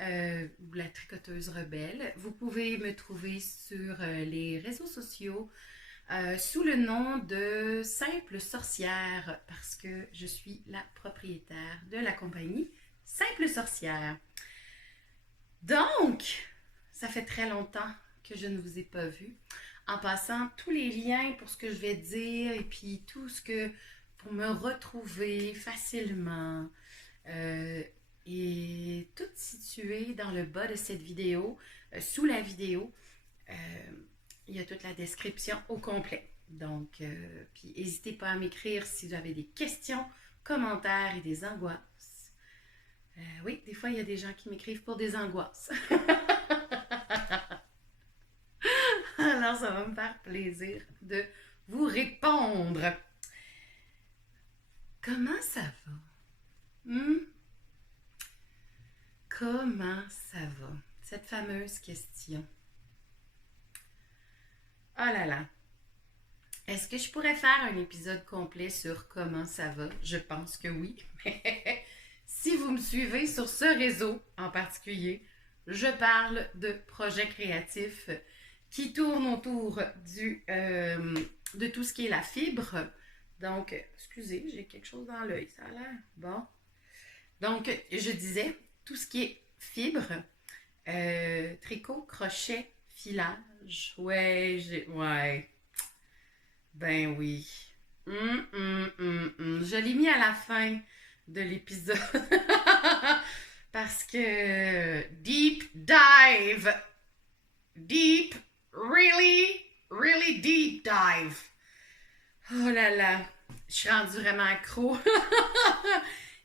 ou la tricoteuse rebelle. Vous pouvez me trouver sur les réseaux sociaux sous le nom de Simple Sorcière parce que je suis la propriétaire de la compagnie Simple Sorcière. Donc, ça fait très longtemps que je ne vous ai pas vu. En passant, tous les liens pour ce que je vais dire et puis tout ce que pour me retrouver facilement euh, est tout situé dans le bas de cette vidéo, sous la vidéo. Euh, il y a toute la description au complet. Donc, puis n'hésitez pas à m'écrire si vous avez des questions, commentaires et des angoisses. Oui, des fois, il y a des gens qui m'écrivent pour des angoisses. Alors, ça va me faire plaisir de vous répondre. Comment ça va? Hmm? Comment ça va? Cette fameuse question. Oh là là. Est-ce que je pourrais faire un épisode complet sur comment ça va? Je pense que oui. Si vous me suivez sur ce réseau en particulier, je parle de projets créatifs qui tournent autour de tout ce qui est la fibre. Donc, excusez, j'ai quelque chose dans l'œil, ça a l'air bon. Donc, je disais, tout ce qui est fibre, tricot, crochet, filage. Ouais. Ben oui. Je l'ai mis à la fin de l'épisode. Parce que deep dive. Deep, really deep dive. Oh là là. Je suis rendue vraiment accro.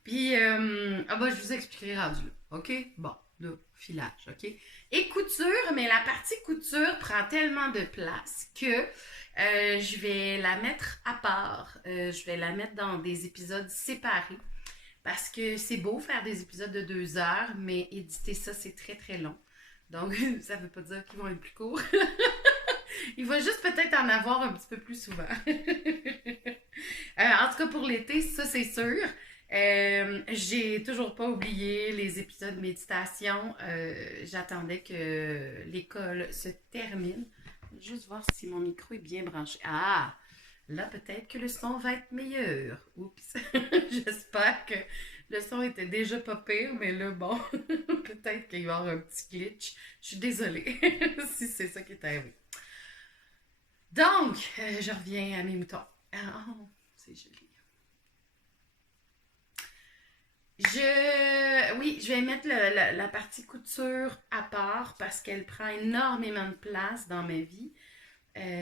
Puis, je vous expliquerai rendu là. OK? Bon, là, filage, OK? Et couture, mais la partie couture prend tellement de place que je vais la mettre à part. Je vais la mettre dans des épisodes séparés. Parce que c'est beau faire des épisodes de 2 heures, mais éditer ça, c'est très très long. Donc, ça ne veut pas dire qu'ils vont être plus courts. Il va juste peut-être en avoir un petit peu plus souvent. En tout cas, pour l'été, ça c'est sûr. J'ai toujours pas oublié les épisodes de méditation. J'attendais que l'école se termine. Juste voir si mon micro est bien branché. Ah! Là, peut-être que le son va être meilleur. Oups! J'espère que le son était déjà pas pire, mais là, bon, peut-être qu'il va y avoir un petit glitch. Je suis désolée si c'est ça qui est arrivé. Donc, je reviens à mes moutons. Oh, c'est joli. Oui, je vais mettre la partie couture à part parce qu'elle prend énormément de place dans ma vie.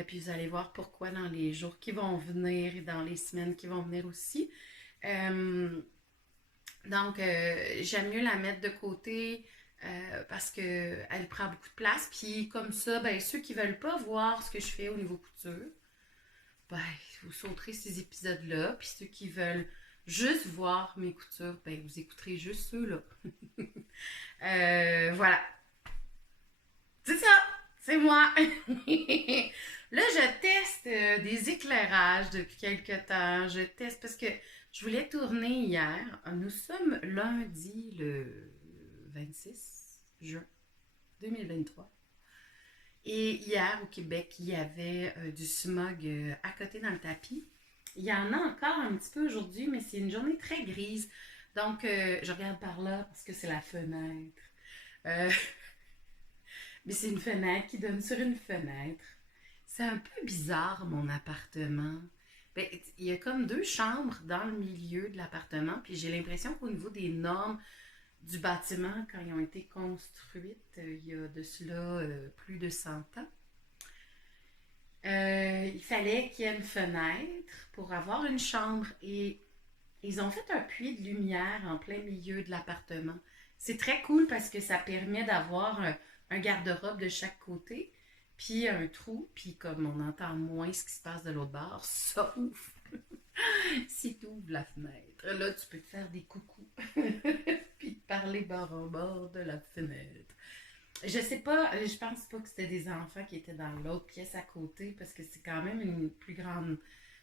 Puis vous allez voir pourquoi dans les jours qui vont venir et dans les semaines qui vont venir aussi. Euh, donc, j'aime mieux la mettre de côté parce qu'elle prend beaucoup de place. Puis comme ça, ben, ceux qui ne veulent pas voir ce que je fais au niveau couture, ben, vous sauterez ces épisodes-là. Puis ceux qui veulent juste voir mes coutures, ben, vous écouterez juste ceux-là. Voilà. C'est ça! C'est moi! Là, je teste des éclairages depuis quelques temps. Je teste parce que je voulais tourner hier. Nous sommes lundi le 26 juin 2023. Et hier, au Québec, il y avait du smog à côté dans le tapis. Il y en a encore un petit peu aujourd'hui, mais c'est une journée très grise. Donc, je regarde par là parce que c'est la fenêtre. Euh, mais c'est une fenêtre qui donne sur une fenêtre. C'est un peu bizarre, mon appartement. Ben, il y a comme 2 chambres dans le milieu de l'appartement, puis j'ai l'impression qu'au niveau des normes du bâtiment, quand ils ont été construites, il y a de cela plus de 100 ans, il fallait qu'il y ait une fenêtre pour avoir une chambre et ils ont fait un puits de lumière en plein milieu de l'appartement. C'est très cool parce que ça permet d'avoir un garde-robe de chaque côté, puis un trou, puis comme on entend moins ce qui se passe de l'autre bord, ça ouf! Si tu ouvres la fenêtre, là tu peux te faire des coucous, puis te parler bord en bord de la fenêtre. Je sais pas, je pense pas que c'était des enfants qui étaient dans l'autre pièce à côté parce que c'est quand même une plus grande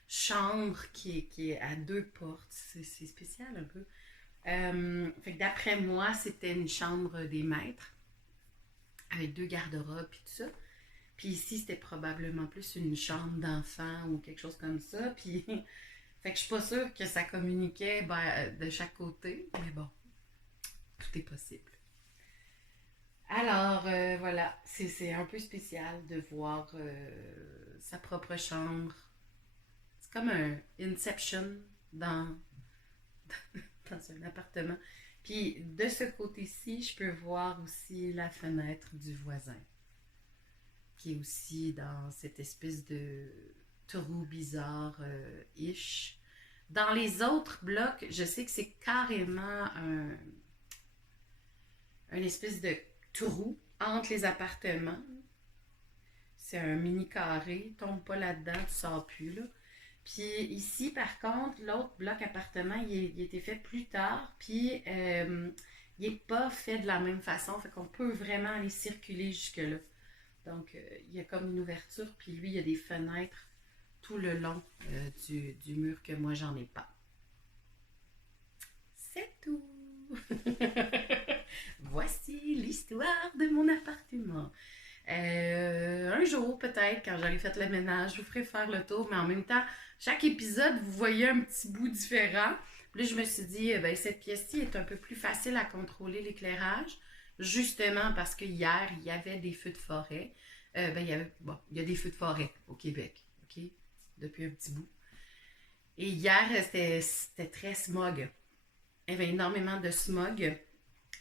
chambre qui est à 2 portes. C'est spécial un peu. Fait que d'après moi, c'était une chambre des maîtres avec deux garde-robes et tout ça. Puis ici, c'était probablement plus une chambre d'enfant ou quelque chose comme ça. Puis, fait que je suis pas sûre que ça communiquait de chaque côté, mais bon, tout est possible. Alors, voilà, c'est un peu spécial de voir sa propre chambre. C'est comme un Inception dans, dans un appartement. Puis de ce côté-ci, je peux voir aussi la fenêtre du voisin, qui est aussi dans cette espèce de trou bizarre-ish. Dans les autres blocs, je sais que c'est carrément un espèce de trou entre les appartements. C'est un mini carré, tombe pas là-dedans, tu sors plus là. Puis ici, par contre, l'autre bloc appartement, il a été fait plus tard, puis il n'est pas fait de la même façon, fait qu'on peut vraiment aller circuler jusque-là. Donc, il y a comme une ouverture, puis lui, il y a des fenêtres tout le long du mur que moi, j'en ai pas. C'est tout! Voici l'histoire de mon appartement. Un jour, peut-être, quand j'aurai fait le ménage, je vous ferai faire le tour, mais en même temps, chaque épisode, vous voyez un petit bout différent. Puis là, je me suis dit, ben, cette pièce-ci est un peu plus facile à contrôler l'éclairage, justement parce que hier, il y avait des feux de forêt. Ben, il y a des feux de forêt au Québec, OK? Depuis un petit bout. Et hier, c'était très smog. Il y avait énormément de smog.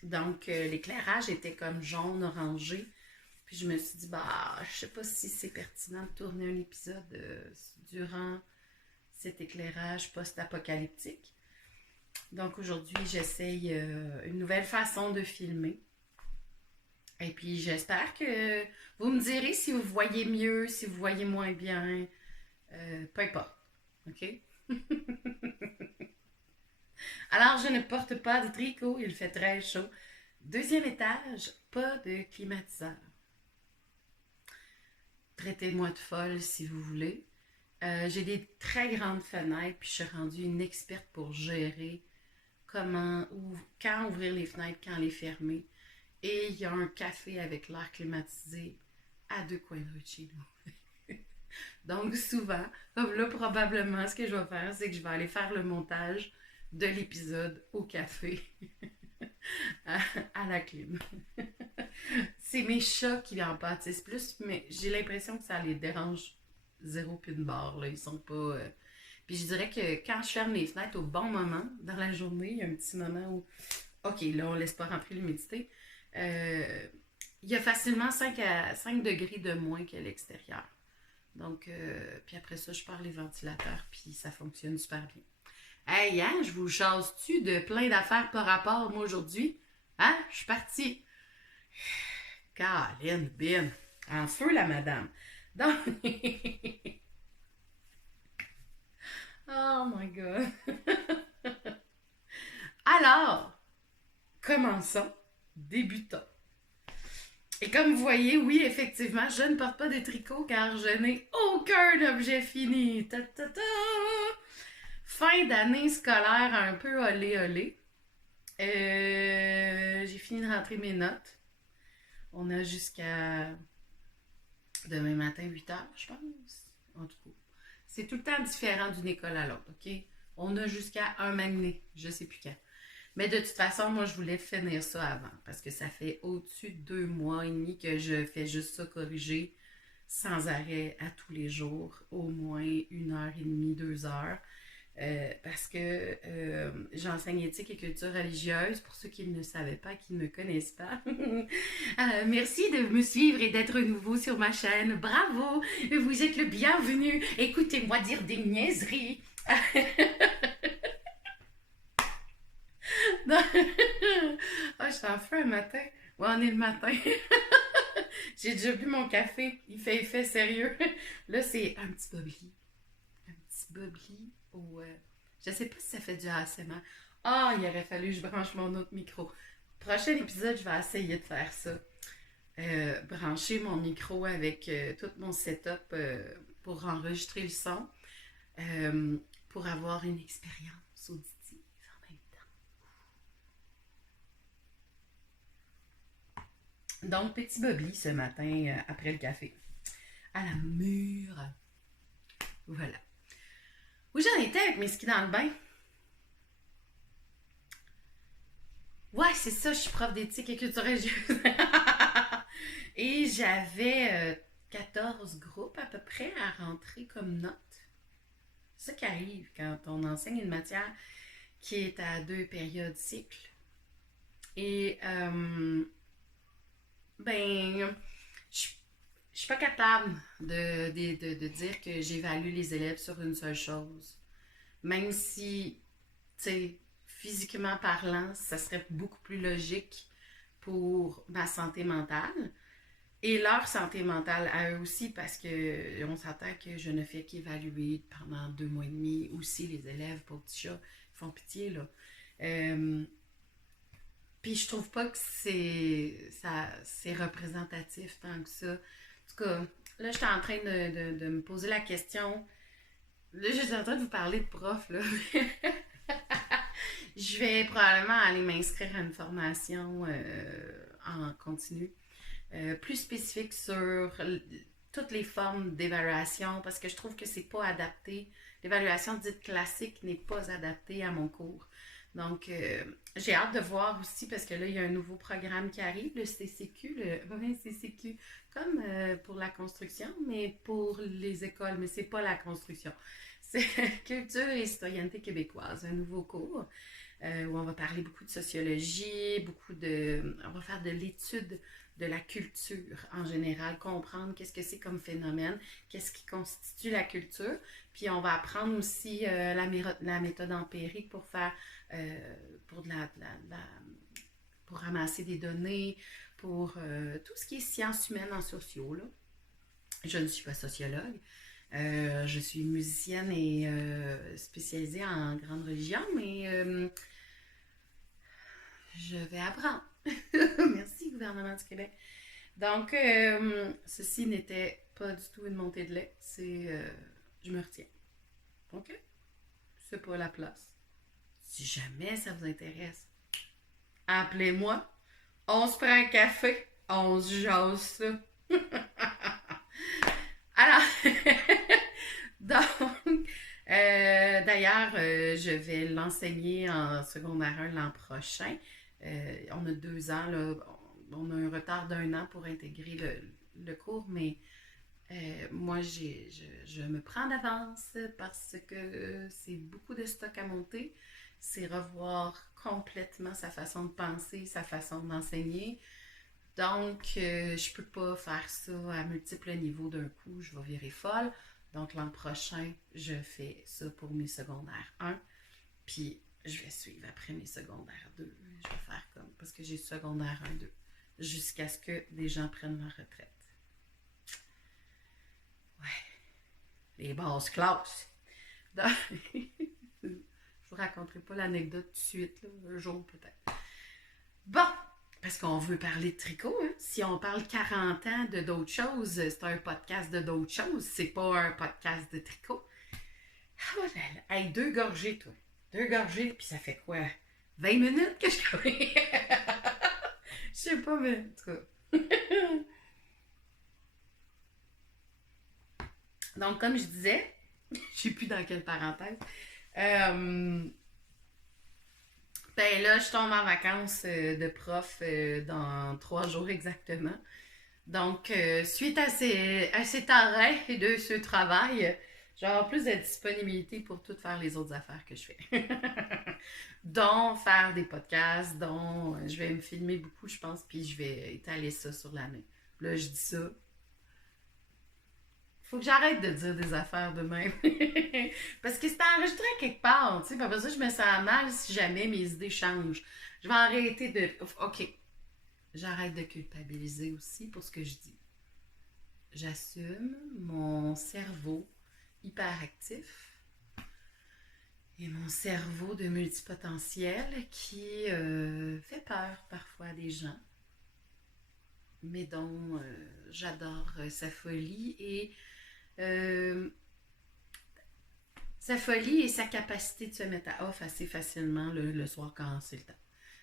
Donc, l'éclairage était comme jaune, orangé. Puis je me suis dit, bah, je sais pas si c'est pertinent de tourner un épisode durant cet éclairage post-apocalyptique. Donc aujourd'hui, j'essaye une nouvelle façon de filmer. Et puis j'espère que vous me direz si vous voyez mieux, si vous voyez moins bien. Peu importe. OK? Alors, je ne porte pas de tricot, il fait très chaud. Deuxième étage, pas de climatiseur. Traitez-moi de folle si vous voulez. J'ai des très grandes fenêtres, puis je suis rendue une experte pour gérer quand ouvrir les fenêtres, quand les fermer. Et il y a un café avec l'air climatisé à 2 coins de rue de chez nous. Donc souvent, comme là probablement ce que je vais faire, c'est que je vais aller faire le montage de l'épisode au café à la clim. C'est mes chats qui en pâtissent plus, mais j'ai l'impression que ça les dérange zéro puis une barre. Là. Ils sont pas. Puis je dirais que quand je ferme les fenêtres au bon moment, dans la journée, il y a un petit moment où, OK, là, on laisse pas rentrer l'humidité. Il y a facilement 5 degrés de moins qu'à l'extérieur. Donc, puis après ça, je pars les ventilateurs, puis ça fonctionne super bien. Hey, hein, je vous chasse-tu de plein d'affaires par rapport, moi, aujourd'hui? Hein? Je suis partie. Caroline, bin. En feu, la madame. Donc... oh my God. Alors, commençons. Débutons. Et comme vous voyez, oui, effectivement, je ne porte pas de tricot car je n'ai aucun objet fini. Ta, ta, ta. Fin d'année scolaire un peu olé olé. J'ai fini de rentrer mes notes. On a jusqu'à demain matin 8 heures, je pense. En tout cas, c'est tout le temps différent d'une école à l'autre, OK? On a jusqu'à un magné, je sais plus quand. Mais de toute façon, moi, je voulais finir ça avant parce que ça fait au-dessus de 2 mois et demi que je fais juste ça corriger sans arrêt à tous les jours, au moins 1 heure et demie, 2 heures. Parce que j'enseigne éthique et culture religieuse pour ceux qui ne savaient pas, qui ne me connaissent pas. Merci de me suivre et d'être nouveau sur ma chaîne. Bravo, vous êtes le bienvenu. Écoutez-moi dire des niaiseries. Non. Oh, je suis en feu un matin. Ouais, on est le matin. J'ai déjà bu mon café. Il fait effet sérieux. Là, c'est un petit bobli. Un petit bobli au... je sais pas si ça fait du ASMR. Ah, il aurait fallu que je branche mon autre micro. Prochain épisode, je vais essayer de faire ça. Brancher mon micro avec tout mon setup pour enregistrer le son. Pour avoir une expérience auditive en même temps. Donc, petit bobli ce matin après le café. À la mûre. Voilà. Où j'en étais avec mes skis dans le bain? Ouais, c'est ça, je suis prof d'éthique et culture religieuse. Et j'avais 14 groupes à peu près à rentrer comme note. C'est ça qui arrive quand on enseigne une matière qui est à 2 périodes cycle. Et ben, je je suis pas capable de dire que j'évalue les élèves sur une seule chose. Même si, tu sais, physiquement parlant, ça serait beaucoup plus logique pour ma santé mentale et leur santé mentale à eux aussi, parce que on s'attend que je ne fais qu'évaluer pendant 2 mois et demi aussi les élèves, pour petits chats, ils font pitié, là. Euh, Puis je trouve pas que c'est représentatif tant que ça. En tout cas, là, j'étais en train de me poser la question. Là, j'étais en train de vous parler de prof, là. Je vais probablement aller m'inscrire à une formation en continu, plus spécifique sur toutes les formes d'évaluation, parce que je trouve que c'est pas adapté. L'évaluation dite classique n'est pas adaptée à mon cours. Donc, j'ai hâte de voir aussi, parce que là, il y a un nouveau programme qui arrive, le CCQ, ouais, CCQ, comme pour la construction, mais pour les écoles, mais c'est pas la construction. C'est Culture et citoyenneté québécoise, un nouveau cours où on va parler beaucoup de sociologie, on va faire de l'étude de la culture en général, comprendre qu'est-ce que c'est comme phénomène, qu'est-ce qui constitue la culture, puis on va apprendre aussi la méthode empirique pour faire, pour pour ramasser des données, pour tout ce qui est sciences humaines en sociaux, là. Je ne suis pas sociologue. Je suis musicienne et spécialisée en grande religion, mais je vais apprendre. Merci, gouvernement du Québec. Donc, ceci n'était pas du tout une montée de lait. Je me retiens. OK? C'est pas la place. Si jamais ça vous intéresse, appelez-moi. On se prend un café. On se jase ça. Alors, donc, d'ailleurs, je vais l'enseigner en secondaire 1 l'an prochain. On a 2 ans, là, on a un retard d'1 an pour intégrer le cours, mais moi, je me prends d'avance parce que c'est beaucoup de stock à monter. C'est revoir complètement sa façon de penser, sa façon d'enseigner. Donc, je peux pas faire ça à multiples niveaux d'un coup, je vais virer folle. Donc, l'an prochain, je fais ça pour mes secondaires 1, puis je vais suivre après mes secondaires 2. Je vais faire comme, parce que j'ai secondaire 1, 2, jusqu'à ce que des gens prennent leur retraite. Ouais, les basses classes. Donc, je vous raconterai pas l'anecdote tout de suite, là, un jour peut-être. Bon, parce qu'on veut parler de tricot, hein? Si on parle 40 ans de d'autres choses, c'est un podcast de d'autres choses, c'est pas un podcast de tricot. Oh là là, hey, 2 gorgées, toi. 2 gorgées, puis ça fait quoi? 20 minutes que je fais? Je sais pas, mais en tout cas. Donc, comme je disais, je sais plus dans quelle parenthèse, euh, ben là, je tombe en vacances de prof dans 3 jours exactement. Donc, suite à cet arrêt de ce travail, j'ai en plus de disponibilité pour tout faire les autres affaires que je fais. Dont faire des podcasts, dont je vais me filmer beaucoup, je pense, puis je vais étaler ça sur l'année. Là, je dis ça. Faut que j'arrête de dire des affaires de même. Parce que c'est enregistré quelque part, tu sais. Après ça, je me sens mal si jamais mes idées changent. Je vais arrêter de. OK. J'arrête de culpabiliser aussi pour ce que je dis. J'assume mon cerveau hyperactif et mon cerveau de multipotentiel qui fait peur parfois à des gens, mais dont j'adore euh, sa folie et sa capacité de se mettre à off assez facilement le soir quand c'est le temps.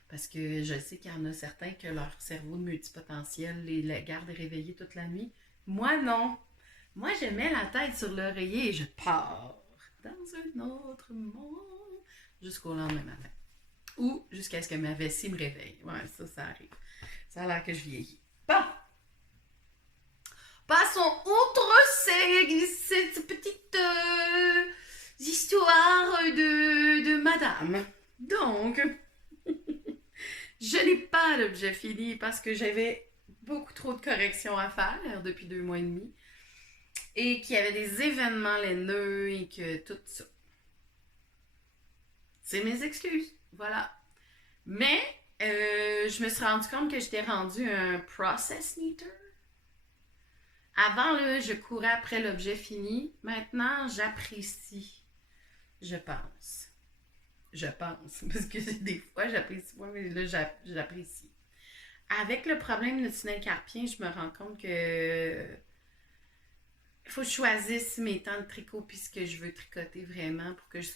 Parce que je sais qu'il y en a certains que leur cerveau de multipotentiel les garde réveillés toute la nuit. Moi, non. Moi, je mets la tête sur l'oreiller et je pars dans un autre monde jusqu'au lendemain matin. Ou jusqu'à ce que ma vessie me réveille. Ouais, ça arrive. Ça a l'air que je vieillis. Bon! Passons outre cette petite histoire de madame. Donc, je n'ai pas l'objet fini parce que j'avais beaucoup trop de corrections à faire depuis 2 mois et demi et qu'il y avait des événements laineux et que tout ça. C'est mes excuses. Voilà. Mais je me suis rendu compte que j'étais rendu un process neater. Avant, là, je courais après l'objet fini. Maintenant, j'apprécie. Je pense. Je pense. Parce que des fois, j'apprécie pas, mais là, j'apprécie. Avec le problème de tunnel carpien, je me rends compte que il faut que je choisisse mes temps de tricot puis ce que je veux tricoter vraiment pour que je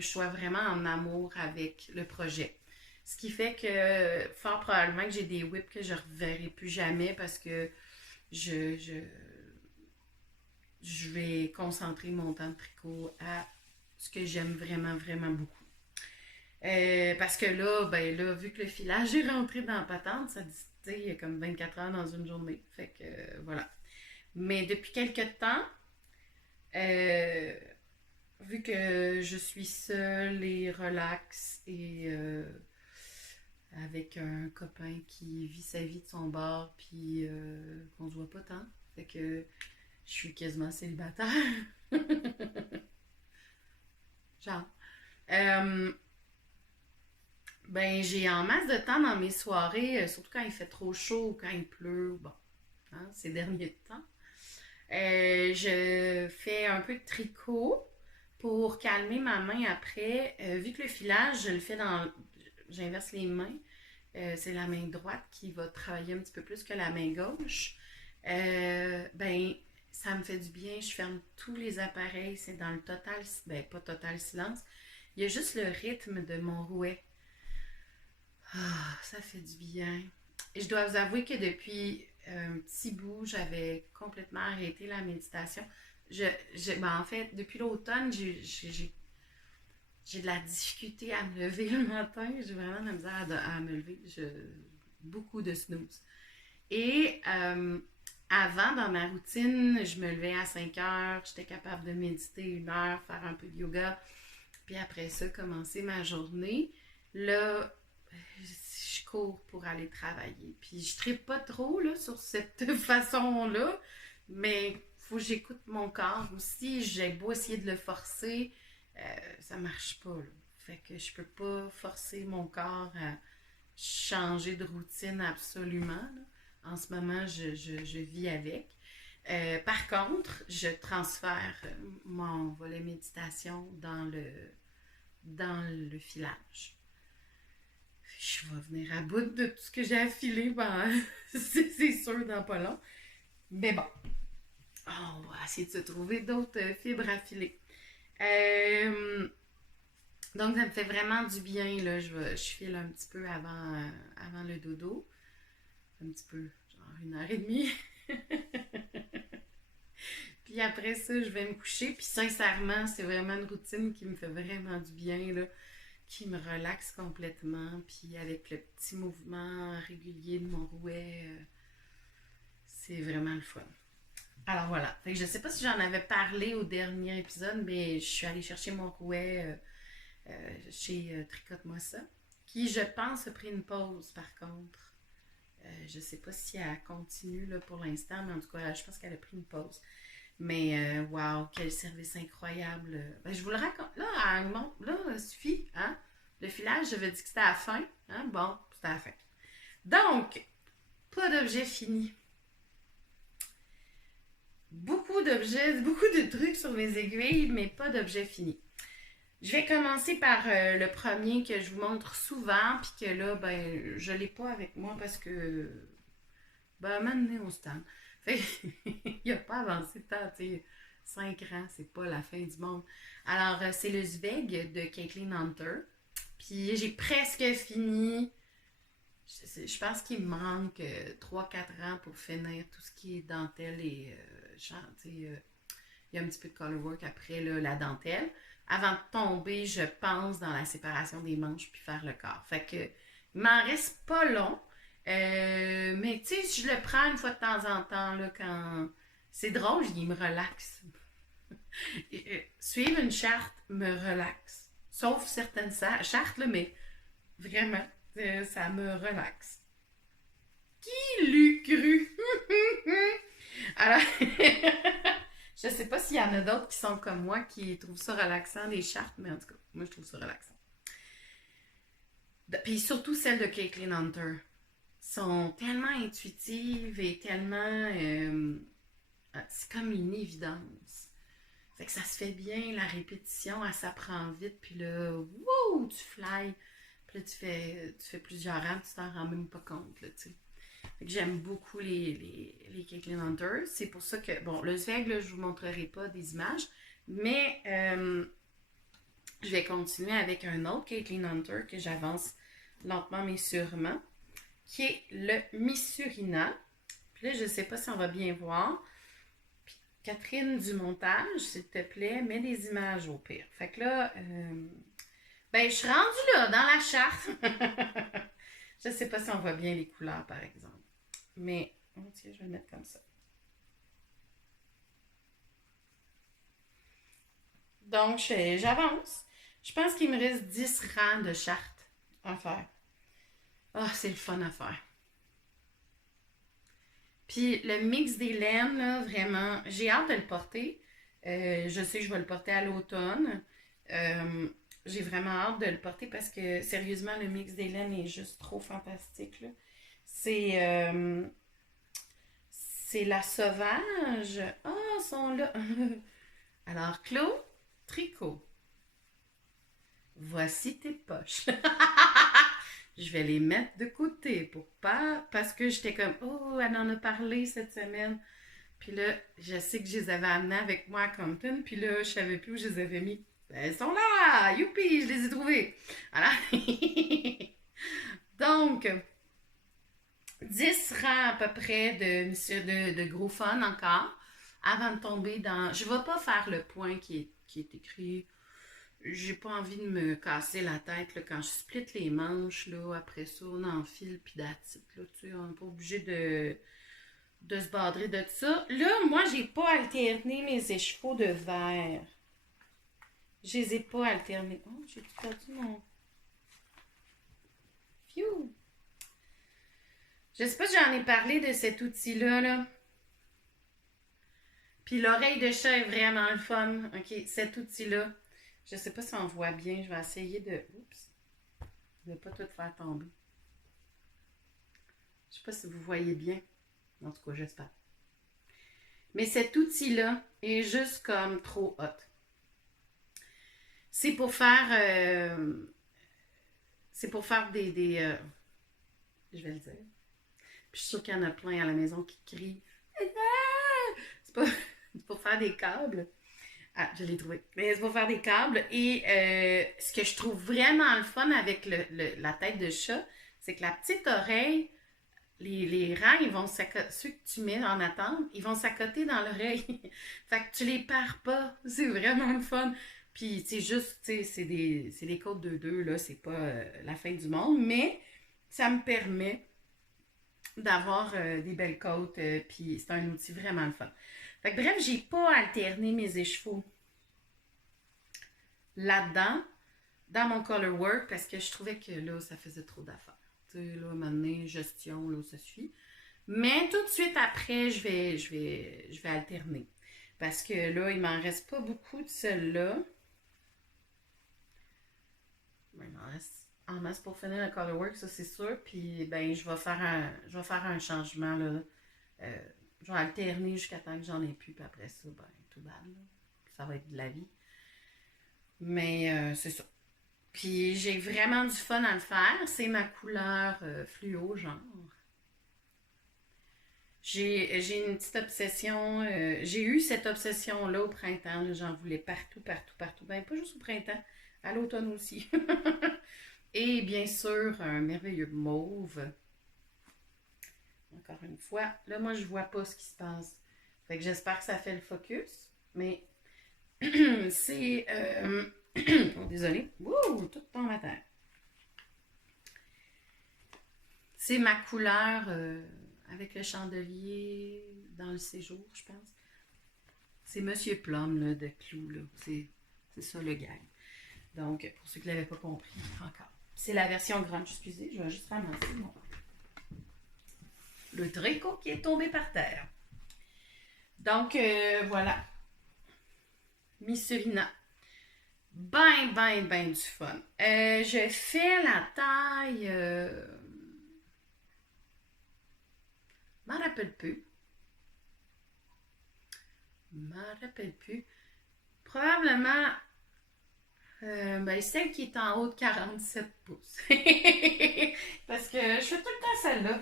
sois vraiment en amour avec le projet. Ce qui fait que fort probablement que j'ai des whips que je ne reverrai plus jamais parce que je vais concentrer mon temps de tricot à ce que j'aime vraiment, vraiment beaucoup. Parce que là, ben là, vu que le filage est rentré dans la patente, ça dit, tu sais, il y a comme 24 heures dans une journée. Fait que voilà. Mais depuis quelques temps, euh, vu que je suis seule et relax et avec un copain qui vit sa vie de son bord, puis qu'on se voit pas tant, fait que je suis quasiment célibataire. Genre. Euh, ben, j'ai en masse de temps dans mes soirées, surtout quand il fait trop chaud ou quand il pleut. Bon, hein, ces derniers temps. Je fais un peu de tricot pour calmer ma main après. Vu que le filage, je le fais dans. J'inverse les mains. C'est la main droite qui va travailler un petit peu plus que la main gauche. Ben, ça me fait du bien. Je ferme tous les appareils. C'est dans le total. Ben, pas total silence. Il y a juste le rythme de mon rouet. Ah, ça fait du bien. Et je dois vous avouer que depuis un petit bout, j'avais complètement arrêté la méditation. Ben en fait, depuis l'automne, j'ai de la difficulté à me lever le matin. J'ai vraiment de la misère à me lever. Beaucoup de snooze. Et avant, dans ma routine, je me levais à 5 heures. J'étais capable de méditer 1 heure, faire un peu de yoga. Puis après ça, commencer ma journée. Là, je cours pour aller travailler. Puis je tripe pas trop là, sur cette façon-là, mais faut que j'écoute mon corps aussi. J'ai beau essayer de le forcer, ça marche pas. Là. Fait que je peux pas forcer mon corps à changer de routine absolument. Là. En ce moment, je vis avec. Par contre, je transfère mon volet méditation dans le filage. Je vais venir à bout de tout ce que j'ai affilé, ben, c'est sûr dans pas long. Mais bon, on va essayer de se trouver d'autres fibres à filer. Donc, ça me fait vraiment du bien, là. Je file un petit peu avant le dodo. Un petit peu, genre 1 heure et demie. Puis après ça, je vais me coucher. Puis sincèrement, c'est vraiment une routine qui me fait vraiment du bien, là. Qui me relaxe complètement. Puis avec le petit mouvement régulier de mon rouet, c'est vraiment le fun. Alors voilà. Fait que je sais pas si j'en avais parlé au dernier épisode, mais je suis allée chercher mon rouet chez Tricote-moi ça, qui, je pense, a pris une pause par contre. Je sais pas si elle continue là, pour l'instant, mais en tout cas, je pense qu'elle a pris une pause. Mais wow, quel service incroyable. Ben, je vous le raconte. Là, là, suffit. Hein? Le filage, j'avais dit que c'était à la fin. Hein? Bon, c'était à la fin. Donc, pas d'objet fini. Beaucoup d'objets, beaucoup de trucs sur mes aiguilles, mais pas d'objet fini. Je vais commencer par le premier que je vous montre souvent, puis que là, ben, je l'ai pas avec moi parce que, ben, maintenant, on se tente. Fait il n'a pas avancé tant, tu sais. 5 ans, c'est pas la fin du monde. Alors, c'est le Zweig de Caitlin Hunter. Puis j'ai presque fini. Je pense qu'il me manque 3-4 ans pour finir tout ce qui est dentelle et il y a un petit peu de colorwork après là, la dentelle, avant de tomber, je pense, dans la séparation des manches puis faire le corps. Fait que, il m'en reste pas long, mais tu sais, je le prends une fois de temps en temps, là, quand... C'est drôle, il me relaxe. Suivre une charte me relaxe. Sauf certaines chartes, là, mais vraiment, ça me relaxe. Qui l'eût cru? Alors, je sais pas s'il y en a d'autres qui sont comme moi qui trouvent ça relaxant, les chartes, mais en tout cas, moi je trouve ça relaxant. Puis surtout celles de Caitlin Hunter sont tellement intuitives et tellement. C'est comme une évidence. Fait que ça se fait bien, la répétition, elle s'apprend vite, puis là, wouh, tu fly. Puis là, tu fais plusieurs rangs, tu t'en rends même pas compte, là, tu sais. Fait que j'aime beaucoup les Caitlin Hunter. C'est pour ça que, bon, le Zweig, là, je vous montrerai pas des images, mais je vais continuer avec un autre Caitlin Hunter que j'avance lentement mais sûrement, qui est le Missurina. Puis là, je sais pas si on va bien voir. Puis, Catherine du montage, s'il te plaît, mets des images au pire. Fait que là, ben, je suis rendue là, dans la charte. Je sais pas si on voit bien les couleurs, par exemple. Mais, oh, tiens, je vais le mettre comme ça. Donc, j'avance. Je pense qu'il me reste 10 rangs de chartes à faire. Ah, oh, c'est le fun à faire. Puis le mix des laines, là, vraiment, j'ai hâte de le porter. Je sais que je vais le porter à l'automne. Euh, j'ai vraiment hâte de le porter parce que sérieusement, le mix des laines est juste trop fantastique, là. C'est c'est la sauvage. Ah, ils sont là. Alors, Claude, tricot. Voici tes poches. Je vais les mettre de côté pour pas. Parce que j'étais comme, oh, elle en a parlé cette semaine. Puis là, je sais que je les avais amenées avec moi à Compton. Puis là, je savais plus où je les avais mis. Ben, elles sont là! Youpi! Je les ai trouvées. Voilà. Donc, 10 rangs à peu près de gros fun encore. Avant de tomber dans. Je ne vais pas faire le point qui est écrit. J'ai pas envie de me casser la tête là, quand je split les manches. Là, après ça, on enfile puis d'attitude. On n'est pas obligé de se badrer de ça. Là, moi, j'ai pas alterné mes écheveaux de verre. Je les ai pas alternés. Oh, j'ai tout perdu mon. Phew! Je sais pas si j'en ai parlé de cet outil-là. Là. Puis l'oreille de chat est vraiment le fun. OK, cet outil-là. Je sais pas si on voit bien. Je vais essayer de. Oups! De ne pas tout faire tomber. Je sais pas si vous voyez bien. En tout cas, j'espère. Mais cet outil-là est juste comme trop hot. C'est pour faire. C'est pour faire je vais le dire. Puis je suis sûre qu'il y en a plein à la maison qui crient. C'est pas pour faire des câbles. Ah, je l'ai trouvé. Mais c'est pour faire des câbles. Et ce que je trouve vraiment le fun avec la tête de chat, c'est que la petite oreille, les rangs, ils vont s'accoter, ceux que tu mets en attente, ils vont s'accoter dans l'oreille. Fait que tu les perds pas. C'est vraiment le fun. Puis, c'est juste, tu sais, c'est des côtes 2-2, là, c'est pas la fin du monde, mais ça me permet d'avoir des belles côtes, puis c'est un outil vraiment le fun. Fait que bref, j'ai pas alterné mes écheveaux là-dedans, dans mon color work, parce que je trouvais que là, ça faisait trop d'affaires. Tu sais, là, à un moment donné, gestion, là, ça suffit. Mais tout de suite après, je vais alterner. Parce que là, il m'en reste pas beaucoup de celle-là. Il m'en reste en masse pour finir le colorwork, ça c'est sûr. Puis ben je vais faire un changement là. Euh, je vais alterner jusqu'à temps que j'en ai plus. Puis après ça, ben tout bad. Là. Ça va être de la vie. Mais c'est ça. Puis j'ai vraiment du fun à le faire. C'est ma couleur fluo, genre. J'ai une petite obsession. J'ai eu cette obsession-là au printemps. J'en voulais partout, partout, partout. Ben, pas juste au printemps, à l'automne aussi. Et bien sûr, un merveilleux mauve. Encore une fois, là, moi, je vois pas ce qui se passe. Fait que j'espère que ça fait le focus. Mais c'est... oh, désolée. Wouh, tout tombe à terre. C'est ma couleur avec le chandelier dans le séjour, je pense. C'est Monsieur Plum là, de Clou. Là. C'est ça le gag. Donc, pour ceux qui ne l'avaient pas compris encore. C'est la version grunge, excusez, je vais juste ramasser le tricot qui est tombé par terre. Donc, voilà. Missurina. Ben du fun. Je fais la taille... Je m'en rappelle plus. Probablement celle qui est en haut de 47 pouces. Parce que je fais tout le temps celle-là.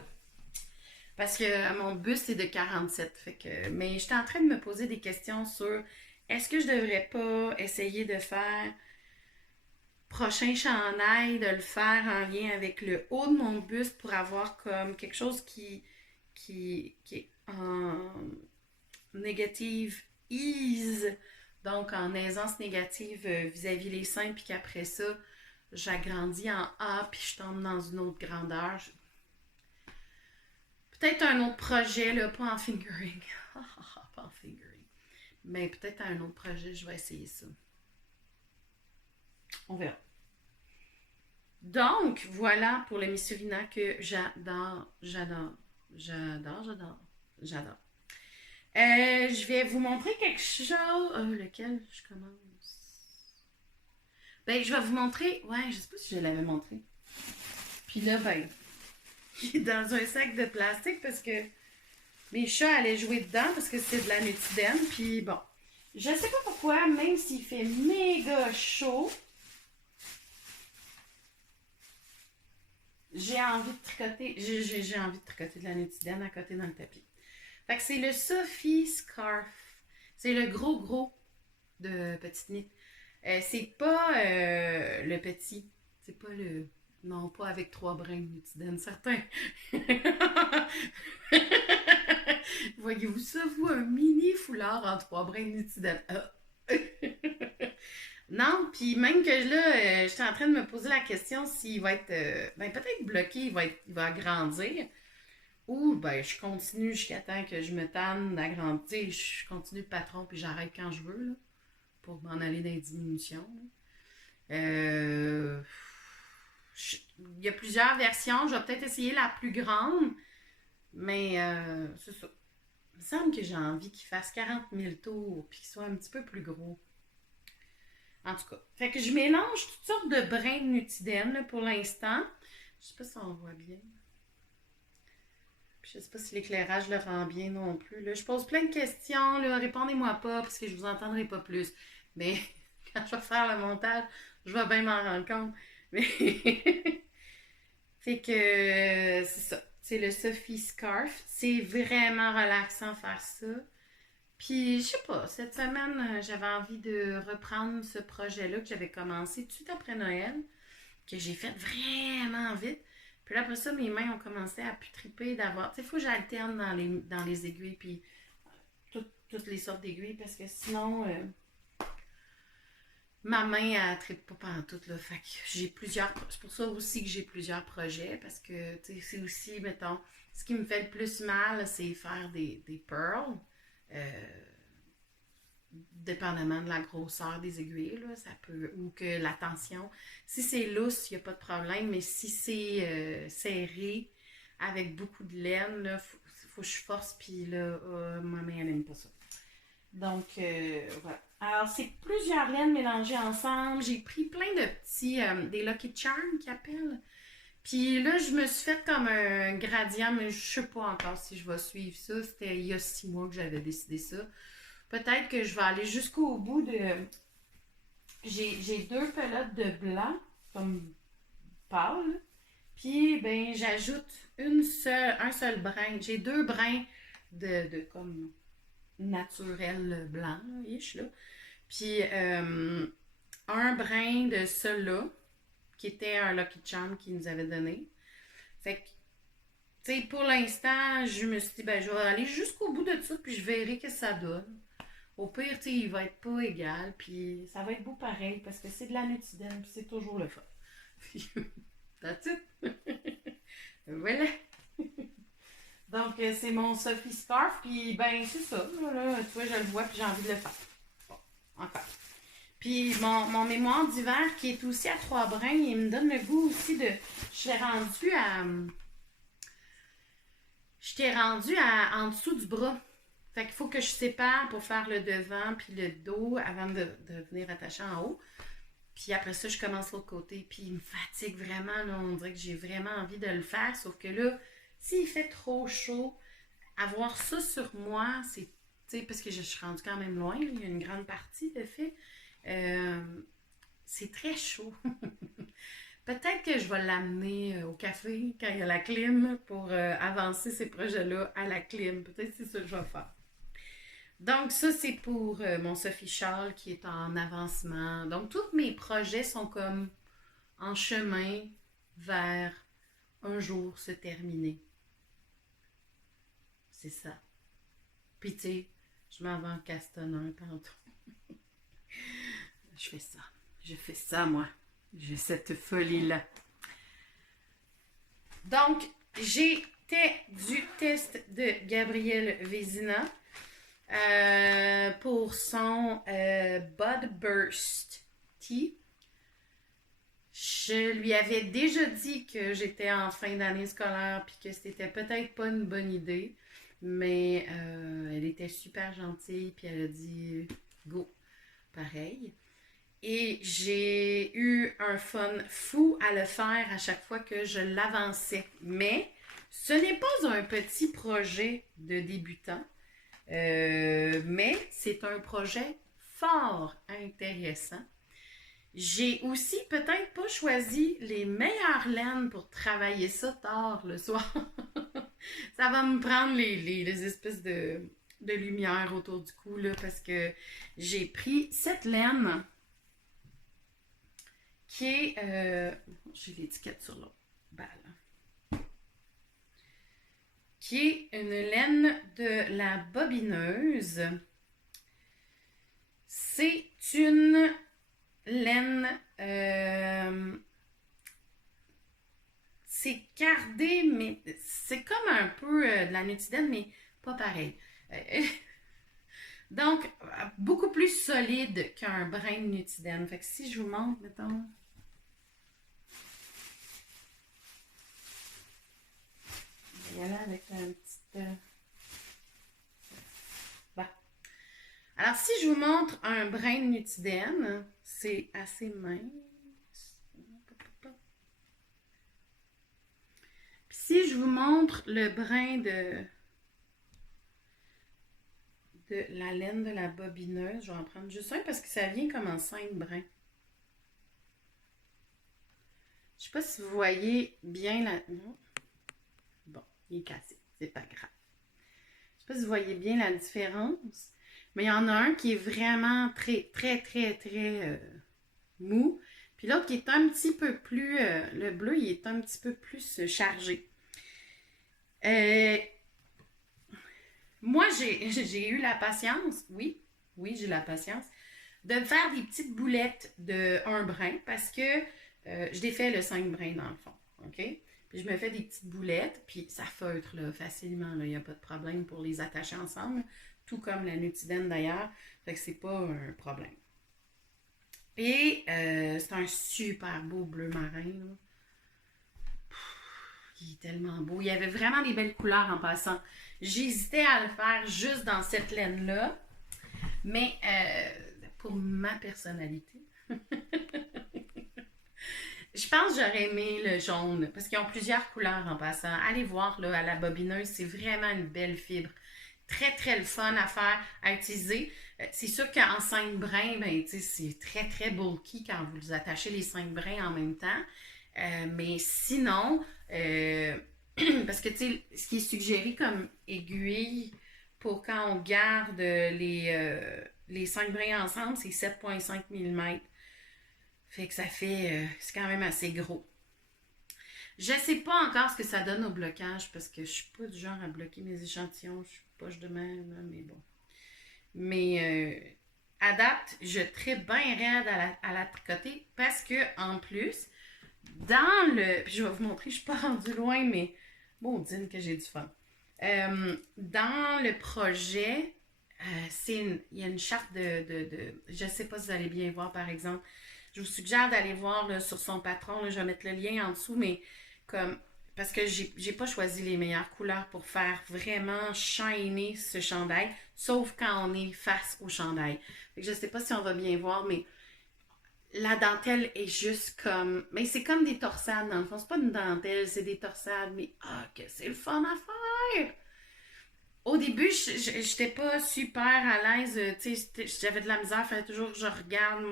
Parce que mon buste est de 47. Fait que, mais j'étais en train de me poser des questions sur est-ce que je devrais pas essayer de faire prochain chandail, de le faire en lien avec le haut de mon buste pour avoir comme quelque chose qui est en négative ease, donc en aisance négative vis-à-vis les seins, puis qu'après ça, j'agrandis en A, puis je tombe dans une autre grandeur. Peut-être un autre projet, là, pas en fingering. Pas en fingering. Mais peut-être un autre projet, je vais essayer ça. On verra. Donc, voilà pour le Missurina que j'adore. Je vais vous montrer quelque chose. Lequel je commence? Ben, je vais vous montrer. Ouais, je sais pas si je l'avais montré. Puis là, ben, il est dans un sac de plastique parce que mes chats allaient jouer dedans parce que c'est de la méthydène. Puis bon, je sais pas pourquoi, même s'il fait méga chaud, j'ai envie de tricoter. J'ai envie de tricoter de la méthydène à côté dans le tapis. Fait que c'est le Sophie Scarf. C'est le gros de petite knit. C'est pas le petit. C'est pas le... Non, pas avec 3 brins de méthydène, certain. Voyez-vous ça, vous, un mini foulard en 3 brins de méthydène? Non, puis même que là, j'étais en train de me poser la question s'il va être, peut-être bloqué, il va agrandir. Ou, ben, je continue jusqu'à temps que je me tanne d'agrandir. Je continue de patron, puis j'arrête quand je veux, là, pour m'en aller dans les diminutions. Euh, il y a plusieurs versions. Je vais peut-être essayer la plus grande, mais c'est ça. Il me semble que j'ai envie qu'il fasse 40 000 tours, puis qu'il soit un petit peu plus gros. En tout cas, fait que je mélange toutes sortes de brins de nutidène là, pour l'instant. Je sais pas si on voit bien. Puis je sais pas si l'éclairage le rend bien non plus. Là. Je pose plein de questions. Là. Répondez-moi pas parce que je vous entendrai pas plus. Mais quand je vais faire le montage, je vais bien m'en rendre compte. Mais fait que c'est ça. C'est le Sophie Scarf. C'est vraiment relaxant faire ça. Puis, je sais pas, cette semaine, j'avais envie de reprendre ce projet-là que j'avais commencé tout de suite après Noël, que j'ai fait vraiment vite. Puis là, après ça, mes mains ont commencé à plus triper d'avoir. Tu sais, il faut que j'alterne dans les aiguilles, puis toutes les sortes d'aiguilles, parce que sinon, ma main, elle tripe pas pantoute, là. Fait que j'ai plusieurs. C'est pour ça aussi que j'ai plusieurs projets, parce que, tu sais, c'est aussi, mettons, ce qui me fait le plus mal, c'est faire des pearls. Euh, Dépendamment de la grosseur des aiguilles, là, ça peut, ou que la tension. Si c'est lousse, il n'y a pas de problème, mais si c'est serré, avec beaucoup de laine, il faut que je force, puis là, ma main, elle n'aime pas ça. Donc, voilà. Alors, c'est plusieurs laines mélangées ensemble. J'ai pris plein de petits, des Lucky Charms qu'ils appellent. Puis là, je me suis fait comme un gradient, mais je sais pas encore si je vais suivre ça. C'était il y a 6 mois que j'avais décidé ça. Peut-être que je vais aller jusqu'au bout de... J'ai 2 pelotes de blanc, comme pâle. Puis, ben, j'ajoute un seul brin. J'ai 2 brins de comme naturel blanc, là, ish, là. Puis, un brin de cela, qui était un Lucky Charm qu'il nous avait donné. Fait que, tu sais, pour l'instant, je me suis dit, ben, je vais aller jusqu'au bout de ça, puis je verrai ce que ça donne. Au pire, tu sais, il va être pas égal, puis ça va être beau pareil, parce que c'est de la nutidène, puis c'est toujours le fun. That's it. Voilà. Donc, c'est mon Sophie Scarf, puis ben, c'est ça. Là, tu vois, je le vois, puis j'ai envie de le faire. Bon, encore. Puis mon mémoire d'hiver, qui est aussi à 3 brins, il me donne le goût aussi de... J'étais rendue en dessous du bras. Fait qu'il faut que je sépare pour faire le devant puis le dos avant de venir attacher en haut. Puis après ça, je commence l'autre côté. Puis il me fatigue vraiment. Là, on dirait que j'ai vraiment envie de le faire. Sauf que là, s'il fait trop chaud, avoir ça sur moi, c'est... Tu sais, parce que je suis rendue quand même loin. Là, il y a une grande partie de fait. Euh, c'est très chaud. Peut-être que je vais l'amener au café quand il y a la clim pour avancer ces projets-là à la clim. Peut-être que c'est ça que je vais faire. Donc, ça, c'est pour mon Sophie Charles qui est en avancement. Donc, tous mes projets sont comme en chemin vers un jour se terminer. C'est ça. Puis, tu sais, je m'en vais en Castoneur tantôt. Je fais ça. Je fais ça, moi. J'ai cette folie-là. Donc, j'étais du test de Gabriel Vézina pour son Bud Burst Tea. Je lui avais déjà dit que j'étais en fin d'année scolaire puis que c'était peut-être pas une bonne idée, mais elle était super gentille puis elle a dit go, pareil. Et j'ai eu un fun fou à le faire à chaque fois que je l'avançais. Mais ce n'est pas un petit projet de débutant, mais c'est un projet fort intéressant. J'ai aussi peut-être pas choisi les meilleures laines pour travailler ça tard le soir. Ça va me prendre les espèces de lumière autour du cou là, parce que j'ai pris cette laine qui est... j'ai l'étiquette sur l'autre balle. Qui est une laine de la bobineuse. C'est une laine... c'est cardé, mais c'est comme un peu de la nutidène, mais pas pareil. Donc, beaucoup plus solide qu'un brin de nutidène. Fait que si je vous montre, mettons... Je vais y aller avec un petit... Bon. Alors, si je vous montre un brin de nutidène, c'est assez mince. Puis si je vous montre le brin de la laine de la bobineuse, je vais en prendre juste un parce que ça vient comme en 5 brins. Je sais pas si vous voyez bien la... Non. Bon, il est cassé, c'est pas grave. Je sais pas si vous voyez bien la différence, mais il y en a un qui est vraiment très mou, puis l'autre qui est un petit peu plus... le bleu, il est un petit peu plus chargé. Moi, j'ai eu la patience, oui, j'ai la patience, de me faire des petites boulettes de 1 brin parce que je défais le 5 brins dans le fond, OK? Puis je me fais des petites boulettes, puis ça feutre là, facilement, il n'y a pas de problème pour les attacher ensemble, tout comme la nutidène d'ailleurs, fait que c'est pas un problème. Et c'est un super beau bleu marin, là. Il est tellement beau. Il y avait vraiment des belles couleurs en passant. J'hésitais à le faire juste dans cette laine-là, mais pour ma personnalité, je pense que j'aurais aimé le jaune, parce qu'ils ont plusieurs couleurs en passant. Allez voir là, à la bobineuse, c'est vraiment une belle fibre. Très le fun à faire, à utiliser. C'est sûr qu'en 5 brins, ben, c'est très bulky quand vous attachez les 5 brins en même temps. Mais sinon, parce que tu sais, ce qui est suggéré comme aiguille pour quand on garde les 5 brins ensemble, c'est 7,5 mm. Fait que ça fait, c'est quand même assez gros. Je sais pas encore ce que ça donne au blocage parce que je suis pas du genre à bloquer mes échantillons. Je suis poche de même, là, mais bon. Mais à date, je tripe bien raide à la tricoter parce que en plus, dans le. Puis je vais vous montrer, je suis pas rendue loin, mais bon, dîne que j'ai du fun. Dans le projet, il y a une charte je sais pas si vous allez bien voir, par exemple. Je vous suggère d'aller voir là, sur son patron. Là, je vais mettre le lien en dessous, mais comme. Parce que j'ai pas choisi les meilleures couleurs pour faire vraiment shiner ce chandail, sauf quand on est face au chandail. Fait que je sais pas si on va bien voir, mais la dentelle est juste comme. Mais c'est comme des torsades dans le fond. C'est pas une dentelle, c'est des torsades, mais que c'est le fun à faire! Au début, j'étais pas super à l'aise. J'avais de la misère. Il fallait toujours que je regarde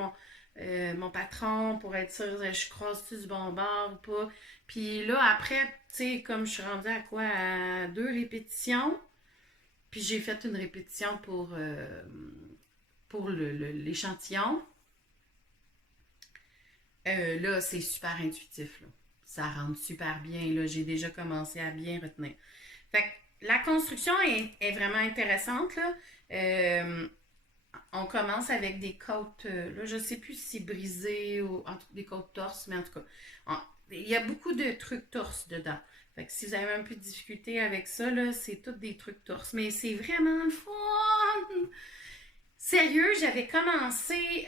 mon patron pour être sûre que je croise-tu du bon bord ou pas. Puis là, après, comme je suis rendue à quoi? À 2 répétitions. Puis j'ai fait une répétition pour l'échantillon. Là, c'est super intuitif. Là. Ça rentre super bien. Là, j'ai déjà commencé à bien retenir. Fait que la construction est vraiment intéressante. Là. On commence avec des côtes. Là, je ne sais plus si c'est brisé ou des côtes torses, mais en tout cas, il y a beaucoup de trucs torses dedans. Fait que si vous avez un peu de difficulté avec ça, là, c'est tous des trucs torses. Mais c'est vraiment le fun! Sérieux, j'avais commencé.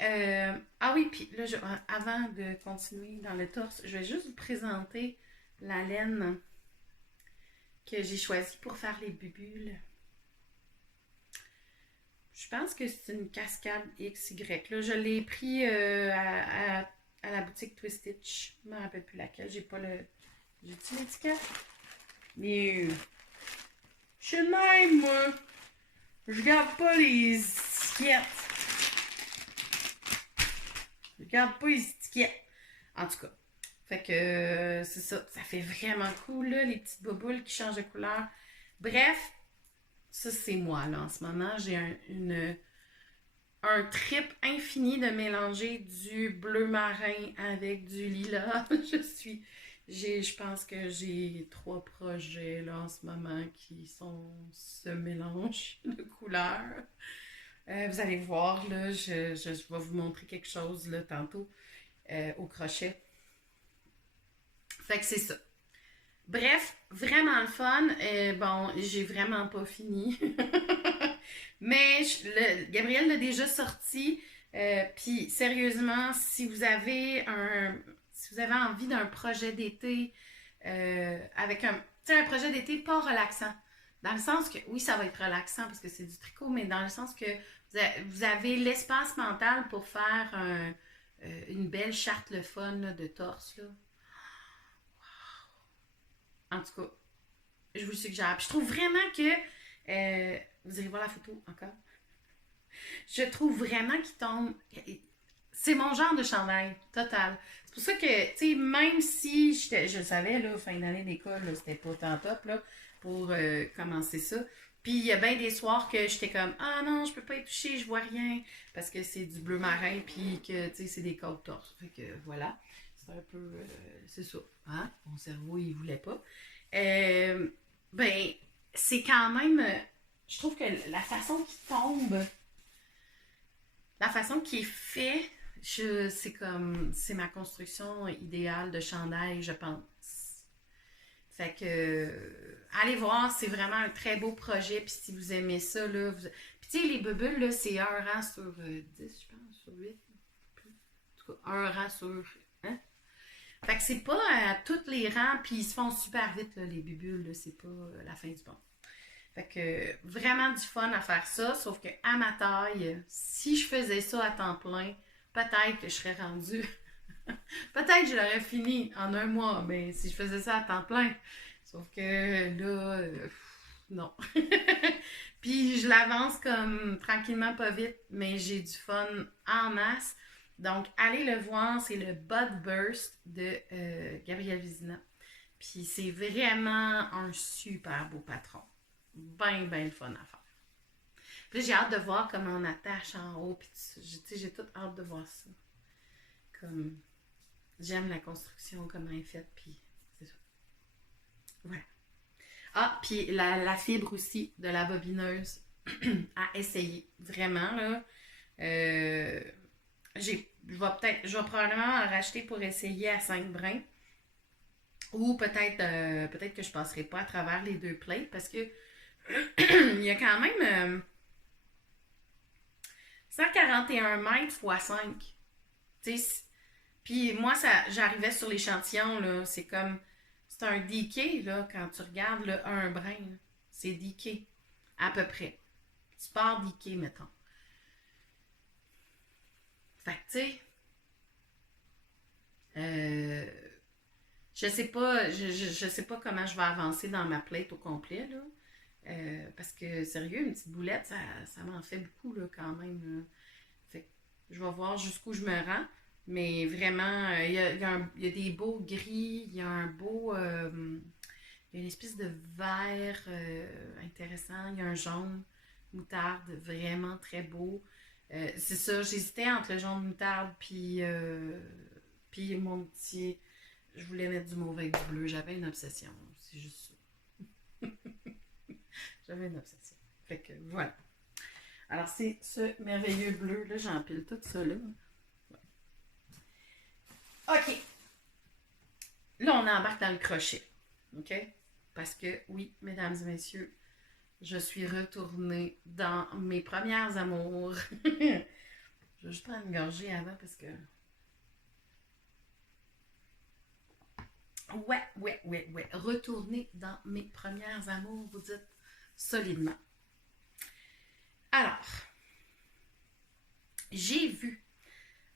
Ah oui, puis là, avant de continuer dans le torse, je vais juste vous présenter la laine que j'ai choisie pour faire les bubules. Je pense que c'est une cascade XY. Là, je l'ai pris à la boutique Twistitch. Je ne me rappelle plus laquelle. J'ai pas le. J'ai-tu l'étiquette? Mais. Je suis de même, moi. Je garde pas les étiquettes. Je garde pas les étiquettes. En tout cas. Fait que c'est ça. Ça fait vraiment cool, là, les petites boboules qui changent de couleur. Bref, ça c'est moi, là, en ce moment. J'ai un trip infini de mélanger du bleu marin avec du lilas. Je pense que j'ai 3 projets là en ce moment qui sont ce mélange de couleurs. Vous allez voir, là, je vais vous montrer quelque chose là, tantôt au crochet. Fait que c'est ça. Bref, vraiment le fun. Bon, j'ai vraiment pas fini. Mais Gabriel l'a déjà sorti. Puis sérieusement, si vous avez envie d'un projet d'été avec un projet d'été pas relaxant. Dans le sens que, oui, ça va être relaxant parce que c'est du tricot, mais dans le sens que vous avez l'espace mental pour faire une belle charte le fun là, de torse. Là. En tout cas, je vous le suggère. Puis je trouve vraiment que. Vous irez voir la photo encore. Je trouve vraiment qu'il tombe. C'est mon genre de chandail, total. C'est pour ça que, tu sais, même si je savais, là, fin d'année d'école, c'était pas tant top, là, pour commencer ça. Puis il y a bien des soirs que j'étais comme, ah non, je peux pas y toucher, je vois rien, parce que c'est du bleu marin, puis que, tu sais, c'est des côtes torses. Fait que voilà, c'est un peu, c'est ça. Hein? Mon cerveau, il voulait pas. Ben, c'est quand même, je trouve que la façon qu'il tombe, la façon qu'il est fait, c'est ma construction idéale de chandail, je pense. Fait que, allez voir, c'est vraiment un très beau projet. Puis si vous aimez ça, là, puis tu sais, les bubules, là, c'est un rang sur 10, je pense, sur 8. En tout cas, un rang sur. Hein? Fait que c'est pas à tous les rangs, puis ils se font super vite, là, les bubules, là, c'est pas la fin du monde. Fait que vraiment du fun à faire ça, sauf que à ma taille, si je faisais ça à temps plein, peut-être que je serais rendue. Peut-être que je l'aurais fini en un mois, mais si je faisais ça à temps plein. Sauf que là, non. Puis je l'avance comme tranquillement, pas vite, mais j'ai du fun en masse. Donc, allez le voir, c'est le Bud Burst de Gabriel Vizina. Puis c'est vraiment un super beau patron. Ben, ben le fun à faire. Puis j'ai hâte de voir comment on attache en haut. Puis j'ai toute hâte de voir ça. comme, j'aime la construction, comment elle est faite, puis c'est ça. Voilà. Ah, puis la fibre aussi de la bobineuse à essayer. Vraiment, là. Euh, je vais probablement en racheter pour essayer à 5 brins. Ou peut-être que je passerai pas à travers les deux plates parce que il y a quand même 141 mètres fois 5. Puis moi, j'arrivais sur l'échantillon, là, c'est comme, c'est un DK, là, quand tu regardes là, un brin, là, c'est DK, à peu près. Tu pars DK, mettons. Fait que, tu sais, euh, je sais pas comment je vais avancer dans ma plate au complet, là. Parce que, sérieux, une petite boulette, ça m'en fait beaucoup, là, quand même. Là. Fait que je vais voir jusqu'où je me rends. Mais vraiment, il y a des beaux gris, il y a un beau. Il y a une espèce de vert intéressant, il y a un jaune moutarde vraiment très beau. C'est ça, j'hésitais entre le jaune moutarde puis mon petit. Je voulais mettre du mauve avec du bleu, j'avais une obsession, c'est juste ça. J'avais une obsession. Fait que voilà. Alors, c'est ce merveilleux bleu. Là, j'empile tout ça là. Ouais. OK. Là, on embarque dans le crochet. OK? Parce que, oui, mesdames et messieurs, je suis retournée dans mes premières amours. Je vais juste prendre une gorgée avant parce que. Ouais. Retourner dans mes premières amours, vous dites solidement. Alors, j'ai vu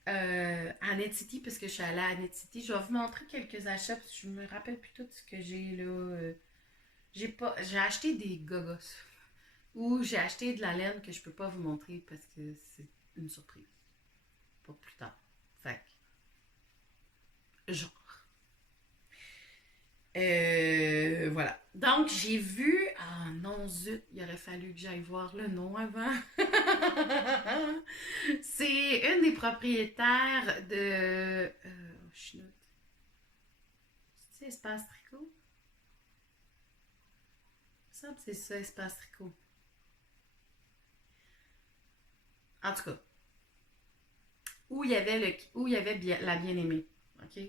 à Netity, parce que je suis allée à Netity, je vais vous montrer quelques achats, parce que je me rappelle plus tout ce que j'ai là. J'ai acheté des gogos. Ou j'ai acheté de la laine que je peux pas vous montrer parce que c'est une surprise. Pour plus tard. Fait que, genre. Voilà. Donc, j'ai vu. Ah non, zut, il aurait fallu que j'aille voir le nom avant. C'est une des propriétaires de. C'est Espace Tricot? Ça me semble que c'est ça, Espace Tricot. En tout cas, où il y avait la bien-aimée. OK?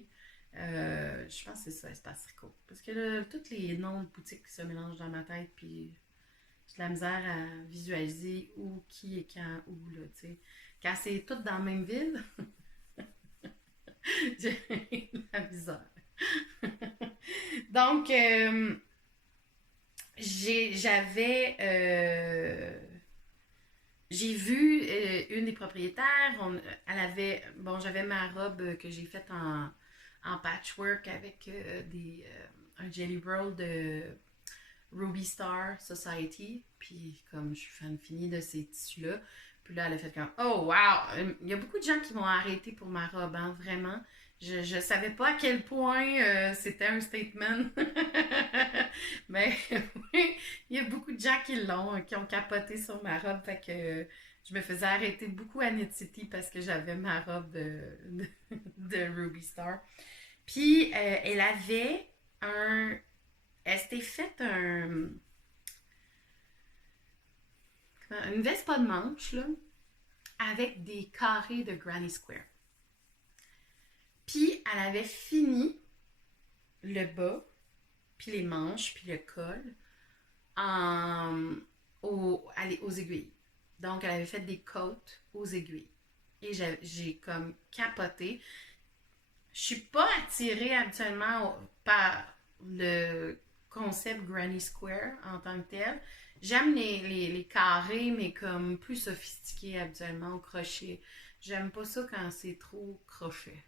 Je pense que c'est ça, Espace Tricot. Parce que là, tous les noms de boutiques se mélangent dans ma tête, puis j'ai de la misère à visualiser où, qui et quand, où, là, tu sais. Quand c'est tout dans la même ville, j'ai de la misère. Donc, j'avais. J'ai vu une des propriétaires, elle avait, bon, j'avais ma robe que j'ai faite en patchwork avec un jelly roll de Ruby Star Society, puis comme je suis fan finie de ces tissus-là, puis là, elle a fait comme, oh wow! Il y a beaucoup de gens qui m'ont arrêté pour ma robe, hein, vraiment. Je savais pas à quel point c'était un statement. Mais oui, il y a beaucoup de gens qui ont capoté sur ma robe. Fait que je me faisais arrêter beaucoup à Knit City parce que j'avais ma robe de Ruby Star. Puis elle avait un. Elle s'était faite une veste pas de manche, là, avec des carrés de Granny Square. Puis elle avait fini le bas, puis les manches, puis le col en, aux aiguilles. Donc, elle avait fait des côtes aux aiguilles. Et j'ai comme capoté. Je suis pas attirée habituellement par le concept Granny Square en tant que tel. J'aime les carrés, mais comme plus sophistiqués habituellement au crochet. J'aime pas ça quand c'est trop crochet.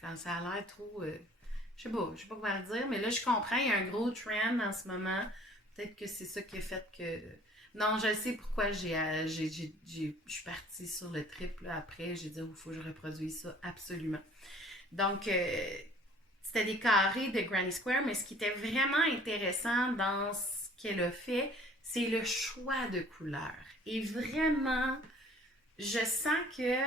Quand ça a l'air trop. Je sais pas comment le dire, mais là, je comprends, il y a un gros trend en ce moment. Peut-être que c'est ça qui a fait que. Non, je sais pourquoi je suis partie sur le trip là, après. J'ai dit, il faut que je reproduise ça absolument. Donc, c'était des carrés de Granny Square, mais ce qui était vraiment intéressant dans ce qu'elle a fait, c'est le choix de couleurs. Et vraiment, je sens que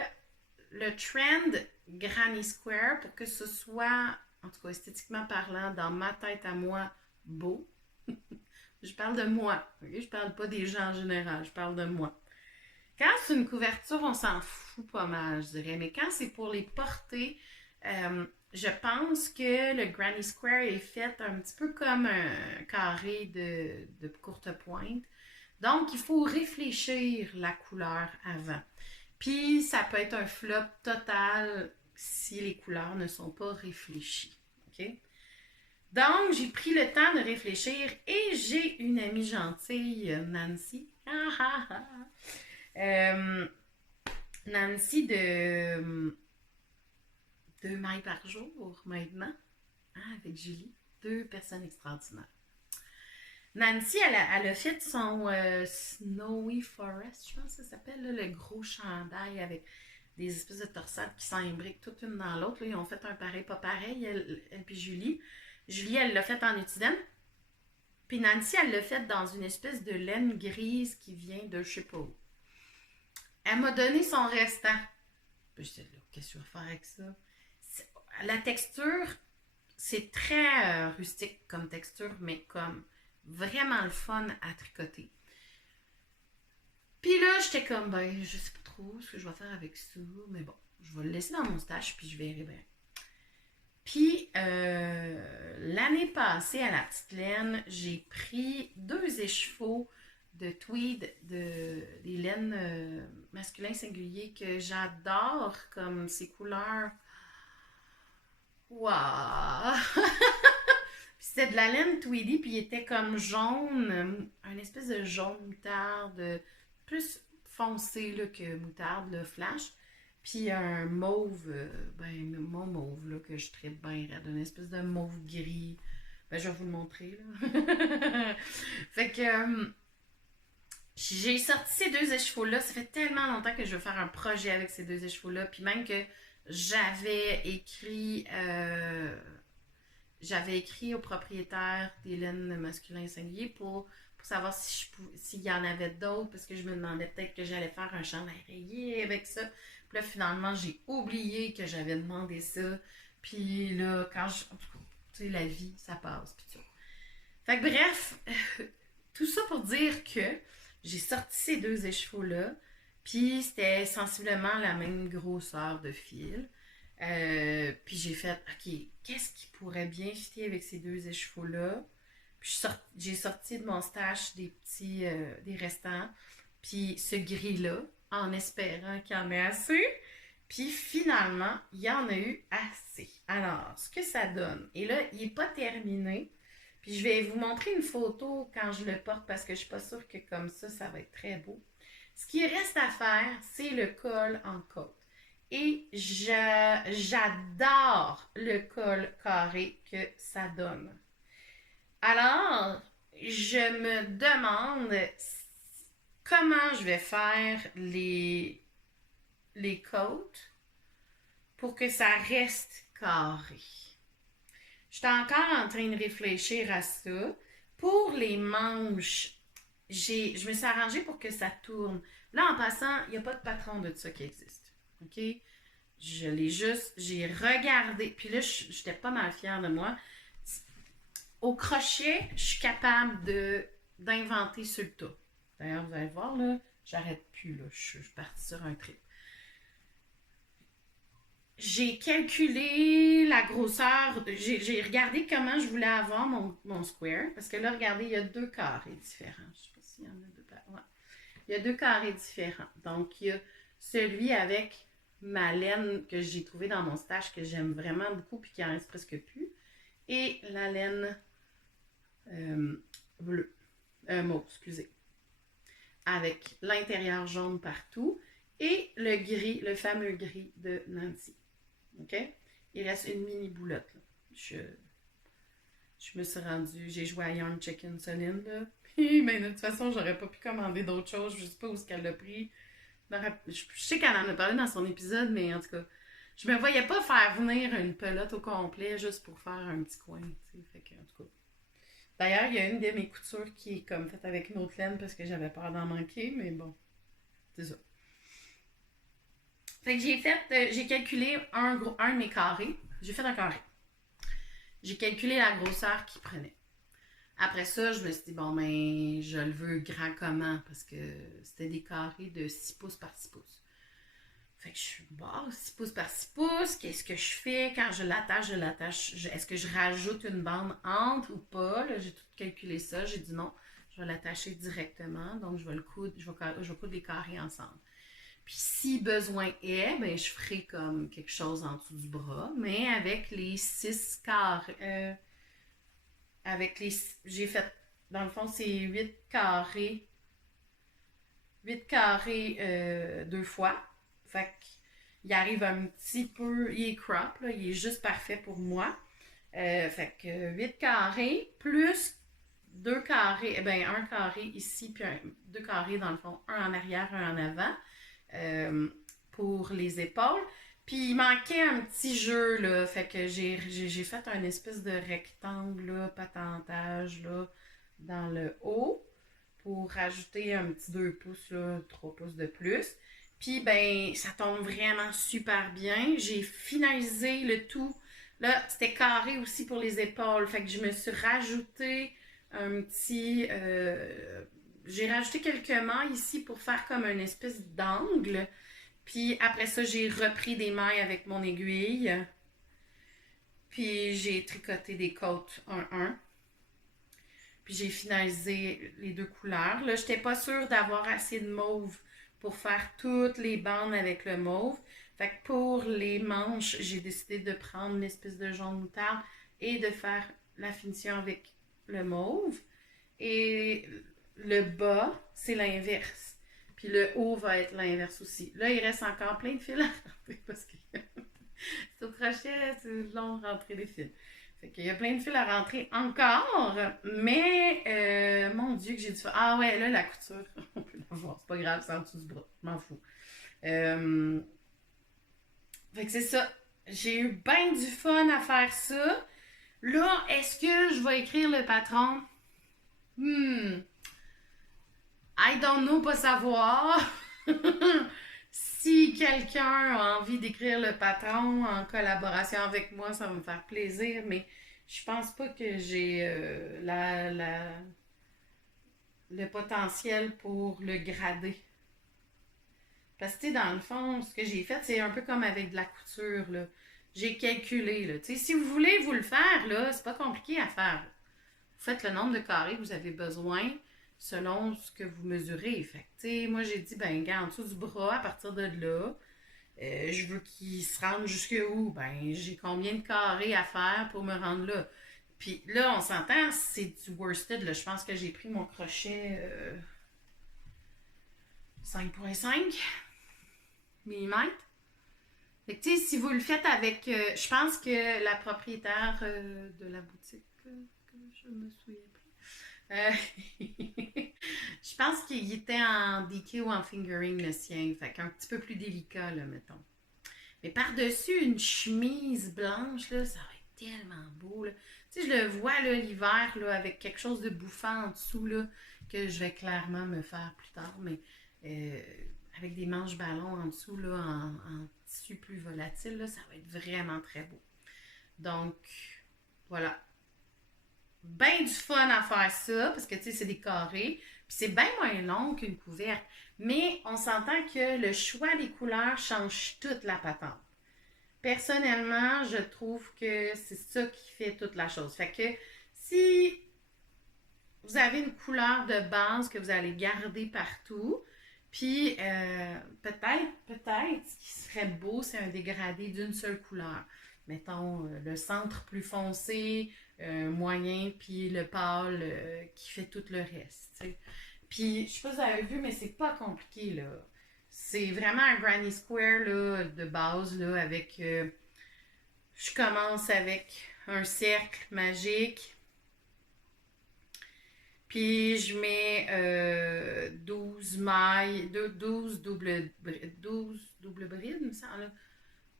le trend Granny Square, pour que ce soit, en tout cas esthétiquement parlant, dans ma tête à moi, beau. Je parle de moi, okay? Je parle pas des gens en général, je parle de moi. Quand c'est une couverture, on s'en fout pas mal, je dirais. Mais quand c'est pour les porter, je pense que le Granny Square est fait un petit peu comme un carré de courte pointe. Donc, il faut réfléchir la couleur avant. Puis, ça peut être un flop total si les couleurs ne sont pas réfléchies. OK? Donc, j'ai pris le temps de réfléchir et j'ai une amie gentille, Nancy. Euh, Nancy de 2 mailles par jour maintenant, avec Julie. 2 personnes extraordinaires. Nancy, elle a fait son Snowy Forest, je pense que ça s'appelle, là, le gros chandail avec des espèces de torsades qui s'imbriquent toutes une dans l'autre. Là, ils ont fait un pareil, pas pareil, elle puis Julie. Julie, elle l'a fait en étudiante. Puis Nancy, elle l'a fait dans une espèce de laine grise qui vient de je sais pas où. Elle m'a donné son restant. Puis je disais, là, qu'est-ce que tu vas faire avec ça? La texture, c'est très rustique comme texture, mais comme vraiment le fun à tricoter. Puis là, j'étais comme, ben, je sais pas trop ce que je vais faire avec ça, mais bon, je vais le laisser dans mon stash, puis je verrai bien. Puis, l'année passée, à la petite laine, j'ai pris 2 écheveaux de tweed, des laines masculins singuliers que j'adore, comme ces couleurs. Waouh! Puis c'était de la laine tweedy, puis il était comme jaune, un espèce de jaune moutarde, plus foncé là, que moutarde, là, flash. Puis un mauve, ben mon mauve là, que je traite bien raide, une espèce de mauve gris. Ben je vais vous le montrer là. Fait que j'ai sorti ces 2 écheveaux-là. Ça fait tellement longtemps que je veux faire un projet avec ces 2 écheveaux-là. Puis même que j'avais écrit j'avais écrit au propriétaire des laines masculins singuliers pour savoir si s'il y en avait d'autres, parce que je me demandais peut-être que j'allais faire un chandail rayé avec ça. Puis là, finalement, j'ai oublié que j'avais demandé ça. Puis là, quand je. En tout cas, tu sais, la vie, ça passe. Puis tout. Fait que bref, tout ça pour dire que j'ai sorti ces 2 écheveaux-là. Puis c'était sensiblement la même grosseur de fil. Puis j'ai fait, ok, qu'est-ce qui pourrait bien fitter avec ces 2 écheveaux-là? Puis j'ai sorti de mon stash des restants, puis ce gris-là, en espérant qu'il y en ait assez. Puis finalement, il y en a eu assez. Alors, ce que ça donne, et là, il n'est pas terminé. Puis je vais vous montrer une photo quand je le porte parce que je ne suis pas sûre que comme ça va être très beau. Ce qui reste à faire, c'est le col en côte. Et j'adore le col carré que ça donne. Alors, je me demande comment je vais faire les côtes pour que ça reste carré. Je suis encore en train de réfléchir à ça. Pour les manches, je me suis arrangée pour que ça tourne. Là, en passant, il n'y a pas de patron de ça qui existe. OK? J'ai regardé, puis là, j'étais pas mal fière de moi. Au crochet, je suis capable d'inventer sur le tas. D'ailleurs, vous allez voir, là, j'arrête plus, là, je suis partie sur un trip. J'ai calculé la grosseur, j'ai regardé comment je voulais avoir mon square, parce que là, regardez, il y a 2 carrés différents. Je ne sais pas s'il y en a 2 carrés. Ouais. Il y a 2 carrés différents. Donc, il y a celui avec ma laine que j'ai trouvée dans mon stash, que j'aime vraiment beaucoup, puis qui en reste presque plus, et la laine bleu, mauve, excusez, avec l'intérieur jaune partout et le gris, le fameux gris de Nancy. OK? Il reste une mini boulotte. Là. Je me suis rendue, j'ai joué à Yarn Chicken Solide, là. Mais de toute façon, j'aurais pas pu commander d'autres choses. Je sais pas où est-ce qu'elle l'a pris. Je sais qu'elle en a parlé dans son épisode, mais en tout cas, je me voyais pas faire venir une pelote au complet juste pour faire un petit coin. Fait que, en tout cas. D'ailleurs, il y a une de mes coutures qui est comme faite avec une autre laine parce que j'avais peur d'en manquer, mais bon, c'est ça. Fait que j'ai calculé un de mes carrés. J'ai fait un carré. J'ai calculé la grosseur qu'il prenait. Après ça, je me suis dit, bon, ben, je le veux grand comment? Parce que c'était des carrés de 6 pouces par 6 pouces. Fait que je suis, bon, 6 pouces par 6 pouces, qu'est-ce que je fais quand je l'attache? Est-ce que je rajoute une bande entre ou pas? Là, j'ai tout calculé ça. J'ai dit non, je vais l'attacher directement. Donc, je vais je vais coudre les carrés ensemble. Puis, si besoin est, ben, je ferai comme quelque chose en dessous du bras, mais avec les 6 carrés. J'ai fait, dans le fond, c'est 8 carrés. 8 carrés deux fois. Fait qu'il arrive un petit peu. Il est crop, là, il est juste parfait pour moi. Fait que 8 carrés plus 2 carrés, ben un carré ici, puis deux carrés dans le fond, un en arrière, un en avant, euh, pour les épaules. Puis il manquait un petit jeu, là, fait que j'ai fait un espèce de rectangle, là, patentage, là, dans le haut, pour rajouter un petit 2 pouces, là, 3 pouces de plus. Puis, ben, ça tombe vraiment super bien. J'ai finalisé le tout. Là, c'était carré aussi pour les épaules. Fait que je me suis rajouté un petit... j'ai rajouté quelques mailles ici pour faire comme une espèce d'angle. Puis après ça, j'ai repris des mailles avec mon aiguille. Puis j'ai tricoté des côtes 1-1. Puis j'ai finalisé les deux couleurs. Là, j'étais pas sûre d'avoir assez de mauve pour faire toutes les bandes avec le mauve. Fait que pour les manches, j'ai décidé de prendre l'espèce de jaune moutarde et de faire la finition avec le mauve. Et le bas, c'est l'inverse. Puis le haut va être l'inverse aussi. Là, il reste encore plein de fils à rentrer parce que c'est au crochet, c'est long rentrer des fils. Fait qu'il y a plein de fils à rentrer encore, mais mon Dieu que j'ai dû faire. Ah ouais, là, la couture, on peut la voir, c'est pas grave, c'est en dessous du bras, je m'en fous. Fait que c'est ça. J'ai eu bien du fun à faire ça. Là, est-ce que je vais écrire le patron? I don't know, pas savoir. Si quelqu'un a envie d'écrire le patron en collaboration avec moi, ça va me faire plaisir, mais je pense pas que j'ai le potentiel pour le grader. Parce que, tu sais, dans le fond, ce que j'ai fait, c'est un peu comme avec de la couture, là. J'ai calculé, là. Tu sais, si vous voulez vous le faire, là, c'est pas compliqué à faire. Vous faites le nombre de carrés que vous avez besoin selon ce que vous mesurez. Fait que, tu sais, moi, j'ai dit, ben, gars, en dessous du bras, à partir de là, je veux qu'il se rende jusque où? Ben, j'ai combien de carrés à faire pour me rendre là? Puis là, on s'entend, c'est du worsted, là. Je pense que j'ai pris mon crochet 5,5 mm. Fait que, tu sais, si vous le faites avec... je pense que la propriétaire de la boutique, que je me souviens plus, je pense qu'il était en DK ou en fingering, le sien. Fait qu'un petit peu plus délicat, là, mettons. Mais par-dessus une chemise blanche, là, ça va être tellement beau, là. Tu sais, je le vois, là, l'hiver, là, avec quelque chose de bouffant en dessous, là, que je vais clairement me faire plus tard, mais euh, avec des manches ballons en dessous, là, en tissu plus volatile, là, ça va être vraiment très beau. Donc, voilà. Ben du fun à faire ça, parce que, tu sais, c'est des carrés, puis c'est bien moins long qu'une couverte. Mais on s'entend que le choix des couleurs change toute la patente. Personnellement, je trouve que c'est ça qui fait toute la chose. Fait que si vous avez une couleur de base que vous allez garder partout, puis peut-être, ce qui serait beau, c'est un dégradé d'une seule couleur. Mettons le centre plus foncé, moyen, puis le pâle qui fait tout le reste. T'sais. Puis, je sais pas si vous avez vu, mais c'est pas compliqué, là. C'est vraiment un granny square, là, de base, là, avec... je commence avec un cercle magique, puis je mets 12 mailles, 12 double brides, me semble.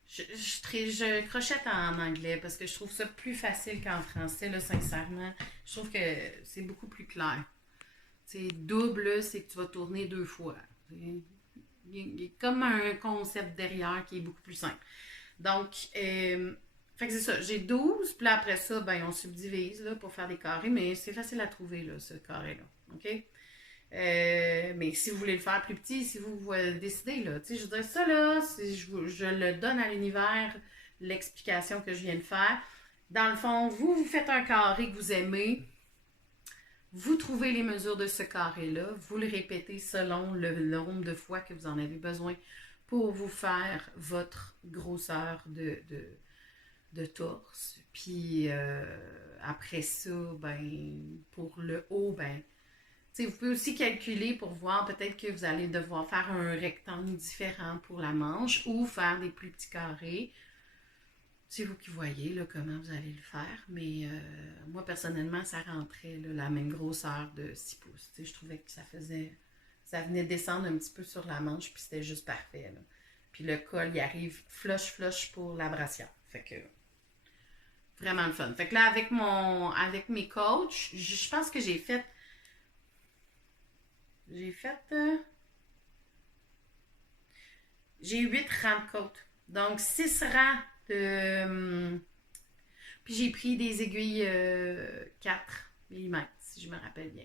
Je crochette en anglais parce que je trouve ça plus facile qu'en français, là, sincèrement. Je trouve que c'est beaucoup plus clair. T'sais, double, c'est que tu vas tourner deux fois. T'sais. Il y a comme un concept derrière qui est beaucoup plus simple. Donc, fait que c'est ça. J'ai 12, puis là, après ça, ben, on subdivise là, pour faire des carrés, mais c'est facile à trouver, là, ce carré-là. OK? Mais si vous voulez le faire plus petit, si vous décidez, là, tu sais, je veux dire, ça, là, je le donne à l'univers, l'explication que je viens de faire. Dans le fond, vous faites un carré que vous aimez, vous trouvez les mesures de ce carré-là, vous le répétez selon le nombre de fois que vous en avez besoin pour vous faire votre grosseur de torse. Puis après ça, ben, pour le haut, ben, vous pouvez aussi calculer pour voir peut-être que vous allez devoir faire un rectangle différent pour la manche ou faire des plus petits carrés. C'est vous qui voyez là, comment vous allez le faire, mais moi personnellement, ça rentrait là, la même grosseur de 6 pouces. Je trouvais que ça venait descendre un petit peu sur la manche, puis c'était juste parfait. Là. Puis le col, il arrive flush pour la brassière. Fait que vraiment le fun. Fait que là, avec mes coachs, je pense que j'ai 8 rangs de côte. Donc 6 rangs de. Puis j'ai pris des aiguilles 4 mm, si je me rappelle bien.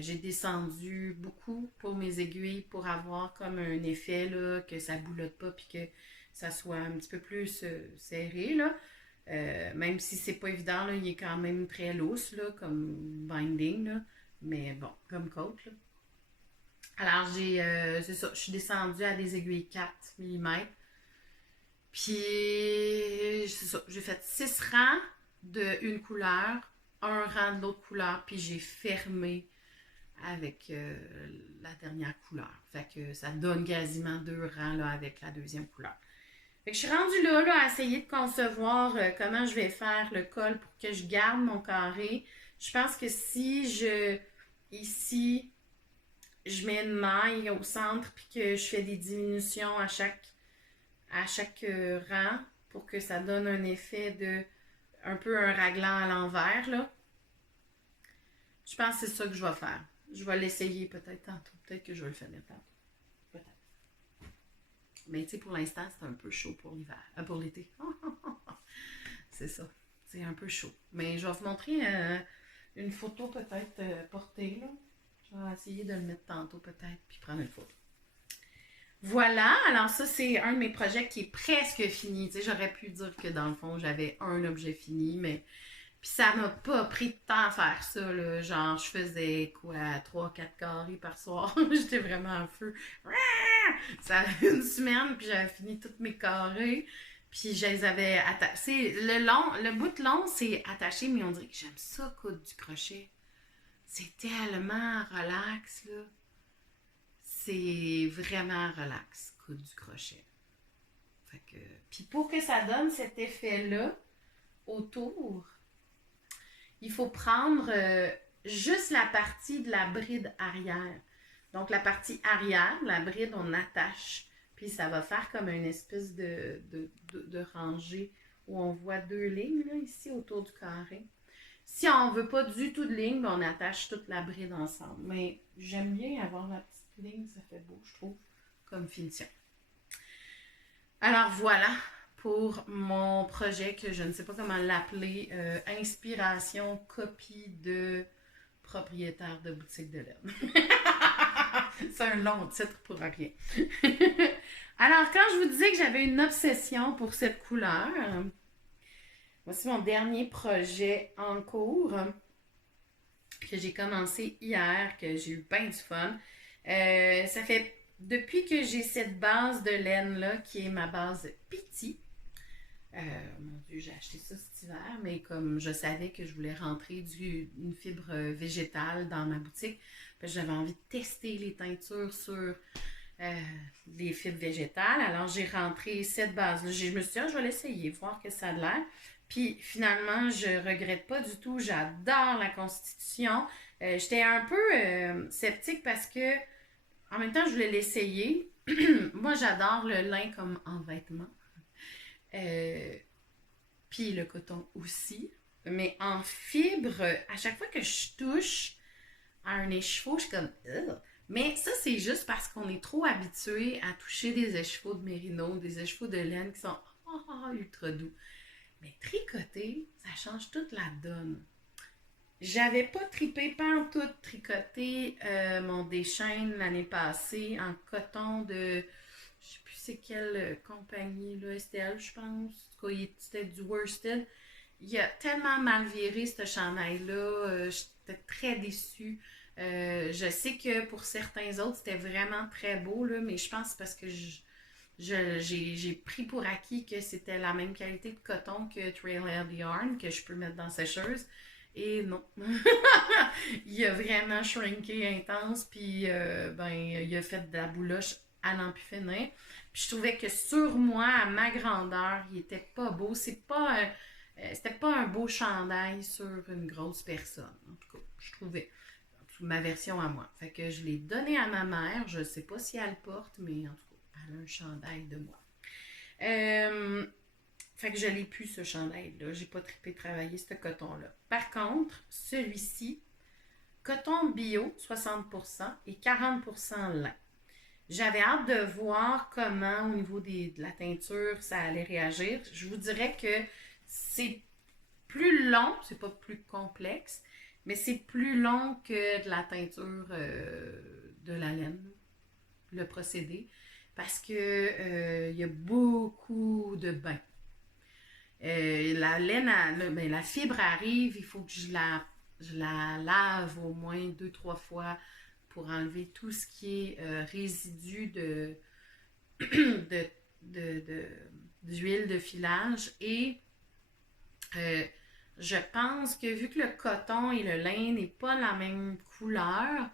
J'ai descendu beaucoup pour mes aiguilles pour avoir comme un effet là, que ça boulotte pas puis que ça soit un petit peu plus serré. Là. Même si c'est pas évident, là, il est quand même très loose là, comme binding. Là. Mais bon, comme coat. Là. Alors c'est ça, je suis descendue à des aiguilles 4 mm. Puis, c'est ça, j'ai fait 6 rangs d'une couleur, un rang de l'autre couleur, puis j'ai fermé avec la dernière couleur. Fait que ça donne quasiment 2 rangs là, avec la deuxième couleur. Fait que je suis rendue là à essayer de concevoir comment je vais faire le col pour que je garde mon carré. Je pense que ici, je mets une maille au centre puis que je fais des diminutions à chaque rang pour que ça donne un effet de un peu un raglan à l'envers là. Je pense que c'est ça que je vais faire. Je vais l'essayer peut-être tantôt. Peut-être que je vais le finir tantôt. Peut-être. Mais tu sais, pour l'instant, c'est un peu chaud pour l'hiver. Pour l'été. C'est ça. C'est un peu chaud. Mais je vais vous montrer une photo peut-être portée là. Je vais essayer de le mettre tantôt peut-être puis prendre une photo. Voilà, alors ça c'est un de mes projets qui est presque fini. Tu sais, j'aurais pu dire que dans le fond j'avais un objet fini, mais puis ça m'a pas pris de temps à faire ça. Là. Genre je faisais quoi, 3-4 carrés par soir. J'étais vraiment en feu. Ça a une semaine, puis j'avais fini tous mes carrés. Puis je les avais attachés. Le bout de long, c'est attaché, mais on dirait que j'aime ça, coudre du crochet. C'est tellement relax, là. C'est vraiment relax, coudre du crochet. Fait que, puis pour que ça donne cet effet-là autour, il faut prendre juste la partie de la bride arrière. Donc la partie arrière, la bride, on attache. Puis ça va faire comme une espèce de rangée où on voit 2 lignes là, ici autour du carré. Si on ne veut pas du tout de ligne, ben on attache toute la bride ensemble. Mais j'aime bien avoir la petite ligne, ça fait beau, je trouve, comme finition. Alors voilà pour mon projet que je ne sais pas comment l'appeler, inspiration, copie de propriétaire de boutique de laine. C'est un long titre pour rien. Alors quand je vous disais que j'avais une obsession pour cette couleur, voici mon dernier projet en cours que j'ai commencé hier, que j'ai eu bien du fun. Ça fait depuis que j'ai cette base de laine-là, qui est ma base Pity. Mon Dieu, j'ai acheté ça cet hiver, mais comme je savais que je voulais rentrer une fibre végétale dans ma boutique, j'avais envie de tester les teintures sur les fibres végétales. Alors, j'ai rentré cette base-là. Je me suis dit, je vais l'essayer, voir que ça a l'air. Puis, finalement, je regrette pas du tout. J'adore la constitution. J'étais un peu sceptique parce que, en même temps, je voulais l'essayer. Moi, j'adore le lin comme en vêtement. Puis le coton aussi. Mais en fibre, à chaque fois que je touche à un écheveau, je suis comme... Ugh! Mais ça, c'est juste parce qu'on est trop habitué à toucher des écheveaux de mérino, des écheveaux de laine qui sont ultra doux. Mais tricoter, ça change toute la donne. J'avais pas tripé tout tricoter mon déchaîne l'année passée en coton de je sais plus c'est quelle compagnie là, Estelle, je pense. En tout cas, c'était du worsted. Il a tellement mal viré ce chandail-là. J'étais très déçue. Je sais que pour certains autres, c'était vraiment très beau, là, mais je pense parce que j'ai pris pour acquis que c'était la même qualité de coton que Trailhead Yarn que je peux mettre dans sécheuse. Et non. Il a vraiment shrinké intense, puis il a fait de la bouloche à n'en plus finir. Puis je trouvais que sur moi, à ma grandeur, il était pas beau. C'était pas un beau chandail sur une grosse personne. En tout cas, je trouvais. Ma version à moi. Fait que je l'ai donné à ma mère. Je sais pas si elle le porte, mais en tout cas, elle a un chandail de moi. Fait que je l'ai plus, ce chandail-là. J'ai pas trippé travailler ce coton-là. Par contre, celui-ci, coton bio, 60% et 40% lin. J'avais hâte de voir comment, au niveau de la teinture, ça allait réagir. Je vous dirais que c'est plus long, c'est pas plus complexe, mais c'est plus long que de la teinture de la laine, le procédé, parce que il y a beaucoup de bains. La laine, la fibre arrive, il faut que je la lave au moins 2-3 fois pour enlever tout ce qui est résidu de, de- d'huile de filage. Et euh, je pense que vu que le coton et le lin n'est pas la même couleur,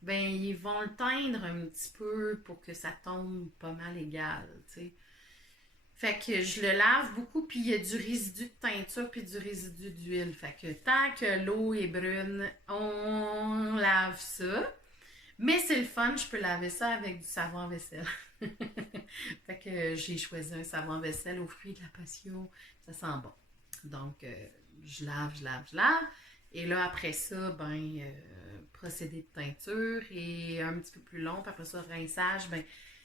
ben ils vont le teindre un petit peu pour que ça tombe pas mal égal, tu sais. Fait que je le lave beaucoup, puis il y a du résidu de teinture puis du résidu d'huile. Fait que tant que l'eau est brune, on lave ça. Mais c'est le fun, je peux laver ça avec du savon à vaisselle. Fait que j'ai choisi un savon à vaisselle aux fruits de la passion. Ça sent bon. Donc, je lave, je lave, je lave. Et là, après ça, procédé de teinture et un petit peu plus long. Puis après ça, rinçage,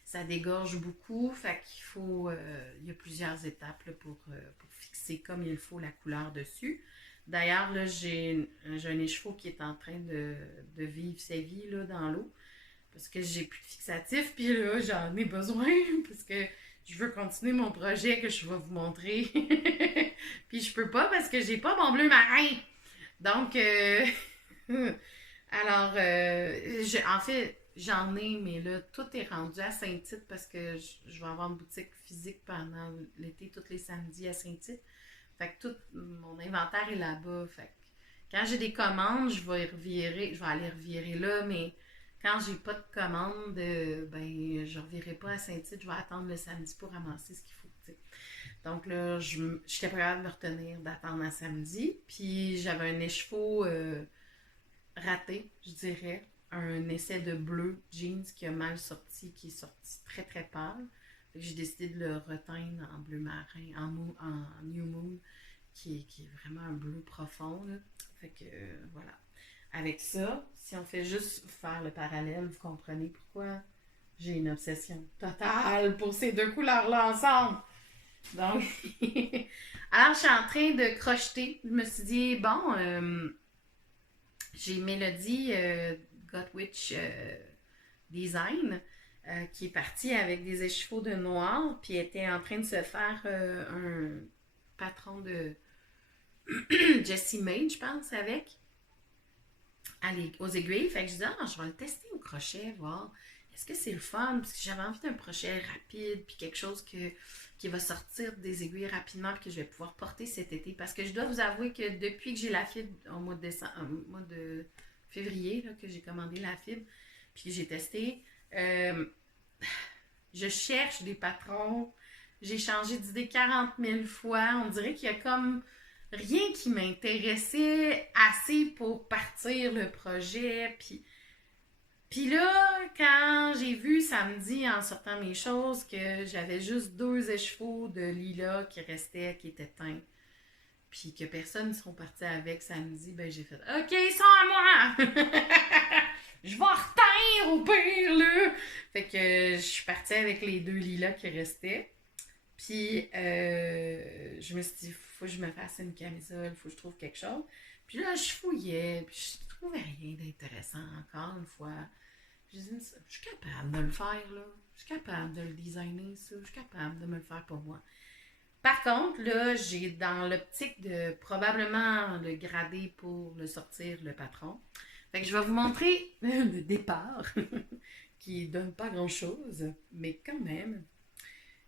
ça dégorge beaucoup. Fait qu'il faut, il y a plusieurs étapes là, pour fixer comme il faut la couleur dessus. D'ailleurs, là, j'ai un écheveau qui est en train de vivre sa vie là, dans l'eau parce que j'ai plus de fixatif. Puis là, j'en ai besoin parce que je veux continuer mon projet que je vais vous montrer. Puis je peux pas parce que j'ai pas mon bleu marin. Donc, alors, en fait, j'en ai, mais là, tout est rendu à Saint-Tite parce que je vais avoir une boutique physique pendant l'été, tous les samedis à Saint-Tite. Fait que tout mon inventaire est là-bas. Fait que quand j'ai des commandes, je vais aller revirer là, mais quand j'ai pas de commandes, je revirerai pas à Saint-Tite, je vais attendre le samedi pour ramasser ce qu'il faut. T'sais. Donc là, j'étais pas capable de me retenir d'attendre à samedi. Puis j'avais un écheveau raté, je dirais. Un essai de bleu jeans qui a mal sorti, qui est sorti très très pâle. Fait que j'ai décidé de le reteindre en bleu marin, en New Moon, qui est vraiment un bleu profond. Là. Fait que voilà. Avec ça, si on fait juste faire le parallèle, vous comprenez pourquoi j'ai une obsession totale pour ces deux couleurs-là ensemble. Donc, alors je suis en train de crocheter. Je me suis dit, bon, j'ai Mélodie Gotwitch Design qui est partie avec des écheveaux de noir, puis elle était en train de se faire un patron de Jessie Maid, je pense, avec aux aiguilles. Fait que je dis, je vais le tester au crochet, voir. Est-ce que c'est le fun? Parce que j'avais envie d'un crochet rapide, puis quelque chose qui va sortir des aiguilles rapidement, puis que je vais pouvoir porter cet été. Parce que je dois vous avouer que depuis que j'ai la fibre, au mois de février, là, que j'ai commandé la fibre, puis que j'ai testé, je cherche des patrons. J'ai changé d'idée 40 000 fois. On dirait qu'il y a comme rien qui m'intéressait assez pour partir le projet. Puis là, quand j'ai vu samedi en sortant mes choses que j'avais juste 2 écheveaux de lilas qui restaient, qui étaient teints, puis que personne ne sont partis avec samedi, j'ai fait « OK, ils sont à moi! Je vais reteindre finir au pire, là! Fait que je suis partie avec les 2 lilas qui restaient. Puis, je me suis dit, faut que je me fasse une camisole, faut que je trouve quelque chose. Puis là, je fouillais, puis je trouvais rien d'intéressant encore une fois. J'ai dit, je suis capable de le faire, là. Je suis capable de le designer, ça. Je suis capable de me le faire pour moi. Par contre, là, j'ai dans l'optique de probablement le grader pour le sortir, le patron. Fait que je vais vous montrer le départ, qui donne pas grand-chose, mais quand même.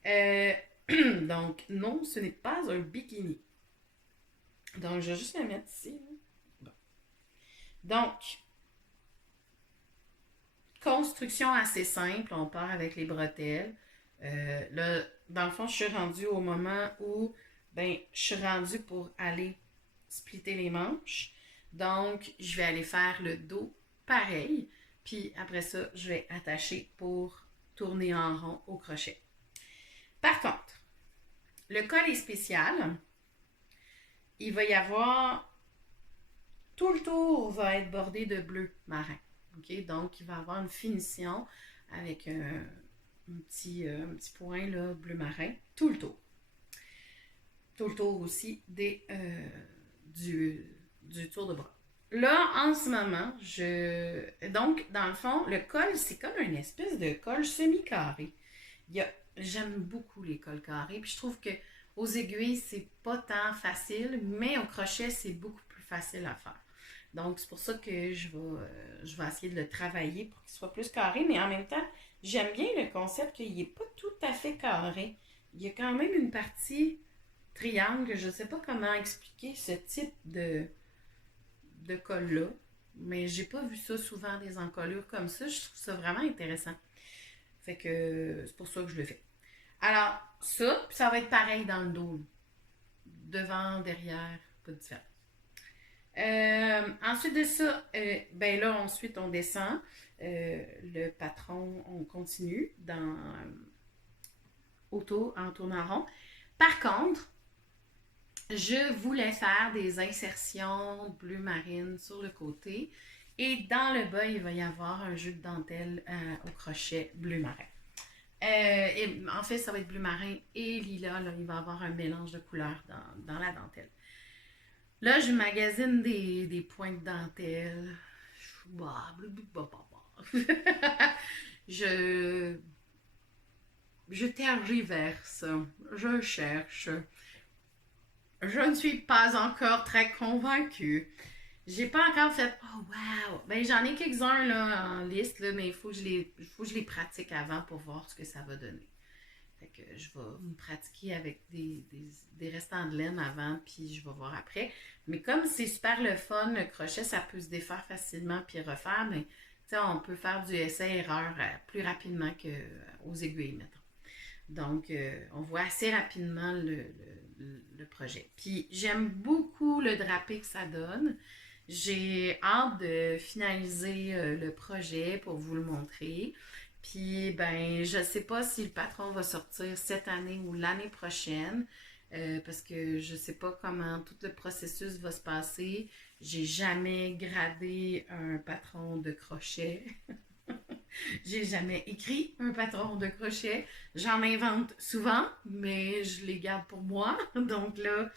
Euh, donc, non, ce n'est pas un bikini. Donc, je vais juste le mettre ici. Bon. Donc, construction assez simple. On part avec les bretelles. Là, dans le fond, je suis rendue au moment où je suis rendue pour aller splitter les manches. Donc, je vais aller faire le dos pareil. Puis après ça, je vais attacher pour tourner en rond au crochet. Par contre, le col est spécial. Il va y avoir... Tout le tour va être bordé de bleu marin. Okay? Donc, il va y avoir une finition avec un petit point là, bleu marin. Tout le tour. Tout le tour aussi du tour de bras. Là, en ce moment, donc, dans le fond, le col, c'est comme une espèce de col semi-carré. J'aime beaucoup les cols carrés, puis je trouve que aux aiguilles, c'est pas tant facile, mais au crochet, c'est beaucoup plus facile à faire. Donc, c'est pour ça que je vais essayer de le travailler pour qu'il soit plus carré, mais en même temps, j'aime bien le concept qu'il n'est pas tout à fait carré. Il y a quand même une partie triangle. Je ne sais pas comment expliquer ce type de col-là, mais j'ai pas vu ça souvent, des encolures comme ça. Je trouve ça vraiment intéressant. Fait que c'est pour ça que je le fais. Alors, ça va être pareil dans le dos. Devant, derrière, pas de différence. Ensuite de ça, ensuite on descend. Le patron, on continue en tournant rond. Par contre, je voulais faire des insertions bleu marine sur le côté. Et dans le bas, il va y avoir un jeu de dentelle au crochet bleu marin. En fait, ça va être bleu marin et lilas. Là, il va y avoir un mélange de couleurs dans la dentelle. Là, je magasine des points de dentelle. je, je tergiverse. Je cherche. Je ne suis pas encore très convaincue. J'ai pas encore fait oh wow! Ben j'en ai quelques-uns là, en liste, là, mais il faut que je les pratique avant pour voir ce que ça va donner. Fait que je vais me pratiquer avec des restants de laine avant, puis je vais voir après. Mais comme c'est super le fun, le crochet, ça peut se défaire facilement puis refaire, mais on peut faire du essai-erreur plus rapidement qu'aux aiguilles, mettons. Donc, on voit assez rapidement le projet. Puis, j'aime beaucoup le drapé que ça donne. J'ai hâte de finaliser le projet pour vous le montrer. Puis, je sais pas si le patron va sortir cette année ou l'année prochaine, parce que je sais pas comment tout le processus va se passer. J'ai jamais gradé un patron de crochet. J'ai jamais écrit un patron de crochet. J'en invente souvent, mais je les garde pour moi. Donc là,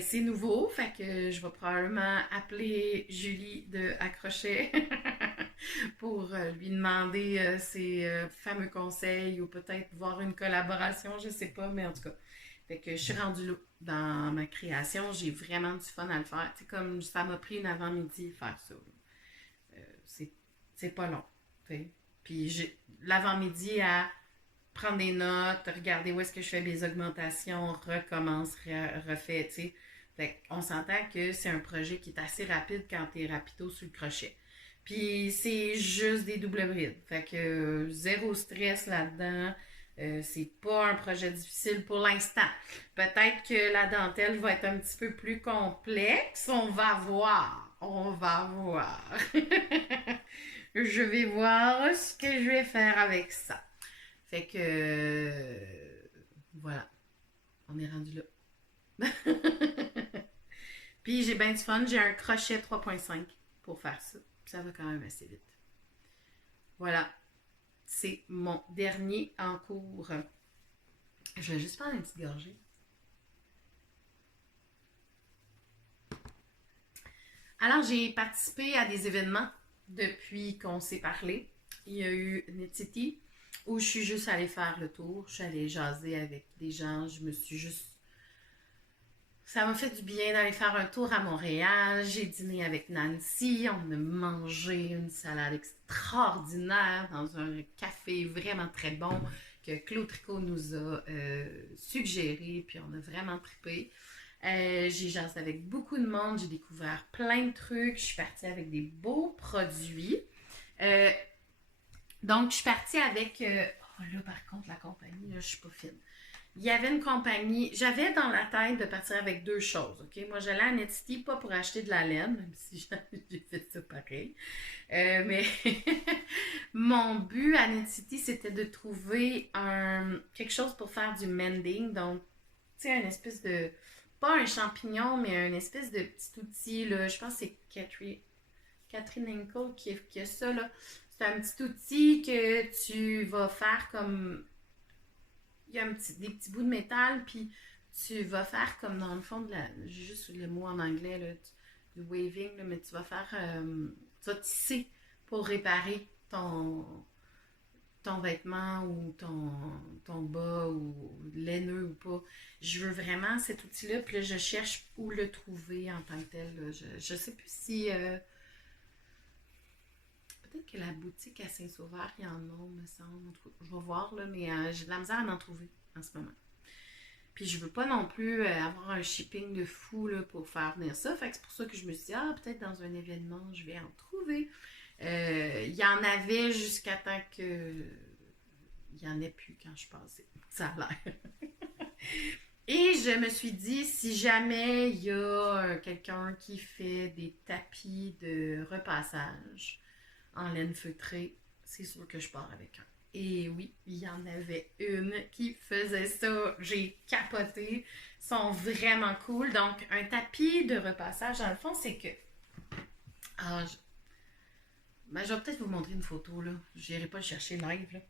c'est nouveau. Fait que je vais probablement appeler Julie de Accrochet pour lui demander ses fameux conseils ou peut-être voir une collaboration, je sais pas, mais en tout cas. Fait que je suis rendue là dans ma création. J'ai vraiment du fun à le faire. C'est comme ça m'a pris une avant-midi faire ça. C'est pas long. T'sais. Puis l'avant-midi à prendre des notes, regarder où est-ce que je fais mes augmentations, recommence, refait, tu sais. Fait qu'on s'entend que c'est un projet qui est assez rapide quand t'es rapido sur le crochet. Puis c'est juste des doubles brides. Fait que zéro stress là-dedans. C'est pas un projet difficile pour l'instant. Peut-être que la dentelle va être un petit peu plus complexe. On va voir. On va voir. Je vais voir ce que je vais faire avec ça. Fait que voilà, on est rendu là. Puis j'ai bien du fun, j'ai un crochet 3.5 pour faire ça. Ça va quand même assez vite. Voilà, c'est mon dernier en cours. Je vais juste prendre une petite gorgée. Alors, j'ai participé à des événements depuis qu'on s'est parlé. Il y a eu Netity où je suis juste allée faire le tour. Je suis allée jaser avec des gens. Je me suis juste. Ça m'a fait du bien d'aller faire un tour à Montréal. J'ai dîné avec Nancy. On a mangé une salade extraordinaire dans un café vraiment très bon que Claude Tricot nous a suggéré. Puis on a vraiment trippé. J'ai jasé avec beaucoup de monde, j'ai découvert plein de trucs, je suis partie avec des beaux produits. Euh, donc, je suis partie avec... oh là, par contre, la compagnie, là, je suis pas fine. Il y avait une compagnie... J'avais dans la tête de partir avec deux choses, OK? Moi, j'allais à Netity, pas pour acheter de la laine, même si j'ai fait ça pareil. Mais mon but à Netity, c'était de trouver quelque chose pour faire du mending. Donc, tu sais, une espèce de... Pas un champignon, mais une espèce de petit outil, là. Je pense que c'est Catherine Henkel qui a ça, là. C'est un petit outil que tu vas faire comme... Il y a des petits bouts de métal, puis tu vas faire comme dans le fond de la... J'ai juste le mot en anglais, là, du waving, là, mais tu vas faire... tu vas tisser pour réparer ton vêtement ou ton bas ou laineux ou pas. Je veux vraiment cet outil-là, puis là, je cherche où le trouver en tant que tel. Là. Je sais plus si... peut-être que la boutique à Saint-Sauveur, il y en a, me semble. En tout cas, je vais voir, là, mais j'ai de la misère à en trouver en ce moment. Puis je veux pas non plus avoir un shipping de fou là, pour faire venir ça. Fait que c'est pour ça que je me suis dit, ah, peut-être dans un événement, je vais en trouver. Il y en avait jusqu'à temps que il n'y en ait plus quand je passais. Ça a l'air. Et je me suis dit, si jamais il y a quelqu'un qui fait des tapis de repassage en laine feutrée, c'est sûr que je pars avec un. Et oui, il y en avait une qui faisait ça. J'ai capoté. Ils sont vraiment cool. Donc, un tapis de repassage, dans le fond, c'est que... Ah, ben, je vais peut-être vous montrer une photo, là. Je n'irai pas le chercher live, là.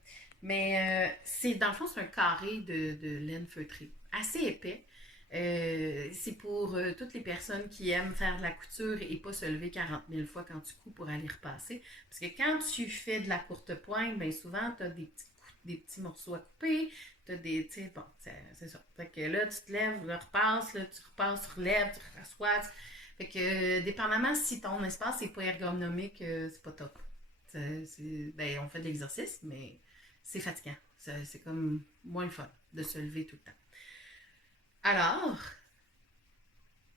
Mais c'est dans le fond, c'est un carré de laine feutrée. Assez épais. C'est pour toutes les personnes qui aiment faire de la couture et pas se lever 40 000 fois quand tu couds pour aller repasser. Parce que quand tu fais de la courte pointe, bien souvent, tu as des petits morceaux à couper. Tu as des. Tu sais, bon, c'est ça. Fait que là, tu te lèves, tu repasses, là, tu repasses, tu relèves, tu rassois. Fait que, dépendamment si ton espace n'est pas ergonomique, c'est pas top. Ben, on fait de l'exercice, mais c'est fatigant. C'est comme moins le fun de se lever tout le temps. Alors,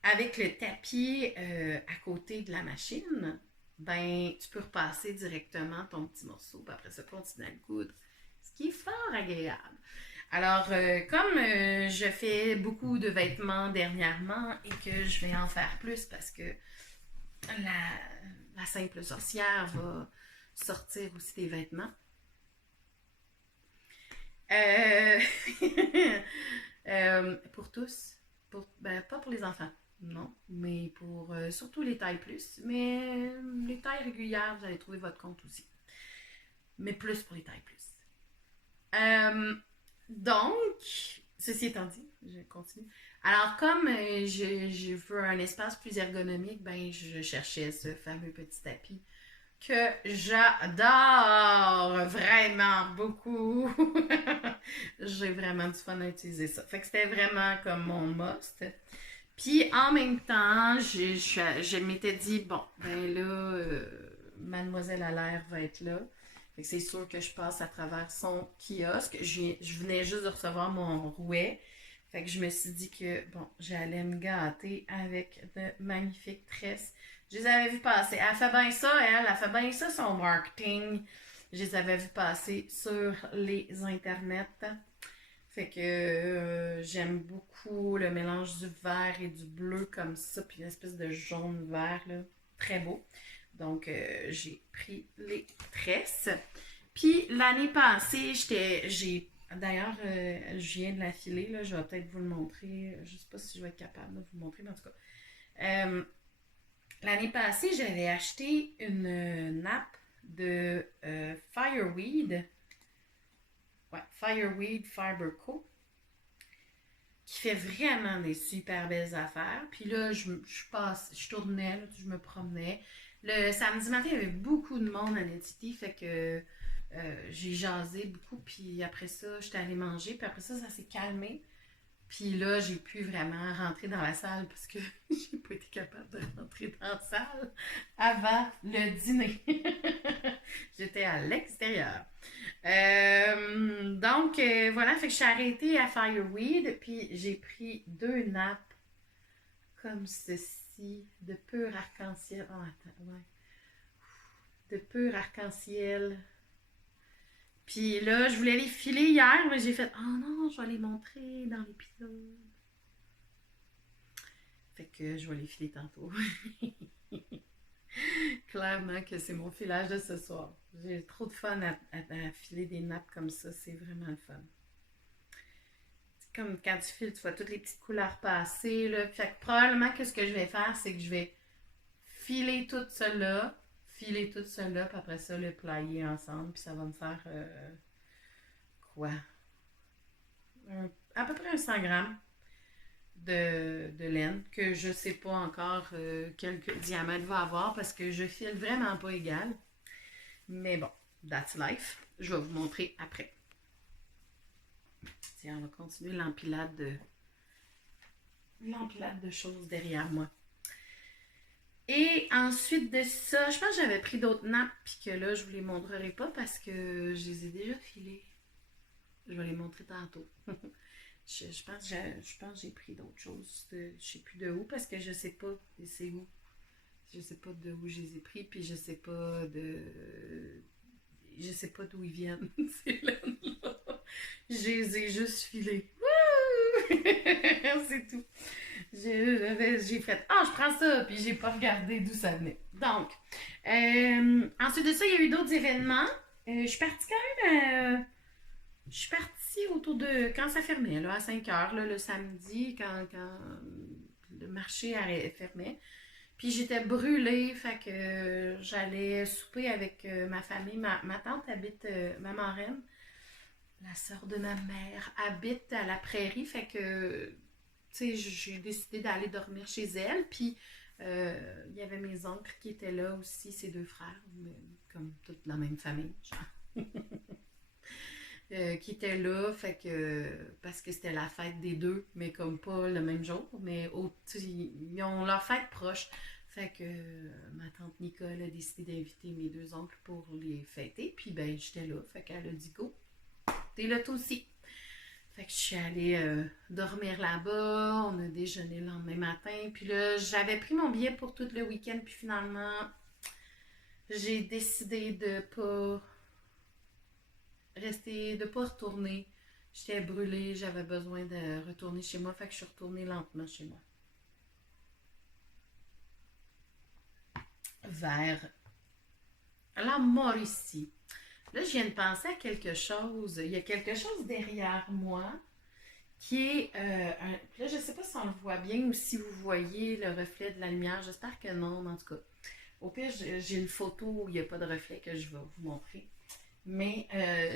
avec le tapis à côté de la machine, ben, tu peux repasser directement ton petit morceau, puis après ça, continuer à le coudre. Ce qui est fort agréable. Alors, comme je fais beaucoup de vêtements dernièrement et que je vais en faire plus parce que la simple sorcière va sortir aussi des vêtements. Euh, pour tous. Ben, pas pour les enfants, non. Mais pour surtout les tailles plus. Mais les tailles régulières, vous allez trouver votre compte aussi. Mais plus pour les tailles plus. Euh, donc, ceci étant dit, je continue. Alors, comme je veux un espace plus ergonomique, ben, je cherchais ce fameux petit tapis que j'adore vraiment beaucoup. J'ai vraiment du fun à utiliser ça. Fait que c'était vraiment comme mon must. Puis en même temps, je m'étais dit, bon, ben là, Mademoiselle Allaire va être là. Fait que c'est sûr que je passe à travers son kiosque. Je venais juste de recevoir mon rouet. Fait que je me suis dit que, bon, j'allais me gâter avec de magnifiques tresses. Je les avais vues passer. Elle fait bien ça, elle fait bien ça, son marketing. Je les avais vues passer sur les internets. Fait que j'aime beaucoup le mélange du vert et du bleu comme ça, puis une espèce de jaune vert, là. Très beau. Donc, j'ai pris les tresses. Puis, l'année passée, d'ailleurs, je viens de la filer, là, je vais peut-être vous le montrer. Je sais pas si je vais être capable de vous le montrer, mais en tout cas. L'année passée, j'avais acheté une nappe de Fireweed. Ouais, Fireweed Fiber Co. Qui fait vraiment des super belles affaires. Puis là, je tournais, là, je me promenais. Le samedi matin, il y avait beaucoup de monde à l'entité, fait que j'ai jasé beaucoup. Puis après ça, j'étais allée manger. Puis après ça, ça s'est calmé. Puis là, j'ai pu vraiment rentrer dans la salle parce que j'ai pas été capable de rentrer dans la salle avant le dîner. J'étais à l'extérieur. Voilà, fait que je suis arrêtée à Fireweed, puis j'ai pris 2 nappes comme ceci, de pur arc-en-ciel. Oh, attends, ouais. De pur arc-en-ciel. Puis là, je voulais les filer hier, mais j'ai fait, oh non, je vais les montrer dans l'épisode. Fait que je vais les filer tantôt. Clairement que c'est mon filage de ce soir. J'ai trop de fun à filer des nappes comme ça. C'est vraiment le fun. C'est comme quand tu files, tu vois toutes les petites couleurs passer. Là. Fait que probablement que ce que je vais faire, c'est que je vais filer tout cela, puis après ça, le plier ensemble. Puis ça va me faire quoi? À peu près un 100 grammes de laine que je sais pas encore quel diamètre va avoir parce que je file vraiment pas égal. Mais bon, that's life. Je vais vous montrer après. Tiens, on va continuer l'empilade de choses derrière moi. Et ensuite de ça, je pense que j'avais pris d'autres nappes puis que là, je vous les montrerai pas parce que je les ai déjà filées. Je vais les montrer tantôt. Je pense que j'ai pris d'autres choses. Je ne sais plus de où parce que je sais pas c'est où. Je sais pas de où je les ai pris, puis je sais pas d'où ils viennent. Ces laines-là. Je les ai juste filés. C'est tout. J'ai fait je prends ça, puis j'ai pas regardé d'où ça venait. Donc, ensuite de ça, il y a eu d'autres événements. Je suis partie quand même. Je suis partie autour de. Quand ça fermait, là, à 5 heures, là, le samedi, quand le marché fermait. Puis j'étais brûlée, fait que j'allais souper avec ma famille. Ma tante habite, ma marraine, la sœur de ma mère, habite à la prairie, fait que, tu sais, j'ai décidé d'aller dormir chez elle. Puis il y avait mes oncles qui étaient là aussi, ses 2 frères, comme toute la même famille, genre. Qui étaient là, fait que parce que c'était la fête des deux, mais comme pas le même jour, mais ils ont leur fête proche. Fait que ma tante Nicole a décidé d'inviter mes 2 oncles pour les fêter, puis ben j'étais là, fait qu'elle a dit go, t'es là toi aussi. Fait que je suis allée dormir là-bas, on a déjeuné le lendemain matin, puis là j'avais pris mon billet pour tout le week-end, puis finalement j'ai décidé de pas retourner. J'étais brûlée, j'avais besoin de retourner chez moi, fait que je suis retournée lentement chez moi. Vers la Mauricie. Là, je viens de penser à quelque chose. Il y a quelque chose derrière moi qui est là, je ne sais pas si on le voit bien ou si vous voyez le reflet de la lumière. J'espère que non, mais en tout cas. Au pire, j'ai une photo où il n'y a pas de reflet que je vais vous montrer. Mais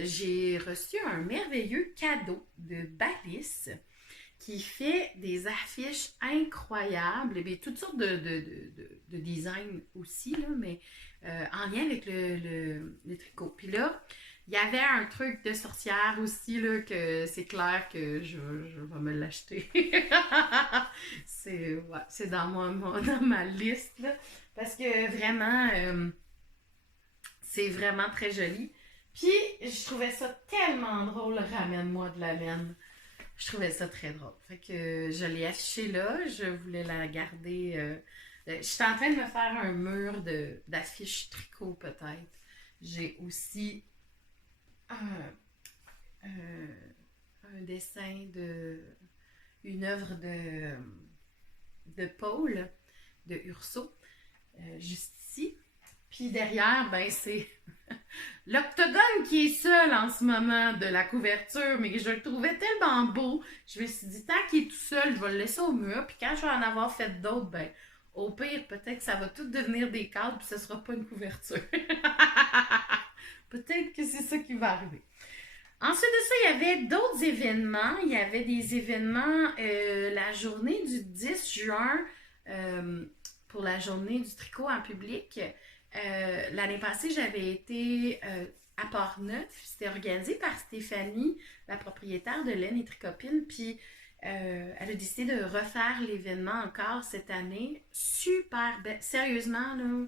j'ai reçu un merveilleux cadeau de Balis qui fait des affiches incroyables, et bien, toutes sortes de designs aussi, là, mais en lien avec le tricot. Puis là, il y avait un truc de sorcière aussi, là, que c'est clair que je vais me l'acheter. C'est dans ma liste, là, parce que vraiment, c'est vraiment très joli. Puis, je trouvais ça tellement drôle, ramène-moi de la laine. Je trouvais ça très drôle. Fait que je l'ai affiché là, je voulais la garder. Je suis en train de me faire un mur d'affiches tricot peut-être. J'ai aussi un dessin une œuvre de Paul, de Urso, juste ici. Puis derrière, ben c'est l'octogone qui est seul en ce moment de la couverture, mais je le trouvais tellement beau. Je me suis dit, tant qu'il est tout seul, je vais le laisser au mur. Puis quand je vais en avoir fait d'autres, ben au pire, peut-être que ça va tout devenir des cadres, puis ce sera pas une couverture. Peut-être que c'est ça qui va arriver. Ensuite de ça, il y avait d'autres événements. Il y avait des événements la journée du 10 juin pour la journée du tricot en public. L'année passée, j'avais été à Port-Neuf. C'était organisé par Stéphanie, la propriétaire de Laine et Tricopine. Puis elle a décidé de refaire l'événement encore cette année. Super belle. Sérieusement, là,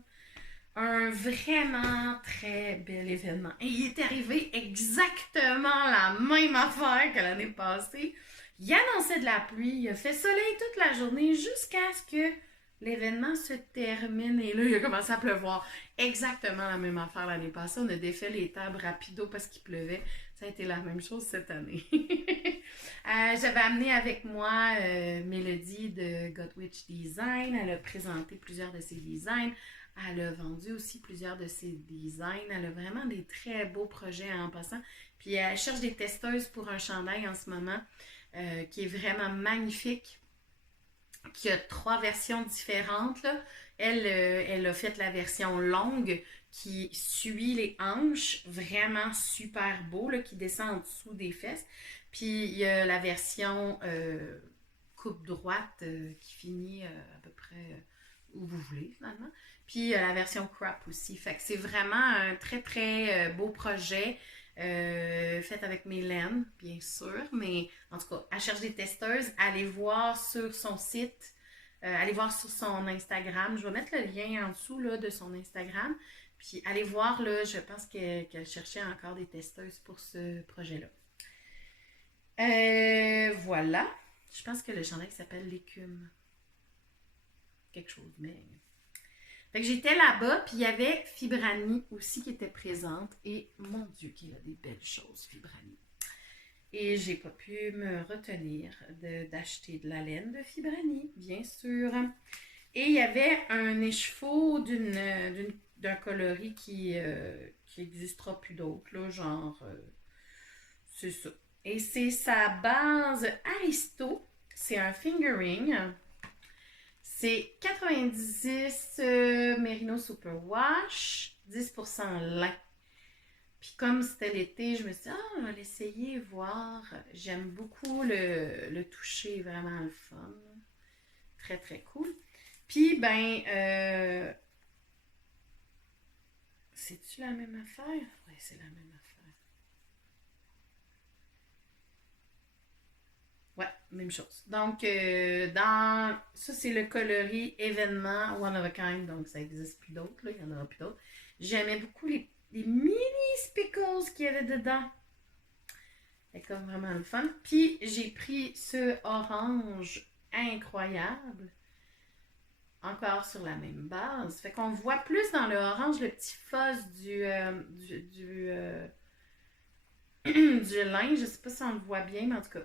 un vraiment très bel événement. Et il est arrivé exactement la même affaire que l'année passée. Il annonçait de la pluie, il a fait soleil toute la journée jusqu'à ce que l'événement se termine. Et là, il a commencé à pleuvoir. Exactement la même affaire l'année passée. On a défait les tables rapido parce qu'il pleuvait. Ça a été la même chose cette année. J'avais amené avec moi Mélodie de Gotwitch Design. Elle a présenté plusieurs de ses designs. Elle a vendu aussi plusieurs de ses designs. Elle a vraiment des très beaux projets en passant. Puis elle cherche des testeuses pour un chandail en ce moment qui est vraiment magnifique, qui a 3 versions différentes. Là. Elle a fait la version longue qui suit les hanches, vraiment super beau, là, qui descend en dessous des fesses. Puis il y a la version coupe droite qui finit à peu près où vous voulez finalement. Puis la version crop aussi. Fait que c'est vraiment un très très beau projet. Fait avec Mélène, bien sûr, mais en tout cas, elle cherche des testeuses. Allez voir sur son site, allez voir sur son Instagram. Je vais mettre le lien en dessous là, de son Instagram. Puis allez voir, là, je pense qu'elle cherchait encore des testeuses pour ce projet-là. Voilà. Je pense que le chandail s'appelle l'écume. Quelque chose, mais... Fait que j'étais là-bas, puis il y avait Fibrani aussi qui était présente. Et mon Dieu, qu'il a des belles choses, Fibrani. Et j'ai pas pu me retenir d'acheter de la laine de Fibrani, bien sûr. Et il y avait un écheveau d'un coloris qui n'existera plus d'autre, là, genre... c'est ça. Et c'est sa base Aristo. C'est un fingering. C'est 90 Merino Superwash, 10% lin. Puis comme c'était l'été, je me suis dit, on va l'essayer, voir. J'aime beaucoup le toucher, vraiment le fun. Très, très cool. Puis, c'est-tu la même affaire? Oui, c'est la même affaire. Ouais, même chose. Donc, ça, c'est le coloris événement One of a Kind. Donc, ça n'existe plus d'autres. Là. Il n'y en aura plus d'autres. J'aimais beaucoup les mini speckles qu'il y avait dedans. C'est comme vraiment le fun. Puis, j'ai pris ce orange incroyable. Encore sur la même base. Fait qu'on voit plus dans le orange le petit fuzz du lin. Je sais pas si on le voit bien, mais en tout cas.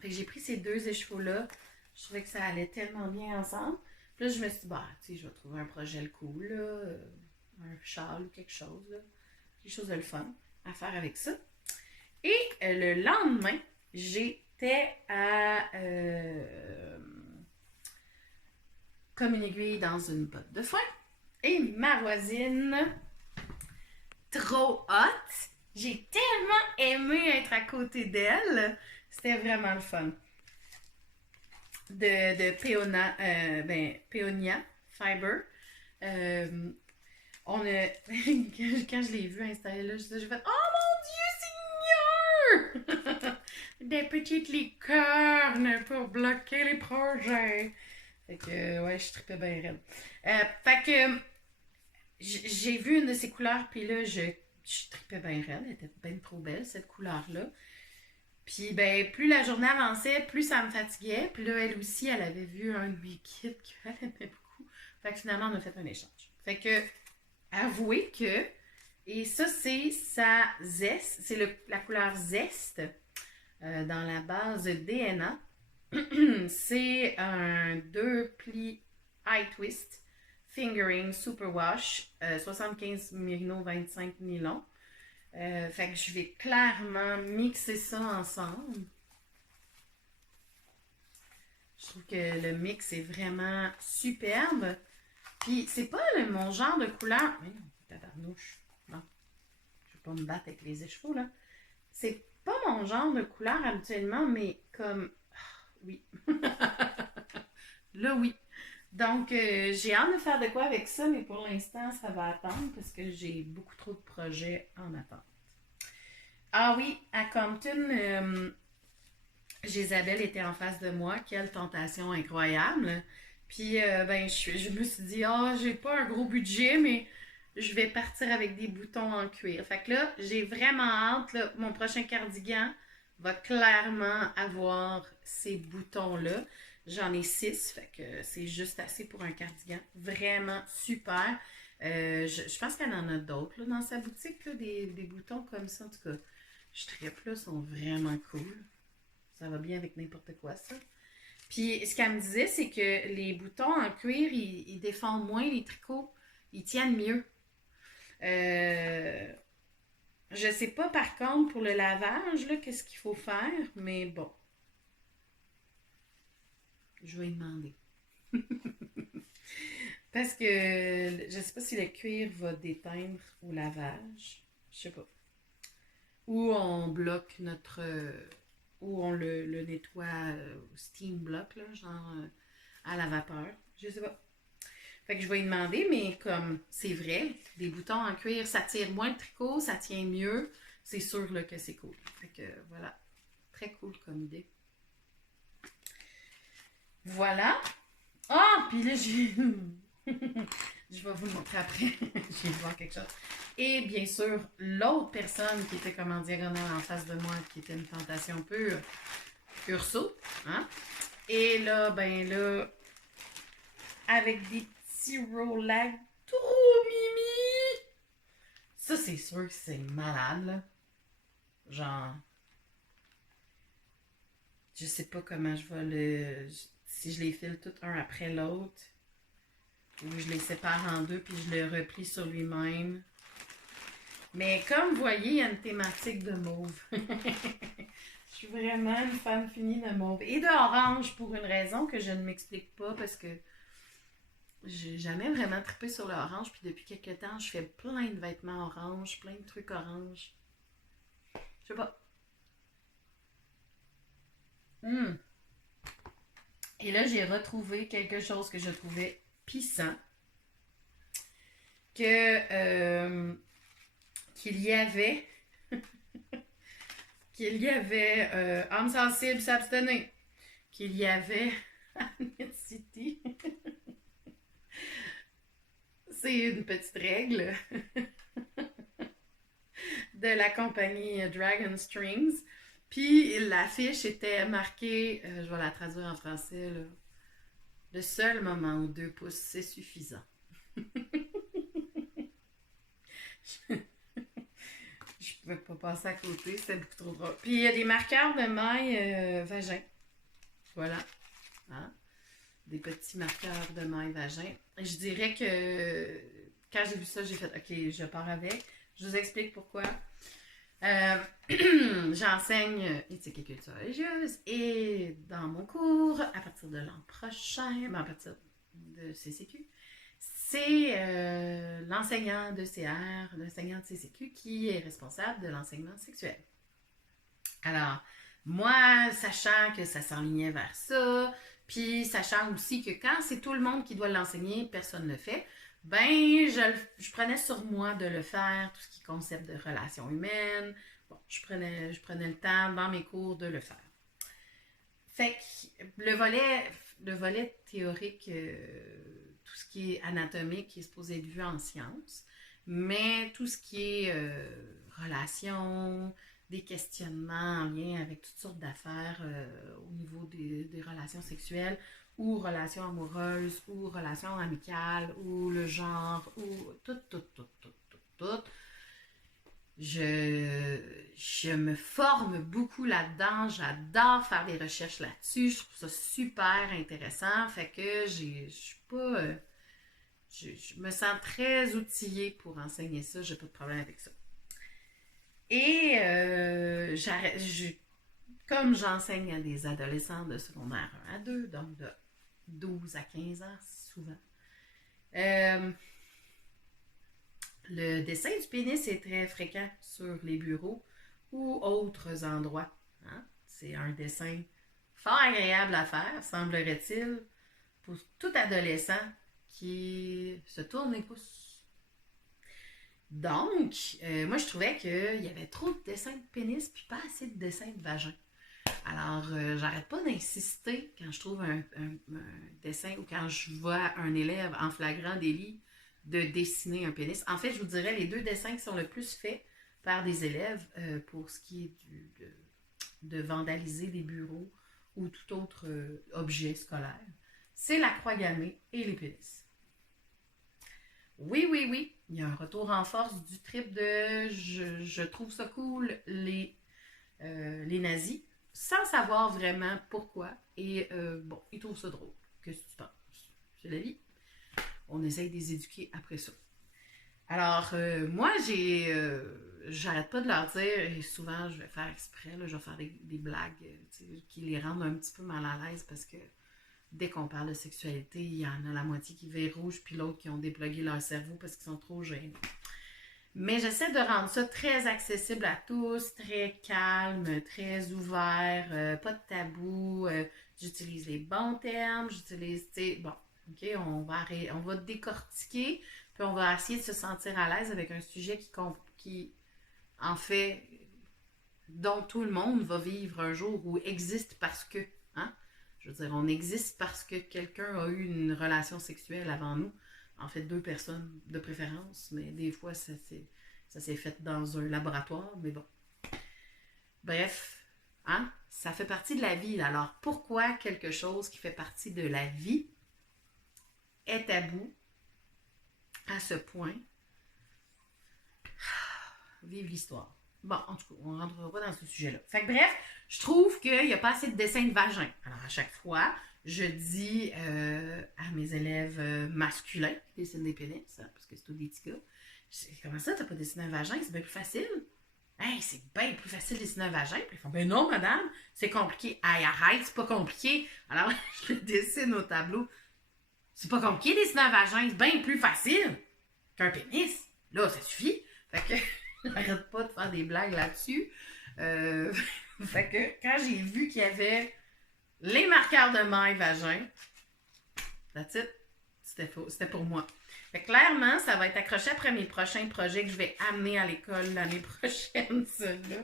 Fait que j'ai pris ces deux écheveaux-là. Je trouvais que ça allait tellement bien ensemble. Puis là, je me suis dit, tu sais, je vais trouver un projet cool, là, un châle ou quelque chose, là. Quelque chose de le fun à faire avec ça. Et le lendemain, j'étais comme une aiguille dans une botte de foin. Et ma voisine, trop hot, j'ai tellement aimé être à côté d'elle. C'était vraiment le fun. De Peonia Fiber. On a, quand je l'ai vu installé là, j'ai fait oh mon Dieu, Seigneur! Des petites licornes pour bloquer les projets. Fait que, ouais, je tripais bien raide. Fait que, j'ai vu une de ces couleurs, puis là, je tripais bien raide. Elle était bien trop belle, cette couleur-là. Puis, plus la journée avançait, plus ça me fatiguait. Puis là, elle aussi, elle avait vu un de mes kits qu'elle aimait beaucoup. Fait que finalement, on a fait un échange. Fait que, avouez que, et ça, c'est sa zeste, c'est la couleur zeste dans la base DNA. C'est un 2 plis high twist, fingering, superwash, 75 Merino, 25 nylon. Fait que je vais clairement mixer ça ensemble. Je trouve que le mix est vraiment superbe. Puis c'est pas mon genre de couleur. Mais non, tabarnouche. Bon. pas me battre avec les écheveaux, là. C'est pas mon genre de couleur habituellement, mais comme... oui. Là, oui. Donc, j'ai hâte de faire de quoi avec ça, mais pour l'instant, ça va attendre parce que j'ai beaucoup trop de projets en attente. Ah oui, à Compton, Isabelle était en face de moi. Quelle tentation incroyable. Puis, ben, je me suis dit, ah, j'ai pas un gros budget, mais je vais partir avec des boutons en cuir. Fait que là, j'ai vraiment hâte. Là, mon prochain cardigan va clairement avoir ces boutons-là. J'en ai 6, fait que c'est juste assez pour un cardigan. Vraiment super. Je pense qu'elle en a d'autres là, dans sa boutique, là, des boutons comme ça. En tout cas, je tripe là, sont vraiment cool. Ça va bien avec n'importe quoi, ça. Puis, ce qu'elle me disait, c'est que les boutons en cuir, ils défendent moins les tricots. Ils tiennent mieux. Euh, je sais pas, par contre, pour le lavage, là, qu'est-ce qu'il faut faire, mais bon, je vais lui demander. Parce que je sais pas si le cuir va déteindre au lavage. Je sais pas. Ou on bloque notre... ou on le nettoie au steam block, là, genre à la vapeur. Je sais pas. Fait que je vais lui demander, mais comme c'est vrai, des boutons en cuir, ça tire moins le tricot, ça tient mieux. C'est sûr là, que c'est cool. Fait que voilà. Très cool comme idée. Voilà. Ah, puis là, j'ai... je vais vous le montrer après. Je vais voir quelque chose. Et bien sûr, l'autre personne qui était comme en diagonale en face de moi, qui était une tentation pure, Urso. Hein? Et là, ben là, avec des petits rollags trop mimi. Ça, c'est sûr que c'est malade, là. Genre, je sais pas comment je vais le... Si je les file tout un après l'autre, ou je les sépare en deux, puis je le replie sur lui-même. Mais comme vous voyez, il y a une thématique de mauve. Je suis vraiment une fan finie de mauve. Et d'orange pour une raison que je ne m'explique pas, parce que j'ai jamais vraiment trippé sur l'orange. Puis depuis quelques temps, je fais plein de vêtements orange, plein de trucs orange. Je sais pas. Hmm. Et là, j'ai retrouvé quelque chose que je trouvais pissant. Que qu'il y avait âme sensible s'abstenir, qu'il y avait Amnet City. C'est une petite règle de la compagnie Dragon Strings. Puis l'affiche était marquée, je vais la traduire en français, là, le seul moment où 2 pouces, c'est suffisant. Je pouvais pas passer à côté, c'était beaucoup trop drôle. Puis il y a des marqueurs de maille vagin. Voilà. Hein? Des petits marqueurs de maille vagin. Je dirais que quand j'ai vu ça, j'ai fait OK, je pars avec. Je vous explique pourquoi. J'enseigne éthique et culture religieuse et dans mon cours, à partir de l'an prochain, à partir de CCQ, c'est l'enseignant de CR, l'enseignant de CCQ qui est responsable de l'enseignement sexuel. Alors, moi, sachant que ça s'enlignait vers ça, puis sachant aussi que quand c'est tout le monde qui doit l'enseigner, personne ne le fait, ben, je prenais sur moi de le faire, tout ce qui est concept de relations humaines. Bon, je prenais le temps dans mes cours de le faire. Fait que le volet théorique, tout ce qui est anatomique, qui est supposé être vu en sciences, mais tout ce qui est relations, des questionnements en lien avec toutes sortes d'affaires au niveau des relations sexuelles ou relations amoureuses ou relations amicales ou le genre ou tout. Je me forme beaucoup là-dedans. J'adore faire des recherches là-dessus. Je trouve ça super intéressant. Fait que je suis pas... je me sens très outillée pour enseigner ça. J'ai pas de problème avec ça. Et comme j'enseigne à des adolescents de secondaire 1 à 2, donc de 12 à 15 ans souvent, euh, Le dessin du pénis est très fréquent sur les bureaux ou autres endroits. Hein? C'est un dessin fort agréable à faire, semblerait-il, pour tout adolescent qui se tourne les pouces. Donc, moi, je trouvais qu'il y avait trop de dessins de pénis puis pas assez de dessins de vagin. Alors, j'arrête pas d'insister quand je trouve un dessin ou quand je vois un élève en flagrant délit de dessiner un pénis. En fait, je vous dirais les deux dessins qui sont le plus faits par des élèves pour ce qui est de vandaliser des bureaux ou tout autre objet scolaire, c'est la croix gammée et les pénis. Oui, oui, oui, il y a un retour en force du trip de je trouve ça cool, les nazis, sans savoir vraiment pourquoi. Et bon, ils trouvent ça drôle. Qu'est-ce que tu penses? C'est la vie. On essaye de les éduquer après ça. Alors, moi, j'arrête pas de leur dire, et souvent, je vais faire exprès, là, je vais faire des blagues qui les rendent un petit peu mal à l'aise parce que dès qu'on parle de sexualité, il y en a la moitié qui vire rouge, puis l'autre qui ont déplugué leur cerveau parce qu'ils sont trop gênés. Mais j'essaie de rendre ça très accessible à tous, très calme, très ouvert, pas de tabou. J'utilise les bons termes, j'utilise, tu sais, bon, ok, on va décortiquer, puis on va essayer de se sentir à l'aise avec un sujet qui en fait, dont tout le monde va vivre un jour ou existe parce que, hein? Je veux dire, on existe parce que quelqu'un a eu une relation sexuelle avant nous. En fait, deux personnes de préférence, mais des fois, ça s'est fait dans un laboratoire, mais bon. Bref, hein? Ça fait partie de la vie. Alors, pourquoi quelque chose qui fait partie de la vie est tabou à ce point? Vive l'histoire. Bon, en tout cas, on ne rentrera pas dans ce sujet-là. Fait que bref, je trouve qu'il n'y a pas assez de dessins de vagin. Alors, à chaque fois, je dis à mes élèves masculins qui dessinent des pénis, hein, parce que c'est tous des petits gars, je dis, comment ça, t'as pas dessiné un vagin? C'est bien plus facile. Hey, c'est bien plus facile de dessiner un vagin. Puis ils font, ben non, madame, c'est compliqué. Hey, arrête, c'est pas compliqué. Alors, je le dessine au tableau. C'est pas compliqué de dessiner un vagin, c'est bien plus facile qu'un pénis. Là, ça suffit. Fait que j'arrête pas de faire des blagues là-dessus. Fait que quand j'ai vu qu'il y avait les marqueurs de maille vagin, that's it, c'était pour moi. Fait que clairement, ça va être accroché après mes prochains projets que je vais amener à l'école l'année prochaine, celle-là.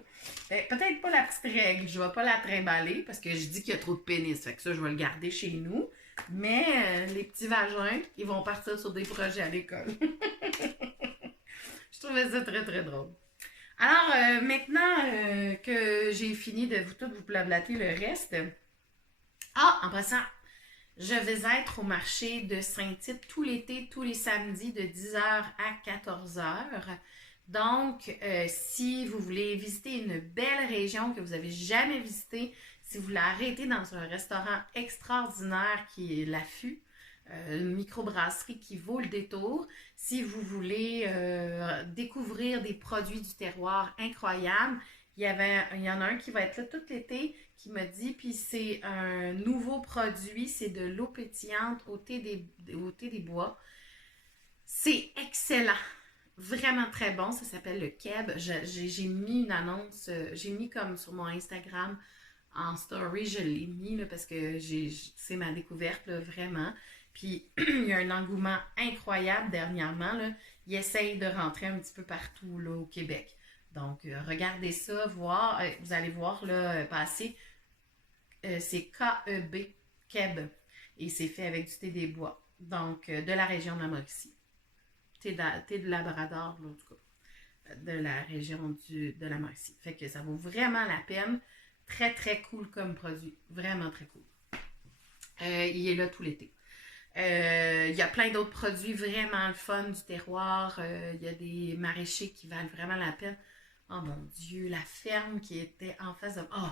Peut-être pas la petite règle, je vais pas la trimballer parce que je dis qu'il y a trop de pénis. Fait que ça, je vais le garder chez nous. Mais les petits vagins, ils vont partir sur des projets à l'école. Je trouvais ça très, très drôle. Alors, maintenant que j'ai fini de vous blablater le reste, en passant, je vais être au marché de Saint-Tite tout l'été, tous les samedis de 10h à 14h. Donc, si vous voulez visiter une belle région que vous n'avez jamais visitée, si vous voulez arrêter dans un restaurant extraordinaire qui est l'Affût, une microbrasserie qui vaut le détour, si vous voulez découvrir des produits du terroir incroyables, il y en a un qui va être là tout l'été qui m'a dit, puis c'est un nouveau produit, c'est de l'eau pétillante au thé des bois. C'est excellent. Vraiment très bon, ça s'appelle le Keb. J'ai mis une annonce, j'ai mis comme sur mon Instagram en story, je l'ai mis là, parce que c'est ma découverte, là, vraiment. Puis il y a un engouement incroyable dernièrement. Là. Ils essayent de rentrer un petit peu partout là, au Québec. Donc, regardez ça, voir, vous allez voir là, passer. C'est K-E-B, Keb. Et c'est fait avec du thé des bois. Donc, de la région de la Mauricie. Thé de Labrador, là, en tout cas. De la région de la Mauricie. Fait que ça vaut vraiment la peine. Très, très cool comme produit. Vraiment très cool. Il est là tout l'été. Il y a plein d'autres produits vraiment le fun du terroir. Il y a des maraîchers qui valent vraiment la peine. Oh mon Dieu, la ferme qui était en face de... Oh!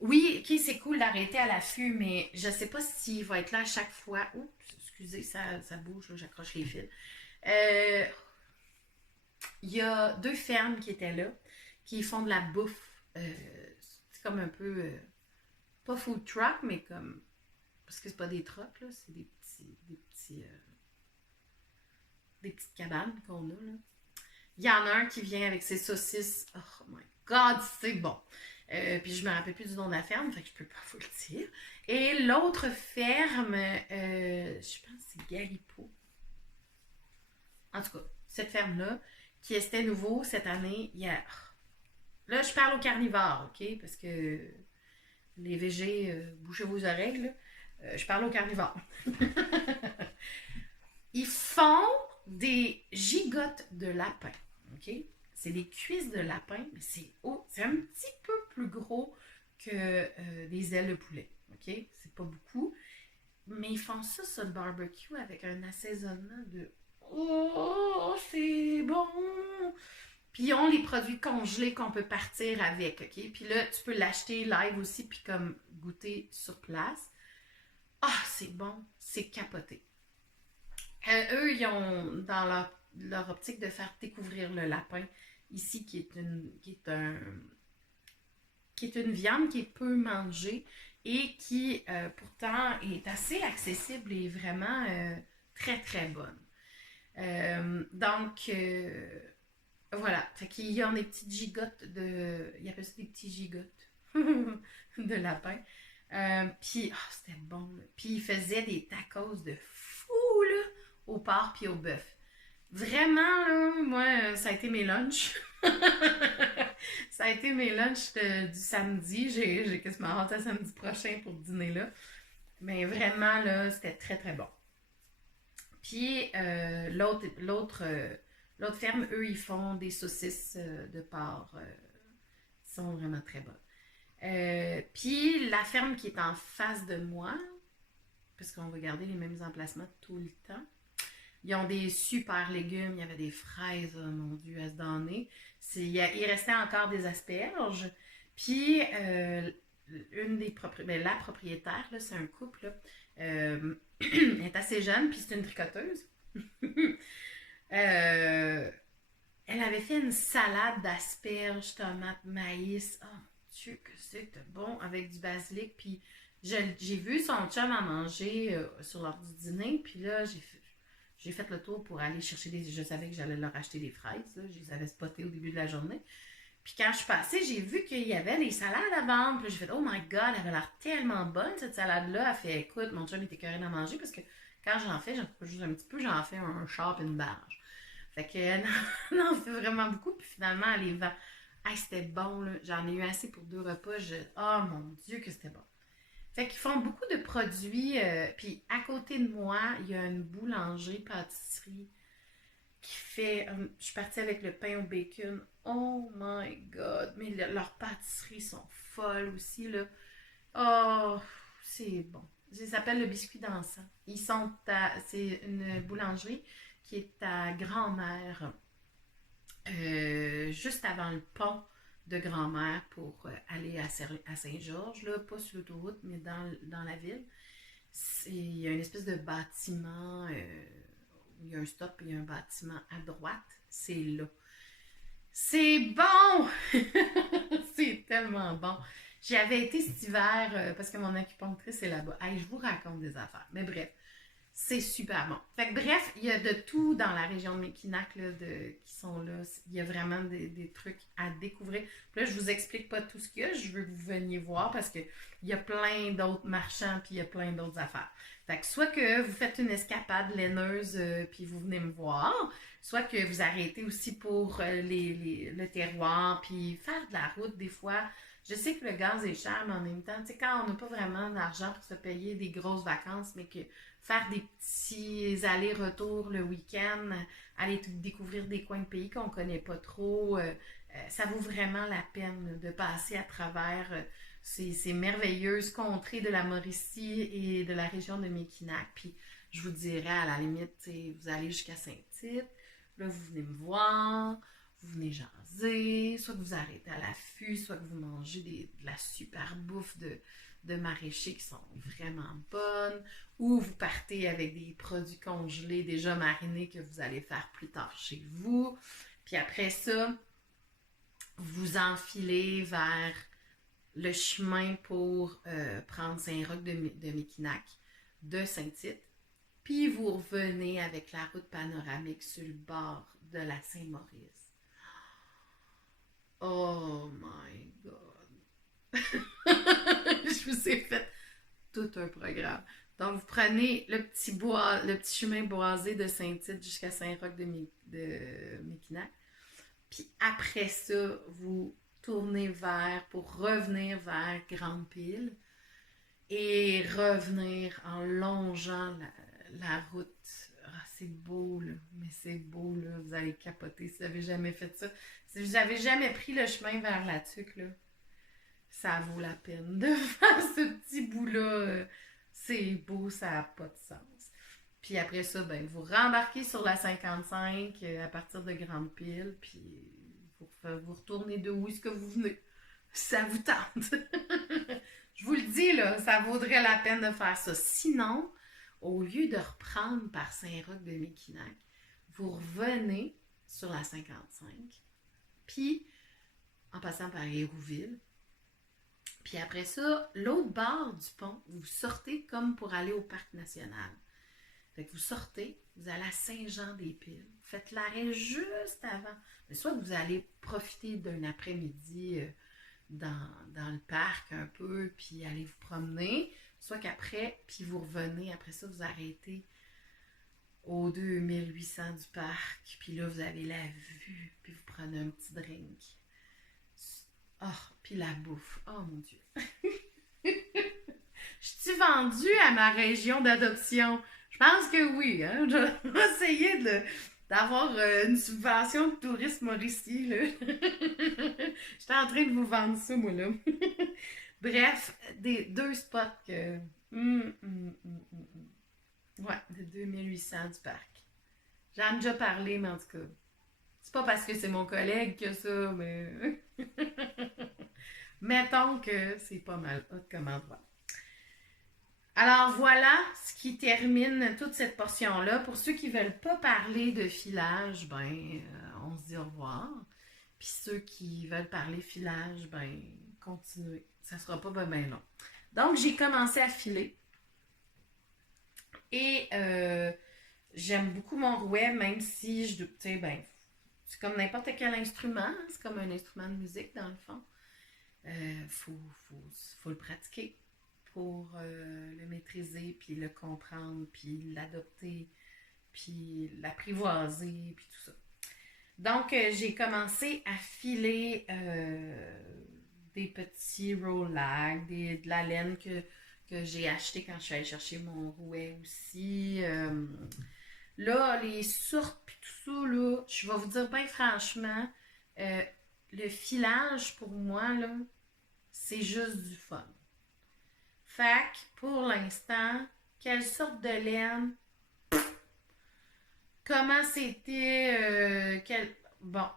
Oui, ok, c'est cool d'arrêter à l'affût, mais je sais pas s'il va être là à chaque fois. Oups, excusez, ça bouge, là, j'accroche les fils. Il y a deux fermes qui étaient là, qui font de la bouffe. C'est comme un peu... pas food truck, mais comme... Parce que c'est pas des trucks, là, c'est des petites cabanes qu'on a, là. Il y en a un qui vient avec ses saucisses. Oh my God, c'est bon. Puis je me rappelle plus du nom de la ferme, fait que je peux pas vous le dire. Et l'autre ferme, je pense que c'est Galipo. En tout cas, cette ferme-là, qui était nouveau cette année, hier. Là, je parle aux carnivores, OK? Parce que les végés, bouchez vos oreilles, là. Je parle aux carnivores. Ils font des gigottes de lapin, OK? C'est des cuisses de lapin, mais c'est un petit peu plus gros que des ailes de poulet, OK? C'est pas beaucoup. Mais ils font ça sur le barbecue avec un assaisonnement de oh, c'est bon! Puis ils ont les produits congelés qu'on peut partir avec, OK? Puis là, tu peux l'acheter live aussi, puis comme goûter sur place. Ah, c'est bon, c'est capoté. Eux, ils ont dans leur optique de faire découvrir le lapin ici, qui est une viande qui est peu mangée et qui pourtant est assez accessible et vraiment très très bonne. Donc, voilà. Fait qu'il y a des petites gigottes de. Ils appellent ça des petits gigottes de lapin. Puis, oh, c'était bon. Là. Puis, ils faisaient des tacos de fou, là, au porc puis au bœuf. Vraiment, là, moi, ça a été mes lunchs. Ça a été mes lunchs du samedi. J'ai quasiment hâte à samedi prochain pour dîner là. Mais vraiment, là, c'était très, très bon. Puis, l'autre ferme, eux, ils font des saucisses de porc. Ils sont vraiment très bonnes. Puis, la ferme qui est en face de moi, parce qu'on va garder les mêmes emplacements tout le temps, ils ont des super légumes. Il y avait des fraises, oh mon Dieu, à se donner. Il restait encore des asperges. Puis, la propriétaire, là, c'est un couple, là, est assez jeune, puis c'est une tricoteuse. Euh, Elle avait fait une salade d'asperges, tomates, maïs. Oh mon Dieu, que c'était bon avec du basilic. Puis j'ai vu son chum en manger sur l'heure du dîner. Puis là, j'ai fait le tour pour aller chercher des. Je savais que j'allais leur acheter des fraises. Là. Je les avais spotées au début de la journée. Puis quand je suis passée, j'ai vu qu'il y avait des salades à vendre. Puis là, j'ai fait, oh my god, elle avait l'air tellement bonne cette salade-là. Elle fait, écoute, mon chum était curé d'en manger parce que quand j'en fais, j'en fais juste un petit peu, j'en fais un char et une barge. Fait que, non, on fait vraiment beaucoup. Puis finalement, elle les vend. Hey, c'était bon, là. J'en ai eu assez pour 2 repas. Oh mon Dieu, que c'était bon. Fait qu'ils font beaucoup de produits. Puis à côté de moi, il y a une boulangerie-pâtisserie qui fait. Je suis partie avec le pain au bacon. Oh my god. Mais leurs pâtisseries sont folles aussi, là. Oh, c'est bon. Ça s'appelle le biscuit dansant. C'est une boulangerie qui est à Grand-Mère, juste avant le pont de Grand-Mère pour aller à Saint-Georges, là, pas sur l'autoroute, mais dans la ville. Il y a une espèce de bâtiment, il y a un stop et il y a un bâtiment à droite. C'est là. C'est bon! C'est tellement bon. J'y avais été cet hiver parce que mon acupunctrice est là-bas. Hey, je vous raconte des affaires. Mais bref, c'est super bon. Fait que bref, il y a de tout dans la région de Mekinac là, qui sont là. Il y a vraiment des trucs à découvrir. Puis là, je vous explique pas tout ce qu'il y a. Je veux que vous veniez voir parce qu'il y a plein d'autres marchands puis il y a plein d'autres affaires. Fait que soit que vous faites une escapade laineuse puis vous venez me voir, soit que vous arrêtez aussi pour le terroir puis faire de la route des fois. Je sais que le gaz est cher, mais en même temps, tu sais, quand on n'a pas vraiment d'argent pour se payer des grosses vacances, mais que faire des petits allers-retours le week-end, aller découvrir des coins de pays qu'on ne connaît pas trop, ça vaut vraiment la peine de passer à travers ces merveilleuses contrées de la Mauricie et de la région de Mekinac. Puis je vous dirais, à la limite, vous allez jusqu'à Saint-Tite, là vous venez me voir, vous venez jaser, soit que vous arrêtez à l'affût, soit que vous mangez de la super bouffe de maraîchers qui sont vraiment bonnes, ou vous partez avec des produits congelés déjà marinés que vous allez faire plus tard chez vous. Puis après ça, vous enfilez vers le chemin pour prendre Saint-Roch de Mekinac de Saint-Tite. Puis vous revenez avec la route panoramique sur le bord de la Saint-Maurice. Oh my God! Je vous ai fait tout un programme. Donc, vous prenez le petit chemin boisé de Saint-Tite jusqu'à Saint-Roch de Méquinac. Puis après ça, vous tournez pour revenir vers Grande-Pile et revenir en longeant la route. Ah, c'est beau, là. Mais c'est beau, là. Vous allez capoter si vous n'avez jamais fait ça. Si vous n'avez jamais pris le chemin vers la Tuque, là, ça vaut la peine de faire ce petit bout-là. C'est beau, ça n'a pas de sens. Puis après ça, ben, vous rembarquez sur la 55 à partir de Grande-Pile, puis vous retournez de où est-ce que vous venez. Ça vous tente. Je vous le dis, là, ça vaudrait la peine de faire ça. Sinon, au lieu de reprendre par Saint-Roch de Méquinac, vous revenez sur la 55, puis en passant par Hérouville. Puis après ça, l'autre bord du pont, vous sortez comme pour aller au parc national. Fait que vous sortez, vous allez à Saint-Jean-des-Piles, vous faites l'arrêt juste avant. Mais soit vous allez profiter d'un après-midi dans le parc un peu, puis aller vous promener, soit qu'après, puis vous revenez, après ça, vous arrêtez au 2800 du parc, puis là, vous avez la vue, puis vous prenez un petit drink. Oh, puis la bouffe. Oh mon Dieu. Je suis vendue à ma région d'adoption? Je pense que oui. Hein? Je vais essayer d'avoir une subvention de tourisme Mauricie. Là. J'étais en train de vous vendre ça, moi, là. Bref, deux spots que... Ouais, de 2800 du parc. J'en ai déjà parlé, mais en tout cas, c'est pas parce que c'est mon collègue que ça, mais... Mettons que c'est pas mal hot comme endroit. Alors voilà ce qui termine toute cette portion-là. Pour ceux qui ne veulent pas parler de filage, ben, on se dit au revoir. Puis ceux qui veulent parler filage, ben, continuez. Ça sera pas bien long. Donc, j'ai commencé à filer. Et j'aime beaucoup mon rouet, même si tu sais, ben, c'est comme n'importe quel instrument. Hein, c'est comme un instrument de musique, dans le fond. Faut le pratiquer pour le maîtriser, puis le comprendre, puis l'adopter, puis l'apprivoiser, puis tout ça. Donc, j'ai commencé à filer des petits roll-lag, de la laine que j'ai acheté quand je suis allée chercher mon rouet aussi. Là, les sortes, puis tout ça, là, je vais vous dire bien franchement, euh, le filage, pour moi, là, c'est juste du fun. Fait que, pour l'instant, quelle sorte de laine, comment c'était, bon,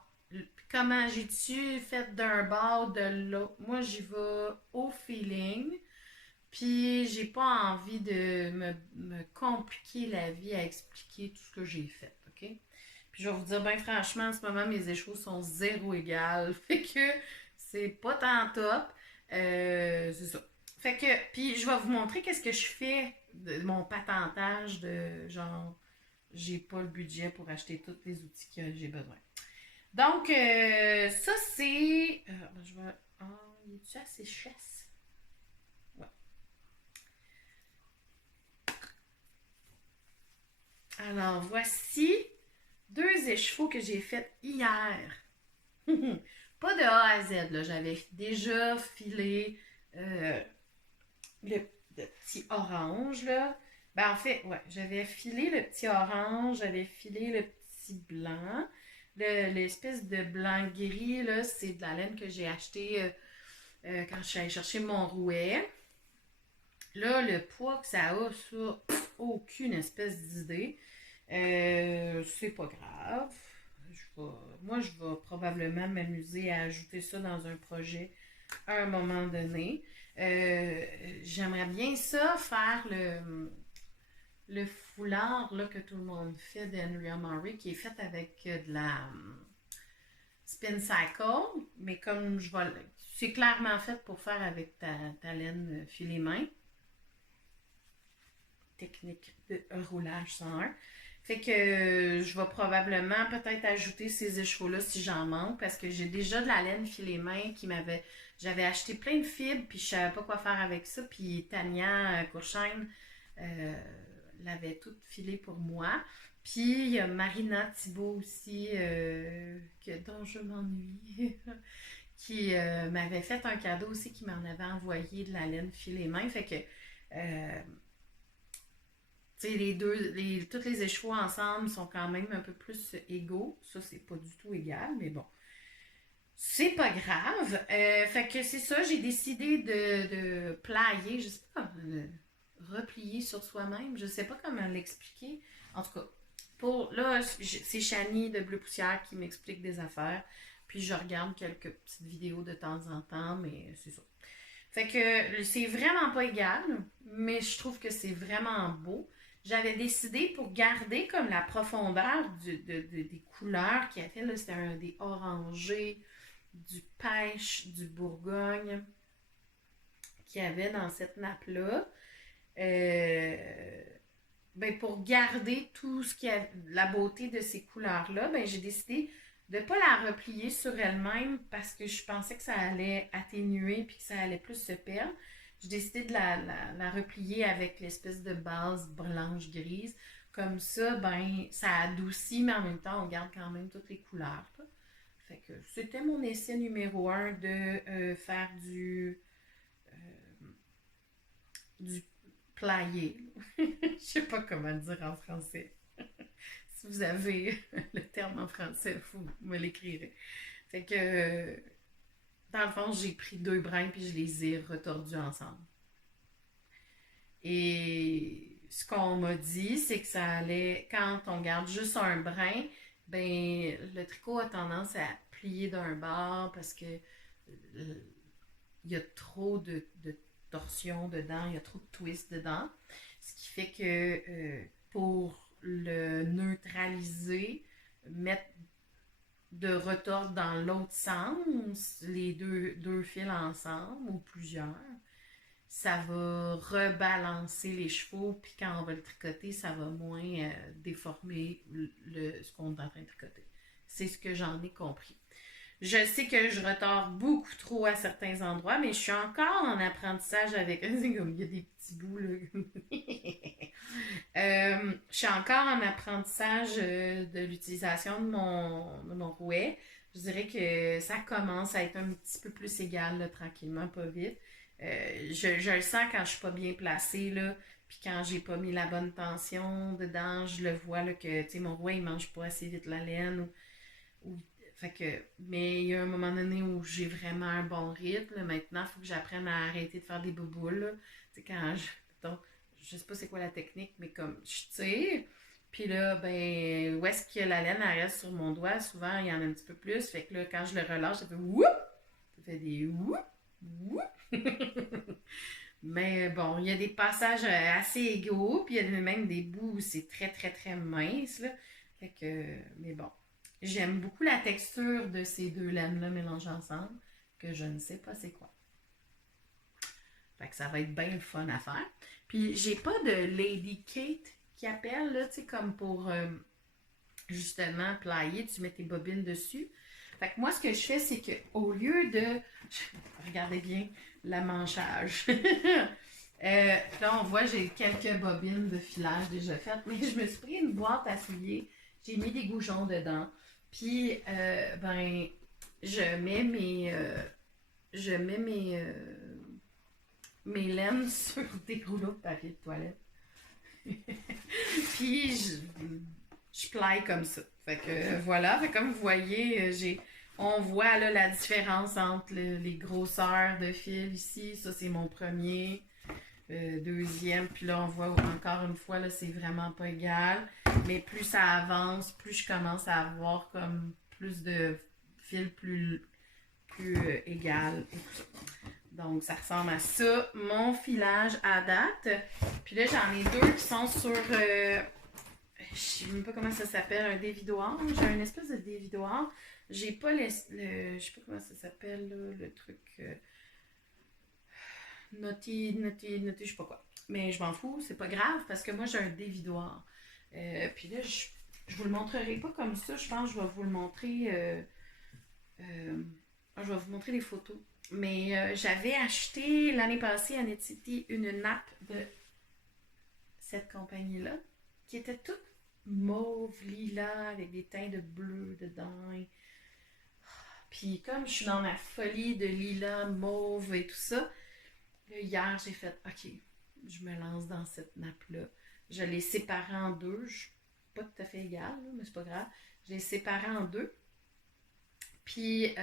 comment j'ai-tu fait d'un bord, de l'autre. Moi, j'y vais au feeling, puis j'ai pas envie de me compliquer la vie à expliquer tout ce que j'ai fait, ok? Puis je vais vous dire, bien franchement, en ce moment, mes échos sont zéro égal, fait que c'est pas tant top. C'est ça. Fait que, puis je vais vous montrer qu'est-ce que je fais de mon patentage de genre, j'ai pas le budget pour acheter tous les outils que j'ai besoin. Donc, ça c'est. Je vais. Oh, il est-tu assez chasse? Ouais. Alors, voici deux échevaux que j'ai faits hier. Pas de A à Z, là. J'avais déjà filé le, le petit orange, là. Ben, en fait, ouais, j'avais filé le petit orange, j'avais filé le petit blanc. L'espèce de blanc gris, là, c'est de la laine que j'ai acheté quand je suis allée chercher mon rouet. Là, le poids que ça a, ça, aucune espèce d'idée. C'est pas grave. Moi, je vais probablement m'amuser à ajouter ça dans un projet à un moment donné. J'aimerais bien ça, faire le foulard là, que tout le monde fait d'Andrea Murray, qui est fait avec de la Spin Cycle, mais comme je vais. C'est clairement fait pour faire avec ta laine filet main. Technique de roulage 101. Fait que je vais probablement peut-être ajouter ces écheveaux-là si j'en manque parce que j'ai déjà de la laine filet main qui m'avait. J'avais acheté plein de fibres puis je savais pas quoi faire avec ça. Puis Tania Courchaine euh, l'avait toute filée pour moi. Puis il y a Marina Thibault aussi, dont je m'ennuie, qui m'avait fait un cadeau aussi, qui m'en avait envoyé de la laine filet main. Fait que euh, tu sais, tous les écheveaux ensemble sont quand même un peu plus égaux. Ça, c'est pas du tout égal, mais bon. C'est pas grave. Fait que c'est ça, j'ai décidé de plailler, je sais pas comment replier sur soi-même, je sais pas comment l'expliquer. En tout cas, là, c'est Chani de Bleu Poussière qui m'explique des affaires. Puis je regarde quelques petites vidéos de temps en temps, mais c'est ça. Fait que c'est vraiment pas égal, mais je trouve que c'est vraiment beau. J'avais décidé pour garder comme la profondeur des couleurs qu'il y avait, là, c'était des orangés, du pêche, du Bourgogne qu'il y avait dans cette nappe-là. Euh, ben pour garder tout ce qui a la beauté de ces couleurs-là, ben j'ai décidé de ne pas la replier sur elle-même parce que je pensais que ça allait atténuer puis que ça allait plus se perdre. J'ai décidé de la replier avec l'espèce de base blanche-grise. Comme ça, ben, ça adoucit, mais en même temps, on garde quand même toutes les couleurs. Là. Fait que c'était mon essai numéro un de faire du player. Je sais pas comment dire en français. Si vous avez le terme en français, vous me l'écrirez. Fait que, dans le fond, j'ai pris deux brins puis je les ai retordus ensemble. Et ce qu'on m'a dit, c'est que ça allait, quand on garde juste un brin, ben le tricot a tendance à plier d'un bord parce que il y a trop de torsion dedans, il y a trop de twist dedans. Ce qui fait que pour le neutraliser, mettre de retordre dans l'autre sens, les deux fils ensemble ou plusieurs, ça va rebalancer les chevaux, puis quand on va le tricoter, ça va moins déformer ce qu'on est en train de tricoter. C'est ce que j'en ai compris. Je sais que je retarde beaucoup trop à certains endroits, mais je suis encore en apprentissage avec. C'est comme il y a des petits bouts là. Je suis encore en apprentissage de l'utilisation de mon rouet. Je dirais que ça commence à être un petit peu plus égal, là, tranquillement, pas vite. Je le sens quand je suis pas bien placée, là, puis quand j'ai pas mis la bonne tension dedans, je le vois là, que mon rouet il mange pas assez vite la laine fait que, mais il y a un moment donné où j'ai vraiment un bon rythme. Là. Maintenant, il faut que j'apprenne à arrêter de faire des bouboules. Tu sais, quand donc, je sais pas c'est quoi la technique, mais comme je tire, puis là, ben, où est-ce que la laine elle reste sur mon doigt? Souvent, il y en a un petit peu plus. Fait que là, quand je le relâche, ça fait whoop! Ça fait des whoop! Whoop! Mais bon, il y a des passages assez égaux, puis il y a même des bouts où c'est très, très, très mince. Là. Fait que, mais bon. J'aime beaucoup la texture de ces deux laines-là mélangées ensemble, que je ne sais pas c'est quoi. Fait que ça va être bien le fun à faire. Puis j'ai pas de Lady Kate qui appelle, là, tu sais, comme pour justement player, tu mets tes bobines dessus. Fait que moi, ce que je fais, c'est que au lieu de. Regardez bien la manchage. Là, on voit, j'ai quelques bobines de filage déjà faites, mais je me suis pris une boîte à souliers. J'ai mis des goujons dedans. Puis, ben, je mets mes laines sur des rouleaux de papier de toilette. Puis, je plaille comme ça. Fait que voilà, fait comme vous voyez, on voit là, la différence entre les grosseurs de fil ici. Ça, c'est mon premier. Deuxième, puis là, on voit encore une fois, là, c'est vraiment pas égal. Mais plus ça avance, plus je commence à avoir comme plus de fils plus égal. Donc, ça ressemble à ça, mon filage à date. Puis là, j'en ai deux qui sont sur, je sais même pas comment ça s'appelle, un dévidoir. J'ai une espèce de dévidoir. J'ai pas je sais pas comment ça s'appelle, là, le truc... Naughty, je sais pas quoi. Mais je m'en fous, c'est pas grave parce que moi j'ai un dévidoir. Puis là, je vous le montrerai pas comme ça. Je pense que je vais vous le montrer. Je vais vous montrer les photos. Mais j'avais acheté l'année passée à Netcity une nappe de cette compagnie-là qui était toute mauve, lilas, avec des teints de bleu dedans. Puis comme je suis dans ma folie de lilas, mauve et tout ça, hier j'ai fait OK, je me lance dans cette nappe-là. Je l'ai séparée en deux. Je suis pas tout à fait égale, mais c'est pas grave. Je l'ai séparée en deux. Puis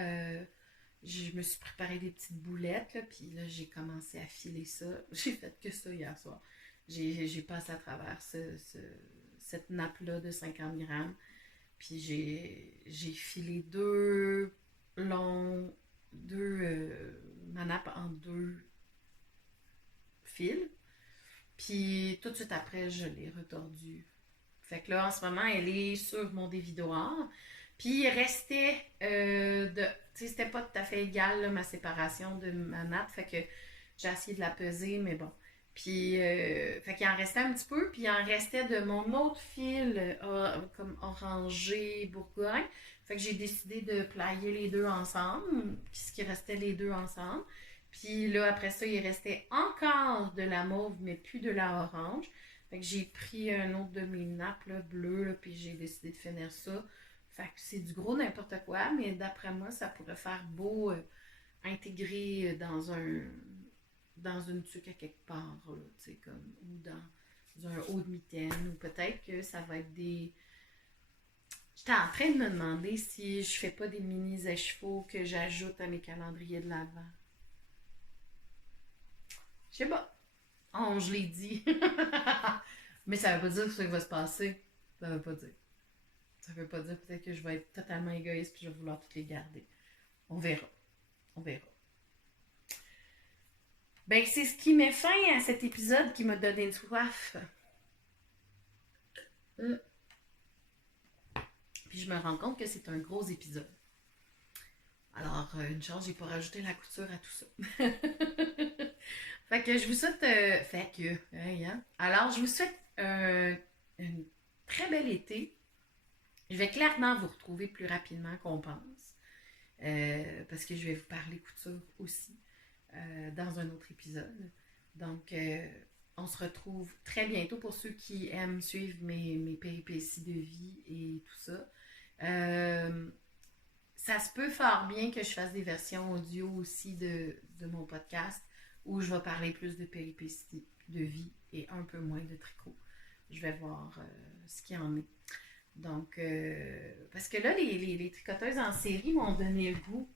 je me suis préparé des petites boulettes, là, puis là, j'ai commencé à filer ça. J'ai fait que ça hier soir. J'ai passé à travers cette nappe-là de 50 grammes. Puis j'ai filé longs, ma nappe en deux fils. Puis tout de suite après, je l'ai retordue. Fait que là, en ce moment, elle est sur mon dévidoir. Puis il restait de. Tu sais, c'était pas tout à fait égal là, ma séparation de ma nappe. Fait que j'ai essayé de la peser, mais bon. Puis, fait qu'il en restait un petit peu. Puis il en restait de mon autre fil comme orangé Bourgogne. Fait que j'ai décidé de plailler les deux ensemble. Puisqu'il restait les deux ensemble. Puis là, après ça, il restait encore de la mauve, mais plus de la orange. Fait que j'ai pris un autre de mes nappes là, bleues, là, puis j'ai décidé de finir ça. Fait que c'est du gros n'importe quoi, mais d'après moi, ça pourrait faire beau intégrer dans une tuque à quelque part, là, tu sais, comme, ou dans un haut de mitaine, ou peut-être que ça va être des. J'étais en train de me demander si je fais pas des mini écheveaux que j'ajoute à mes calendriers de l'Avent. Je sais pas. Oh, je l'ai dit. Mais ça veut pas dire que ça va se passer. Ça veut pas dire. Ça veut pas dire peut-être que je vais être totalement égoïste et je vais vouloir toutes les garder. On verra. On verra. Ben, c'est ce qui met fin à cet épisode qui m'a donné une soif. Puis je me rends compte que c'est un gros épisode. Alors, une chance, j'ai pas rajouté la couture à tout ça. Fait que je vous souhaite. Fait que. Hey, hein? Alors, je vous souhaite une très bel été. Je vais clairement vous retrouver plus rapidement qu'on pense. Parce que je vais vous parler couture aussi dans un autre épisode. Donc, on se retrouve très bientôt pour ceux qui aiment suivre mes péripéties de vie et tout ça. Euh, Ça se peut fort bien que je fasse des versions audio aussi de mon podcast où je vais parler plus de péripéties de vie et un peu moins de tricot. Je vais voir ce qu'il y en est. Donc, parce que là, les tricoteuses en série m'ont donné le goût.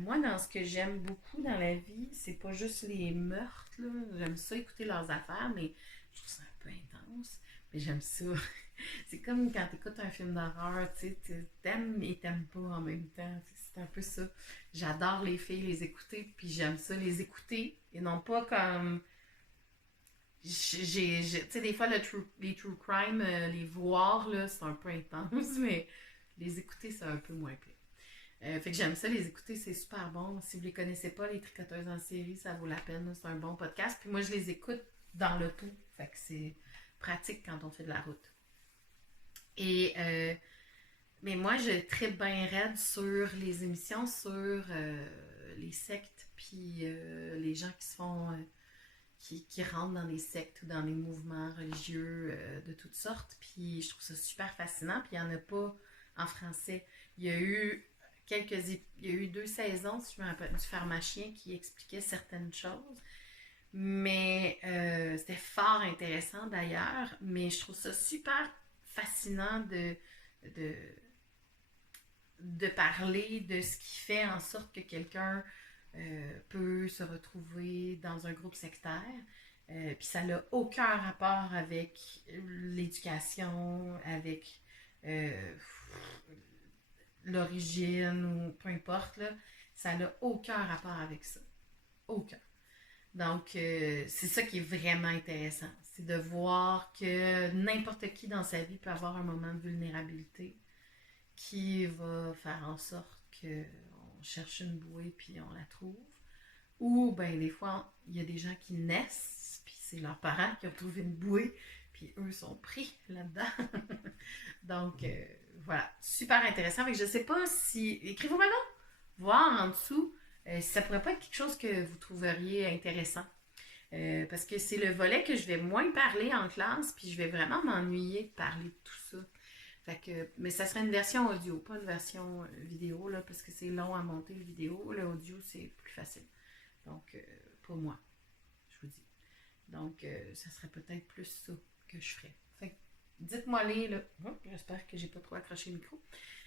Moi, dans ce que j'aime beaucoup dans la vie, c'est pas juste les meurtres, là. J'aime ça écouter leurs affaires, mais je trouve ça un peu intense. Mais j'aime ça. C'est comme quand tu écoutes un film d'horreur, tu sais, t'aimes et t'aimes pas en même temps. C'est un peu ça. J'adore les filles, les écouter, puis j'aime ça les écouter, et non pas comme. Tu sais, des fois, les true crime, les voir, là, c'est un peu intense, mais les écouter, c'est un peu moins pire. Fait que j'aime ça, les écouter, c'est super bon. Si vous les connaissez pas, les tricoteuses en série, ça vaut la peine. C'est un bon podcast. Puis moi, je les écoute dans le tout. Fait que c'est pratique quand on fait de la route. Et mais moi, je tripe bien raide sur les émissions sur les sectes, puis les gens qui se font, qui rentrent dans les sectes ou dans les mouvements religieux de toutes sortes. Puis je trouve ça super fascinant. Puis il n'y en a pas en français. Il y a eu il y a eu deux saisons, si je me rappelle, du pharmacien qui expliquait certaines choses. Mais c'était fort intéressant d'ailleurs. Mais je trouve ça super fascinant de, de parler de ce qui fait en sorte que quelqu'un peut se retrouver dans un groupe sectaire. Puis ça n'a aucun rapport avec l'éducation, avec l'origine ou peu importe. Là, ça n'a aucun rapport avec ça. Aucun. Donc, c'est ça qui est vraiment intéressant. C'est de voir que n'importe qui dans sa vie peut avoir un moment de vulnérabilité qui va faire en sorte qu'on cherche une bouée puis on la trouve. Ou, ben, des fois, il y a des gens qui naissent, puis c'est leurs parents qui ont trouvé une bouée, Puis eux sont pris là-dedans. Donc, voilà, super intéressant. Fait que je ne sais pas si... Écrivez-moi donc, voir en dessous si ça pourrait pas être quelque chose que vous trouveriez intéressant. Parce que c'est le volet que je vais moins parler en classe, puis je vais vraiment m'ennuyer de parler de tout ça. Fait que, mais ça serait une version audio, pas une version vidéo, là, parce que c'est long à monter le vidéo. L'audio, c'est plus facile. Donc, pour moi, je vous dis. Donc, ça serait peut-être plus ça que je ferais. Fait que, dites-moi les, là. J'espère que j'ai pas trop accroché le micro.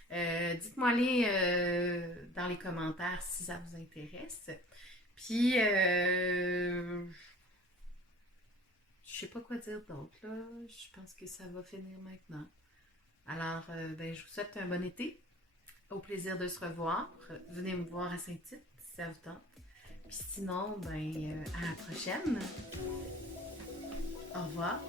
Dites-moi les dans les commentaires si ça vous intéresse. Puis, je sais pas quoi dire d'autre, là. Je pense que ça va finir maintenant. Alors, ben, je vous souhaite un bon été. Au plaisir de se revoir. Venez me voir à Saint-Tite si ça vous tente. Puis sinon, ben, à la prochaine. Au revoir.